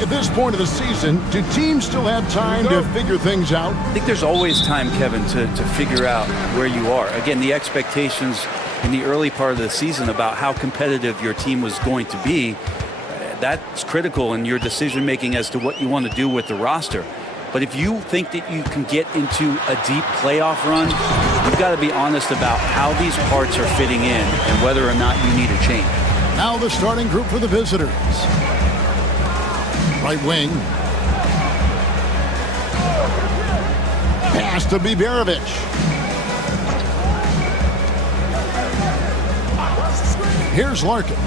At this point of the season, do teams still have time to figure things out? I think there's always time, Kevin, to figure out where you are. Again, the expectations in the early part of the season about how competitive your team was going to be, that's critical in your decision making as to what you want to do with the roster. But if you think that you can get into a deep playoff run, you've got to be honest about how these parts are fitting in and whether or not you need a change. Now the starting group for the visitors. Right wing. Pass to Biberovic. Here's Larkin.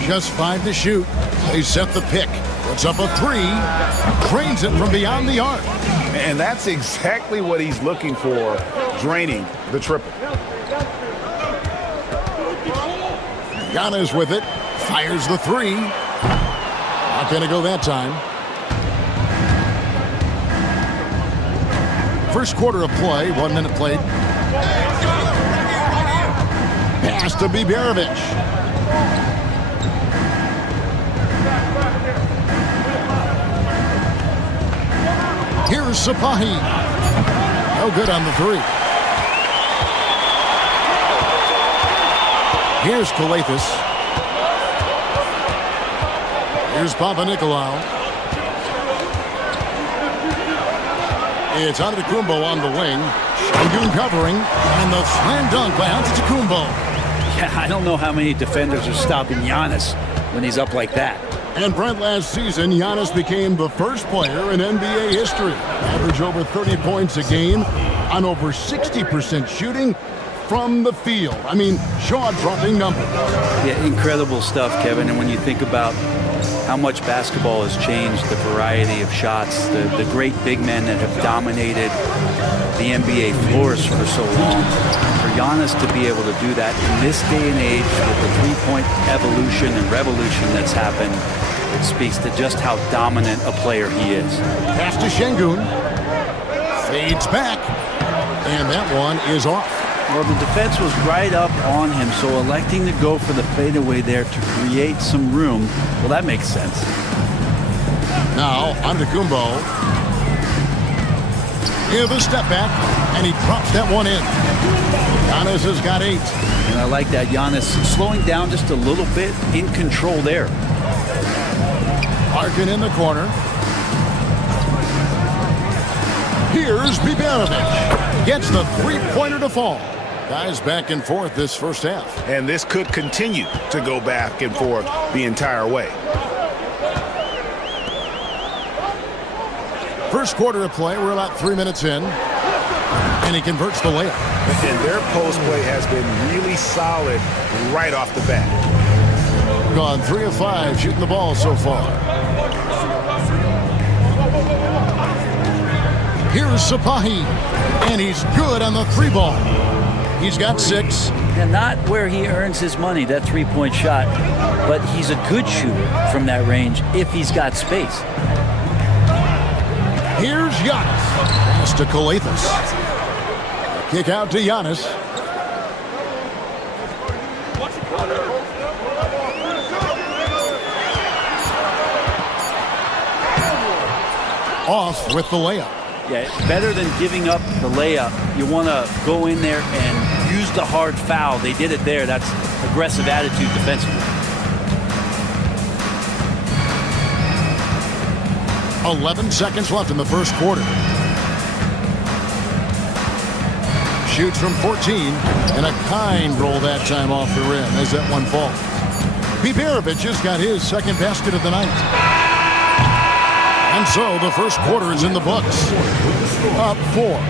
Just 5 to shoot. They set the pick. Puts up a 3. Drains it from beyond the arc. And that's exactly what he's looking for, draining the triple. Giannis with it. Fires the 3. Not going to go that time. First quarter of play. 1 minute played. Pass to Biberovic. Here's Sapahi. No good on the 3. Here's Kalathis. Here's Papanikolaou. It's Antetokounmpo on the wing. Şengün covering. And the slam dunk by Antetokounmpo. Yeah, I don't know how many defenders are stopping Giannis when he's up like that. And Brent, last season, Giannis became the first player in NBA history. Average over 30 points a game on over 60% shooting from the field. I mean, jaw-dropping numbers. Yeah, incredible stuff, Kevin. And when you think about how much basketball has changed, the variety of shots, the great big men that have dominated the NBA floors for so long, for Giannis to be able to do that in this day and age with the three-point evolution and revolution that's happened, it speaks to just how dominant a player he is. Pass to Şengün. Fades back. And that one is off. Well, the defense was right up on him, so electing to go for the fadeaway there to create some room, well, that makes sense. Now, Antetokounmpo. Here's the step back, and he drops that one in. Giannis has got 8. And I like that. Giannis slowing down just a little bit, in control there. Larkin in the corner. Here's Biberovic. Gets the three-pointer to fall. Guys back and forth this first half. And this could continue to go back and forth the entire way. First quarter of play, we're about 3 minutes in. And he converts the layup. And their post play has been really solid right off the bat. Gone 3 of 5 shooting the ball so far. Here's Sapahi. And he's good on the 3-ball. He's got 6. And not where he earns his money, that three-point shot, but he's a good shooter from that range if he's got space. Here's Giannis. Pass to Kalathis. Kick out to Giannis. Off with the layup. Yeah, better than giving up the layup. You want to go in there and use the hard foul. They did it there. That's aggressive attitude defensively. 11 seconds left in the first quarter. Shoots from 14, and a kind roll that time off the rim as that one falls. Biberovic has got his second basket of the night. And so the first quarter is in the books. Up 4.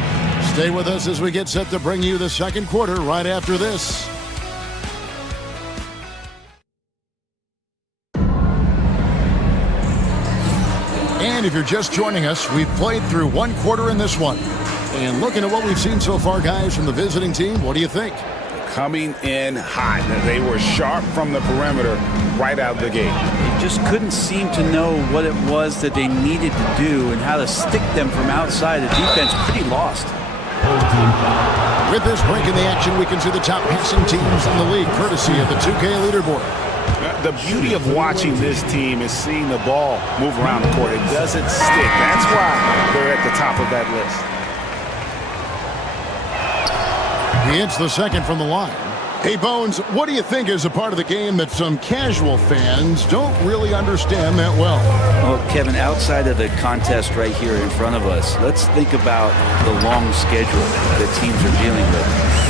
Stay with us as we get set to bring you the second quarter right after this. And if you're just joining us, we've played through one quarter in this one. And looking at what we've seen so far, guys, from the visiting team, what do you think? Coming in hot. They were sharp from the perimeter right out of the gate. They just couldn't seem to know what it was that they needed to do and how to stick them from outside. The defense pretty lost. With this break in the action, we can see the top passing teams in the league, courtesy of the 2K leaderboard. The beauty of watching this team is seeing the ball move around the court. It doesn't stick. That's why they're at the top of that list. He hits the second from the line. Hey, Bones, what do you think is a part of the game that some casual fans don't really understand that well? Well, Kevin, outside of the contest right here in front of us, let's think about the long schedule that teams are dealing with.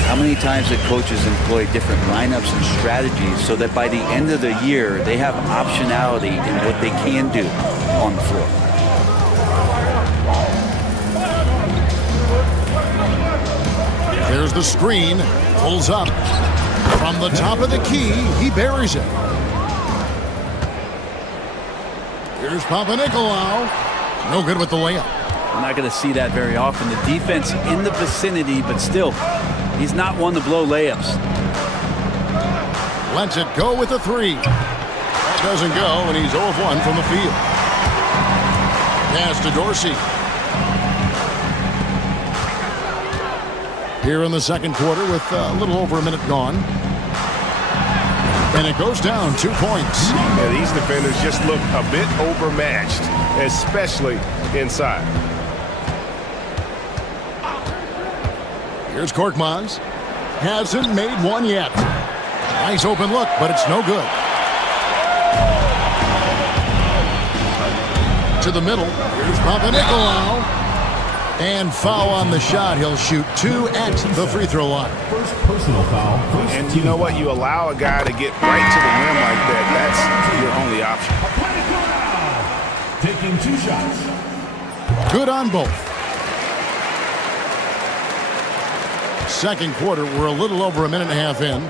How many times the coaches employ different lineups and strategies so that by the end of the year, they have optionality in what they can do on the floor. There's the screen, pulls up. From the top of the key, he buries it. Here's Papanikolaou. No good with the layup. We're not going to see that very often. The defense in the vicinity, but still, he's not one to blow layups. Lets it go with a three. That doesn't go, and he's 0 of 1 from the field. Pass to Dorsey. Here in the second quarter with a little over a minute gone. And it goes down 2 points. Yeah, these defenders just look a bit overmatched, especially inside. Here's Korkmaz. Hasn't made one yet. Nice open look, but it's no good. To the middle. Here's Papanikolaou. And foul on the shot. He'll shoot 2 at the free throw line. First personal foul. And you know what? You allow a guy to get right to the rim like that. That's your only option. Taking 2 shots. Good on both. Second quarter, we're a little over a minute and a half in.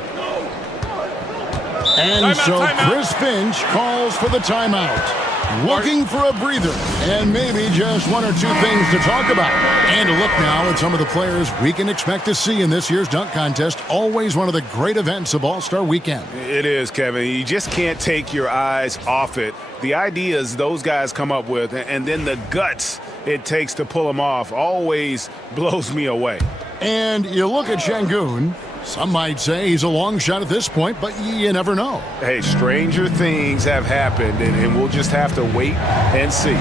And so Chris Finch calls for the timeout. Looking for a breather and maybe just 1 or 2 things to talk about. And a look now at some of the players we can expect to see in this year's dunk contest. Always one of the great events of All-Star Weekend. It is, Kevin. You just can't take your eyes off it. The ideas those guys come up with and then the guts it takes to pull them off always blows me away. And you look at Şengün. Some might say he's a long shot at this point, but you never know. Hey, stranger things have happened, and we'll just have to wait and see.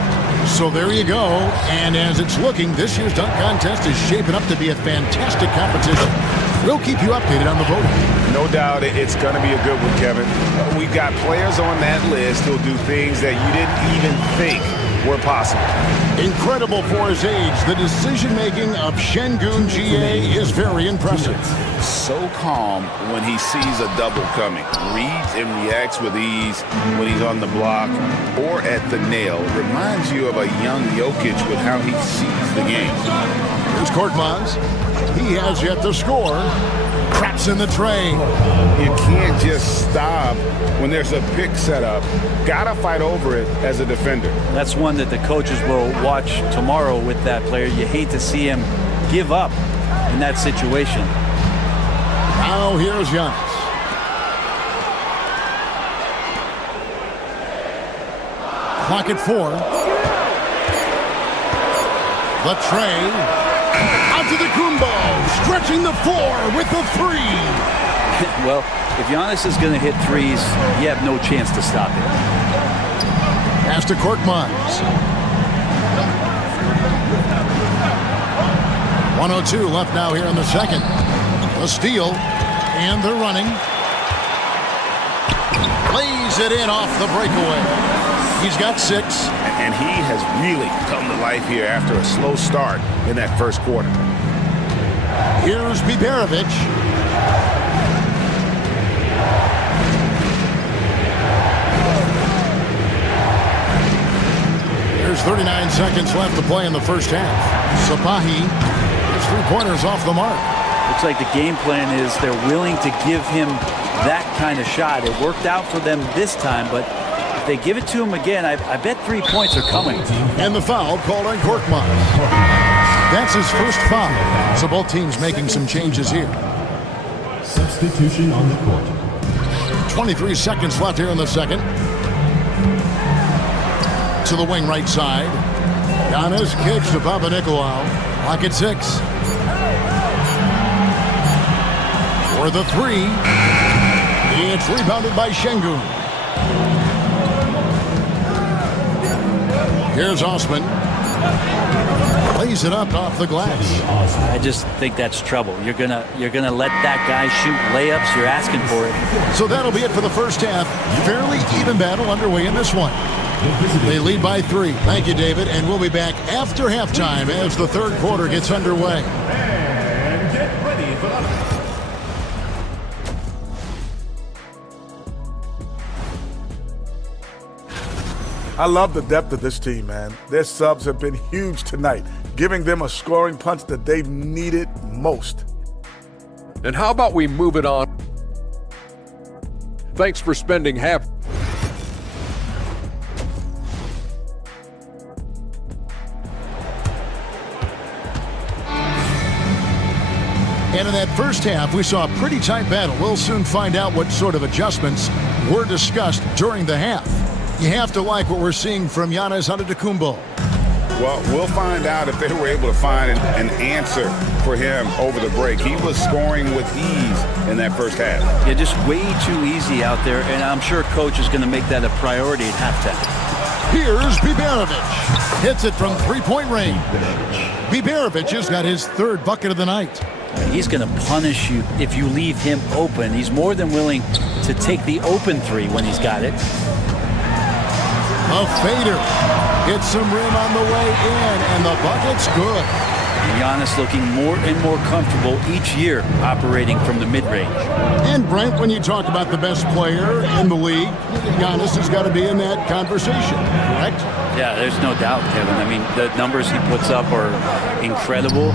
So there you go. And as it's looking, this year's dunk contest is shaping up to be a fantastic competition. We'll keep you updated on the voting. No doubt it's going to be a good one, Kevin. We've got players on that list who'll do things that you didn't even think were possible. Incredible for his age. The decision-making of Şengün GA is very impressive. So calm when he sees a double coming. Reads and reacts with ease when he's on the block or at the nail. Reminds you of a young Jokic with how he sees the game. Here's Korkmaz. He has yet to score. Traps in the tray. You can't just stop when there's a pick set up. Gotta fight over it as a defender. That's one that the coaches will watch tomorrow with that player. You hate to see him give up in that situation. Now here's Giannis. Clock at 4. The tray. Antetokounmpo stretching the floor with the 3. Well, if Giannis is going to hit threes, you have no chance to stop it. Pass to Korkmaz. 1:02 left now here in the second. The steal, and they're running. Lays it in off the breakaway. He's got 6. And he has really come to life here after a slow start in that first quarter. Here's Biberovic. There's 39 seconds left to play in the first half. Sapahi, his 3-pointers off the mark. Looks like the game plan is they're willing to give him that kind of shot. It worked out for them this time, but if they give it to him again, I bet 3 points are coming. And the foul called on Korkmaz. That's his first foul. So both teams making some changes here. Substitution on the court. 23 seconds left here in the second. To the wing right side. Giannis kicks to Papanikolaou. Clock at 6. For the 3. It's rebounded by Şengün. Here's Osman. lays it up off the glass. I just think that's trouble. You're gonna let that guy shoot layups. You're asking for it. So that'll be it for the first half. Fairly even battle underway in this one. They lead by 3. Thank you, David. And we'll be back after halftime as the third quarter gets underway. And get ready for the... I love the depth of this team, man. Their subs have been huge tonight, giving them a scoring punch that they've needed most. And how about we move it on? Thanks for spending half. And in that first half, we saw a pretty tight battle. We'll soon find out what sort of adjustments were discussed during the half. You have to like what we're seeing from Giannis Antetokounmpo. Well, we'll find out if they were able to find an answer for him over the break. He was scoring with ease in that first half. Yeah, just way too easy out there, and I'm sure coach is going to make that a priority at halftime. Here's Biberovic. Hits it from three-point range. Biberovic has got his third bucket of the night. He's going to punish you if you leave him open. He's more than willing to take the open three when he's got it. A fader. Hits some rim on the way in, and the bucket's good. Giannis looking more and more comfortable each year operating from the mid-range. And Brent, when you talk about the best player in the league, Giannis has got to be in that conversation, correct? Yeah, there's no doubt, Kevin. I mean, the numbers he puts up are incredible.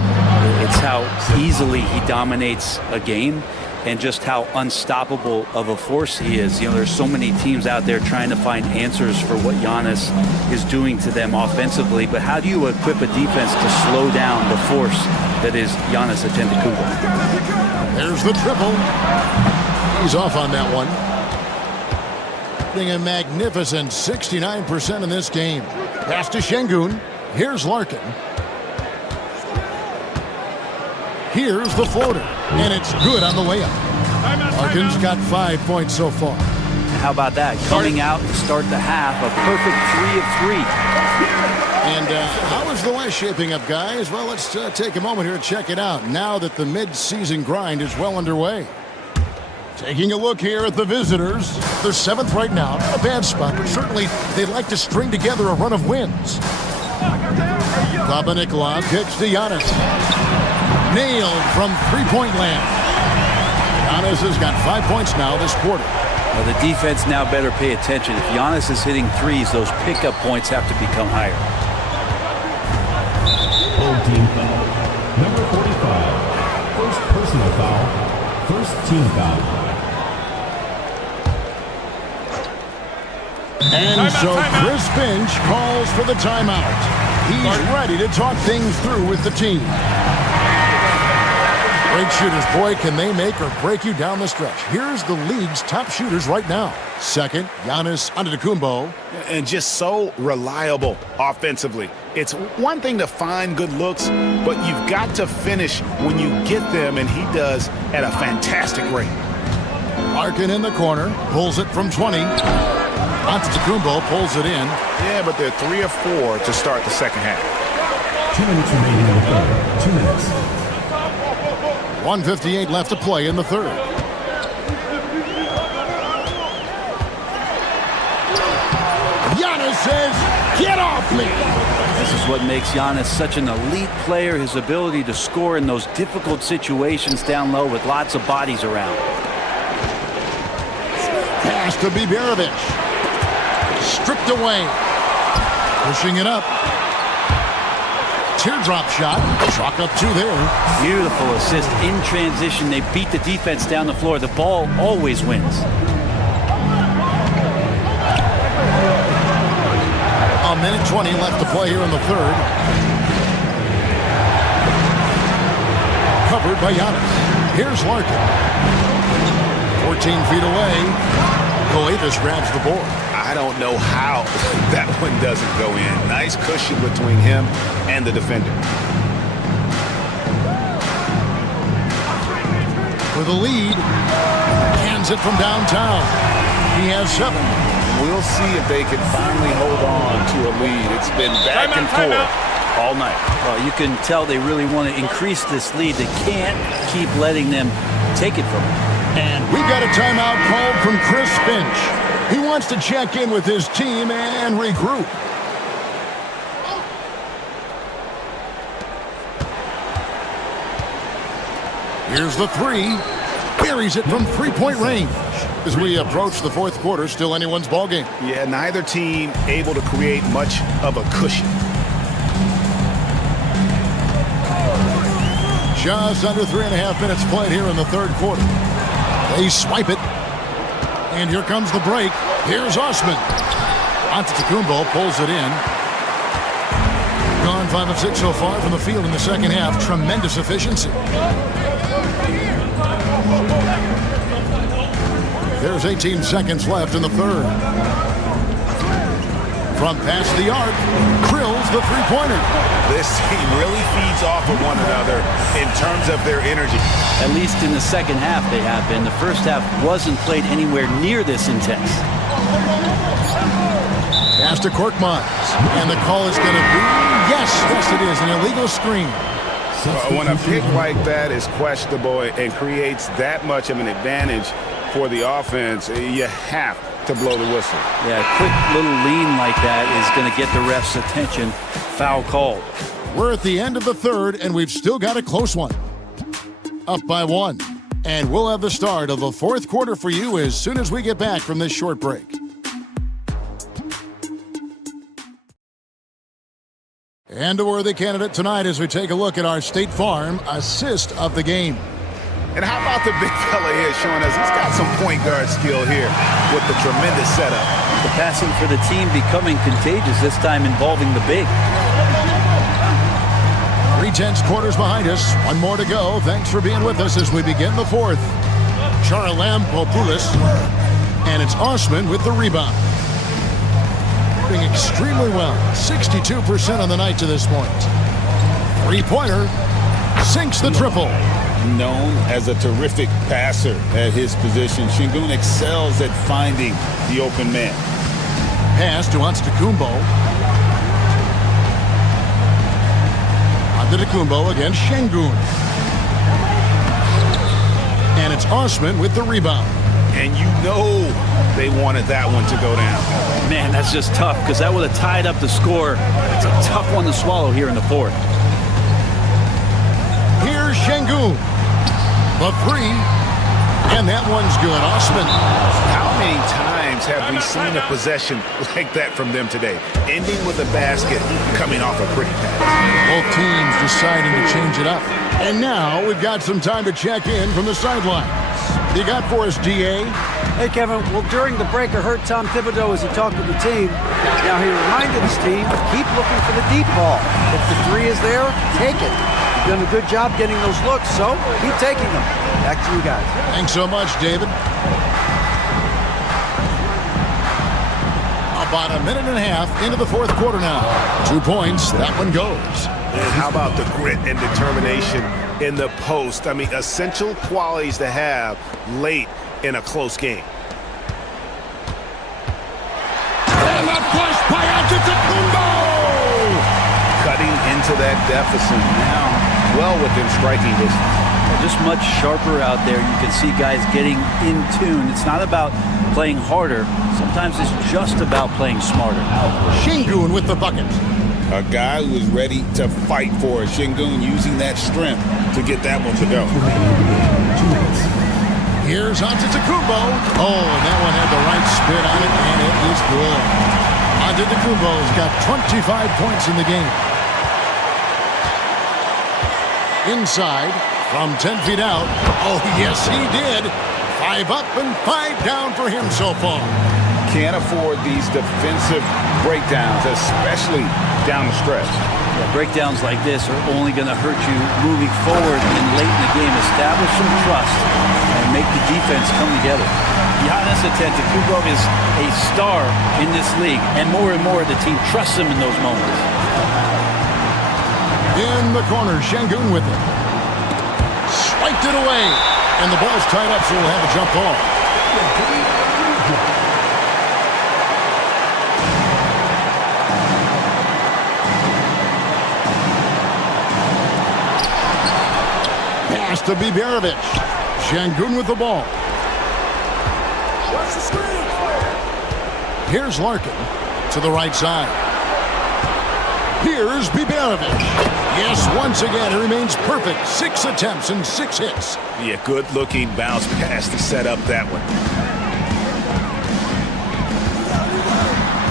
It's how easily he dominates a game and just how unstoppable of a force he is. You know, there's so many teams out there trying to find answers for what Giannis is doing to them offensively, but how do you equip a defense to slow down the force that is Giannis Antetokounmpo? There's the triple. He's off on that one. A magnificent 69% in this game. Pass to Şengün. Here's Larkin. Here's the floater, and it's good on the way up. Larkin's got 5 points so far. How about that? Coming out to start the half, a perfect 3 of 3. And how is the West shaping up, guys? Well, let's take a moment here to check it out now that the mid-season grind is well underway. Taking a look here at the visitors. They're 7th right now. Not a bad spot, but certainly they'd like to string together a run of wins. Papa Nikolov kicks to Giannis. Nailed from three-point land. Giannis has got 5 points now this quarter. Well, the defense now better pay attention. If Giannis is hitting threes, those pickup points have to become higher. Home team foul. Number 45. First personal foul. First team foul. And so Chris Finch calls for the timeout. He's ready to talk things through with the team. Great shooters, boy, can they make or break you down the stretch. Here's the league's top shooters right now. Second, Giannis Antetokounmpo. And just so reliable offensively. It's one thing to find good looks, but you've got to finish when you get them, and he does at a fantastic rate. Larkin in the corner, pulls it from 20. Antetokounmpo pulls it in. Yeah, but they're 3 of 4 to start the second half. 2 minutes remaining in the third. 2 minutes. 1:58 left to play in the third. Giannis says, "Get off me!" This is what makes Giannis such an elite player, his ability to score in those difficult situations down low with lots of bodies around. Pass to Biberovic. Stripped away. Pushing it up. Teardrop shot. Chalk up 2 there. Beautiful assist in transition. They beat the defense down the floor. The ball always wins. A minute 20 left to play here in the third. Covered by Giannis. Here's Larkin. 14 feet away. Koavis grabs the board. I don't know how that one doesn't go in. Nice cushion between him and the defender. For the lead. Hands it from downtown. He has 7. We'll see if they can finally hold on to a lead. It's been back and forth. all night. Well, you can tell they really want to increase this lead. They can't keep letting them take it from them. And we got a timeout called from Chris Finch. He wants to check in with his team and regroup. Here's the three. Carries it from three-point range. As we approach the fourth quarter, still anyone's ballgame. Yeah, neither team able to create much of a cushion. Just under 3.5 minutes played here in the third quarter. They swipe it. And here comes the break. Here's Osman. Antetokounmpo pulls it in. Gone 5 of 6 so far from the field in the second half. Tremendous efficiency. There's 18 seconds left in the third. From past the arc, drills the three-pointer. This team really feeds off of one another in terms of their energy. At least in the second half they have been. The first half wasn't played anywhere near this intense. Pass to Korkmaz. And the call is going to be, yes, it is, an illegal screen. When a pick like that is questionable and creates that much of an advantage for the offense, you have to blow the whistle. Yeah, a quick little lean like that is going to get the ref's attention. Foul called. We're at the end of the third, and we've still got a close one. Up by 1. And we'll have the start of the fourth quarter for you as soon as we get back from this short break. And a worthy candidate tonight as we take a look at our State Farm assist of the game. And how about the big fella here showing us he's got some point guard skill here with the tremendous setup. The passing for the team becoming contagious, this time involving the big. 3/10 quarters behind us. One more to go. Thanks for being with us as we begin the fourth. Charalampopoulos. And it's Osman with the rebound. Doing extremely well. 62% on the night to this point. Three-pointer. Sinks the triple. Known as a terrific passer at his position, Şengün excels at finding the open man. Pass to Antetokounmpo. Antetokounmpo against Şengün. And it's Osman with the rebound. And you know they wanted that one to go down. Man, that's just tough because that would have tied up the score. It's a tough one to swallow here in the fourth. Here's Şengün. The three. And that one's good. Osman. How many times have we seen a possession like that from them today? Ending with a basket, coming off a pretty pass. Both teams deciding to change it up. And now we've got some time to check in from the sidelines. You got for us, DA? Hey, Kevin. Well, during the break, I heard Tom Thibodeau as he talked with the team. Now, he reminded his team to keep looking for the deep ball. If the three is there, take it. You've done a good job getting those looks, so keep taking them. Back to you guys. Thanks so much, David. About a minute and a half into the fourth quarter now. 2 points. That one goes. And how about the grit and determination in the post? I mean, essential qualities to have late in a close game. And a push by Antetokounmpo! Cutting into that deficit now, well within striking distance. Just much sharper out there. You can see guys getting in tune. It's not about playing harder. Sometimes it's just about playing smarter. Şengün with the bucket. A guy who is ready to fight for it. Şengün using that strength to get that one to go. Here's Antetokounmpo. Oh, and that one had the right spin on it, and it is good. Antetokounmpo's got 25 points in the game. Inside, from 10 feet out. Oh, yes, he did. 5 up and 5 down for him so far. Can't afford these defensive breakdowns, especially down the stretch. Yeah, breakdowns like this are only going to hurt you moving forward and late in the game. Establish some trust and make the defense come together. Giannis Antetokounmpo is a star in this league, and more the team trusts him in those moments. In the corner, Şengün with it. Swiped it away, and the ball's tied up, so we'll have a jump ball. Pass to Biberovic. Şengün with the ball. Here's Larkin to the right side. Here's Biberovic. Yes, once again, he remains perfect. 6 attempts and 6 hits. Yeah, good-looking bounce pass to set up that one.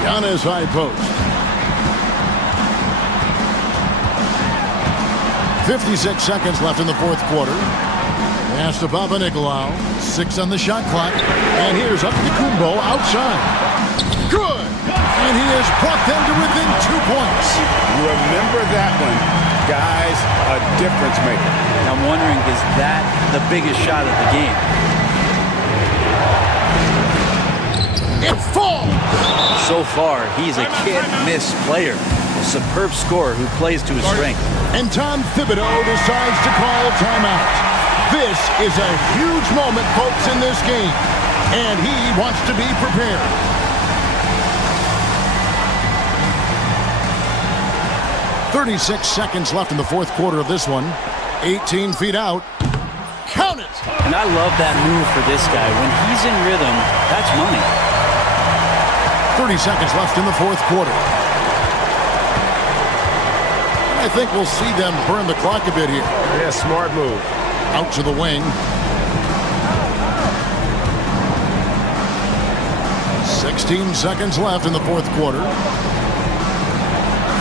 Giannis high post. 56 seconds left in the fourth quarter. Pass to Papanikolaou. 6 on the shot clock. And here's Antetokounmpo outside. Good! And he has brought them to within 2 points. Remember that one. Guys, a difference maker. I'm wondering, is that the biggest shot of the game? It falls! So far, he's a can't-miss player. A superb scorer who plays to his strength. And Tom Thibodeau decides to call timeout. This is a huge moment, folks, in this game. And he wants to be prepared. "36 seconds left in the fourth quarter of this one. 18 feet out. Count it! And I love that move for this guy. When he's in rhythm, that's money. 30 seconds left in the fourth quarter. I think we'll see them burn the clock a bit here. Yeah, smart move. Out to the wing. 16 seconds left in the fourth quarter.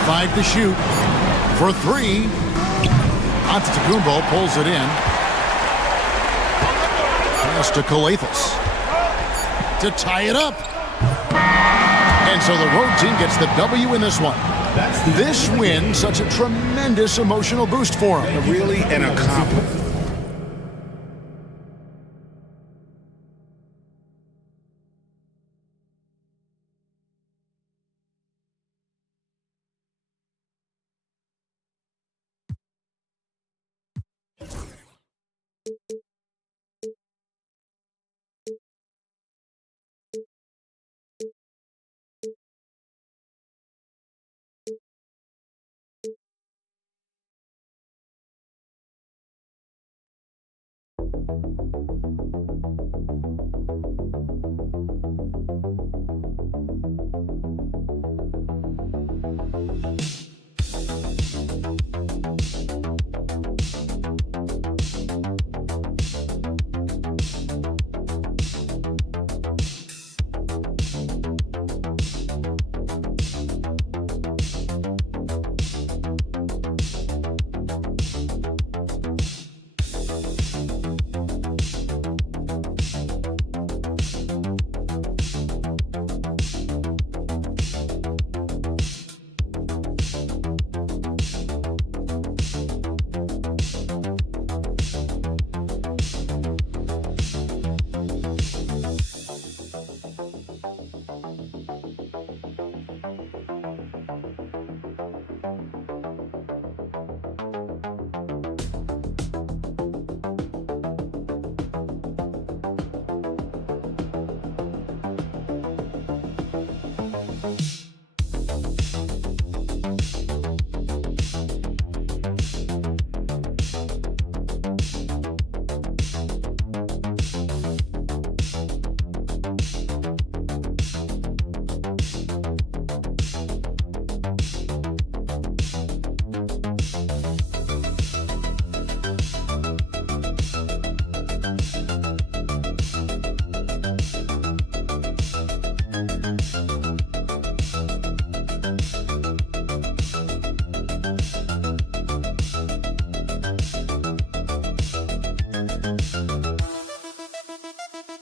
5 to shoot. For 3. Antetokounmpo pulls it in. Pass to Kalathis to tie it up. And so the road team gets the W in this one. This win, such a tremendous emotional boost for them. Really an accomplishment.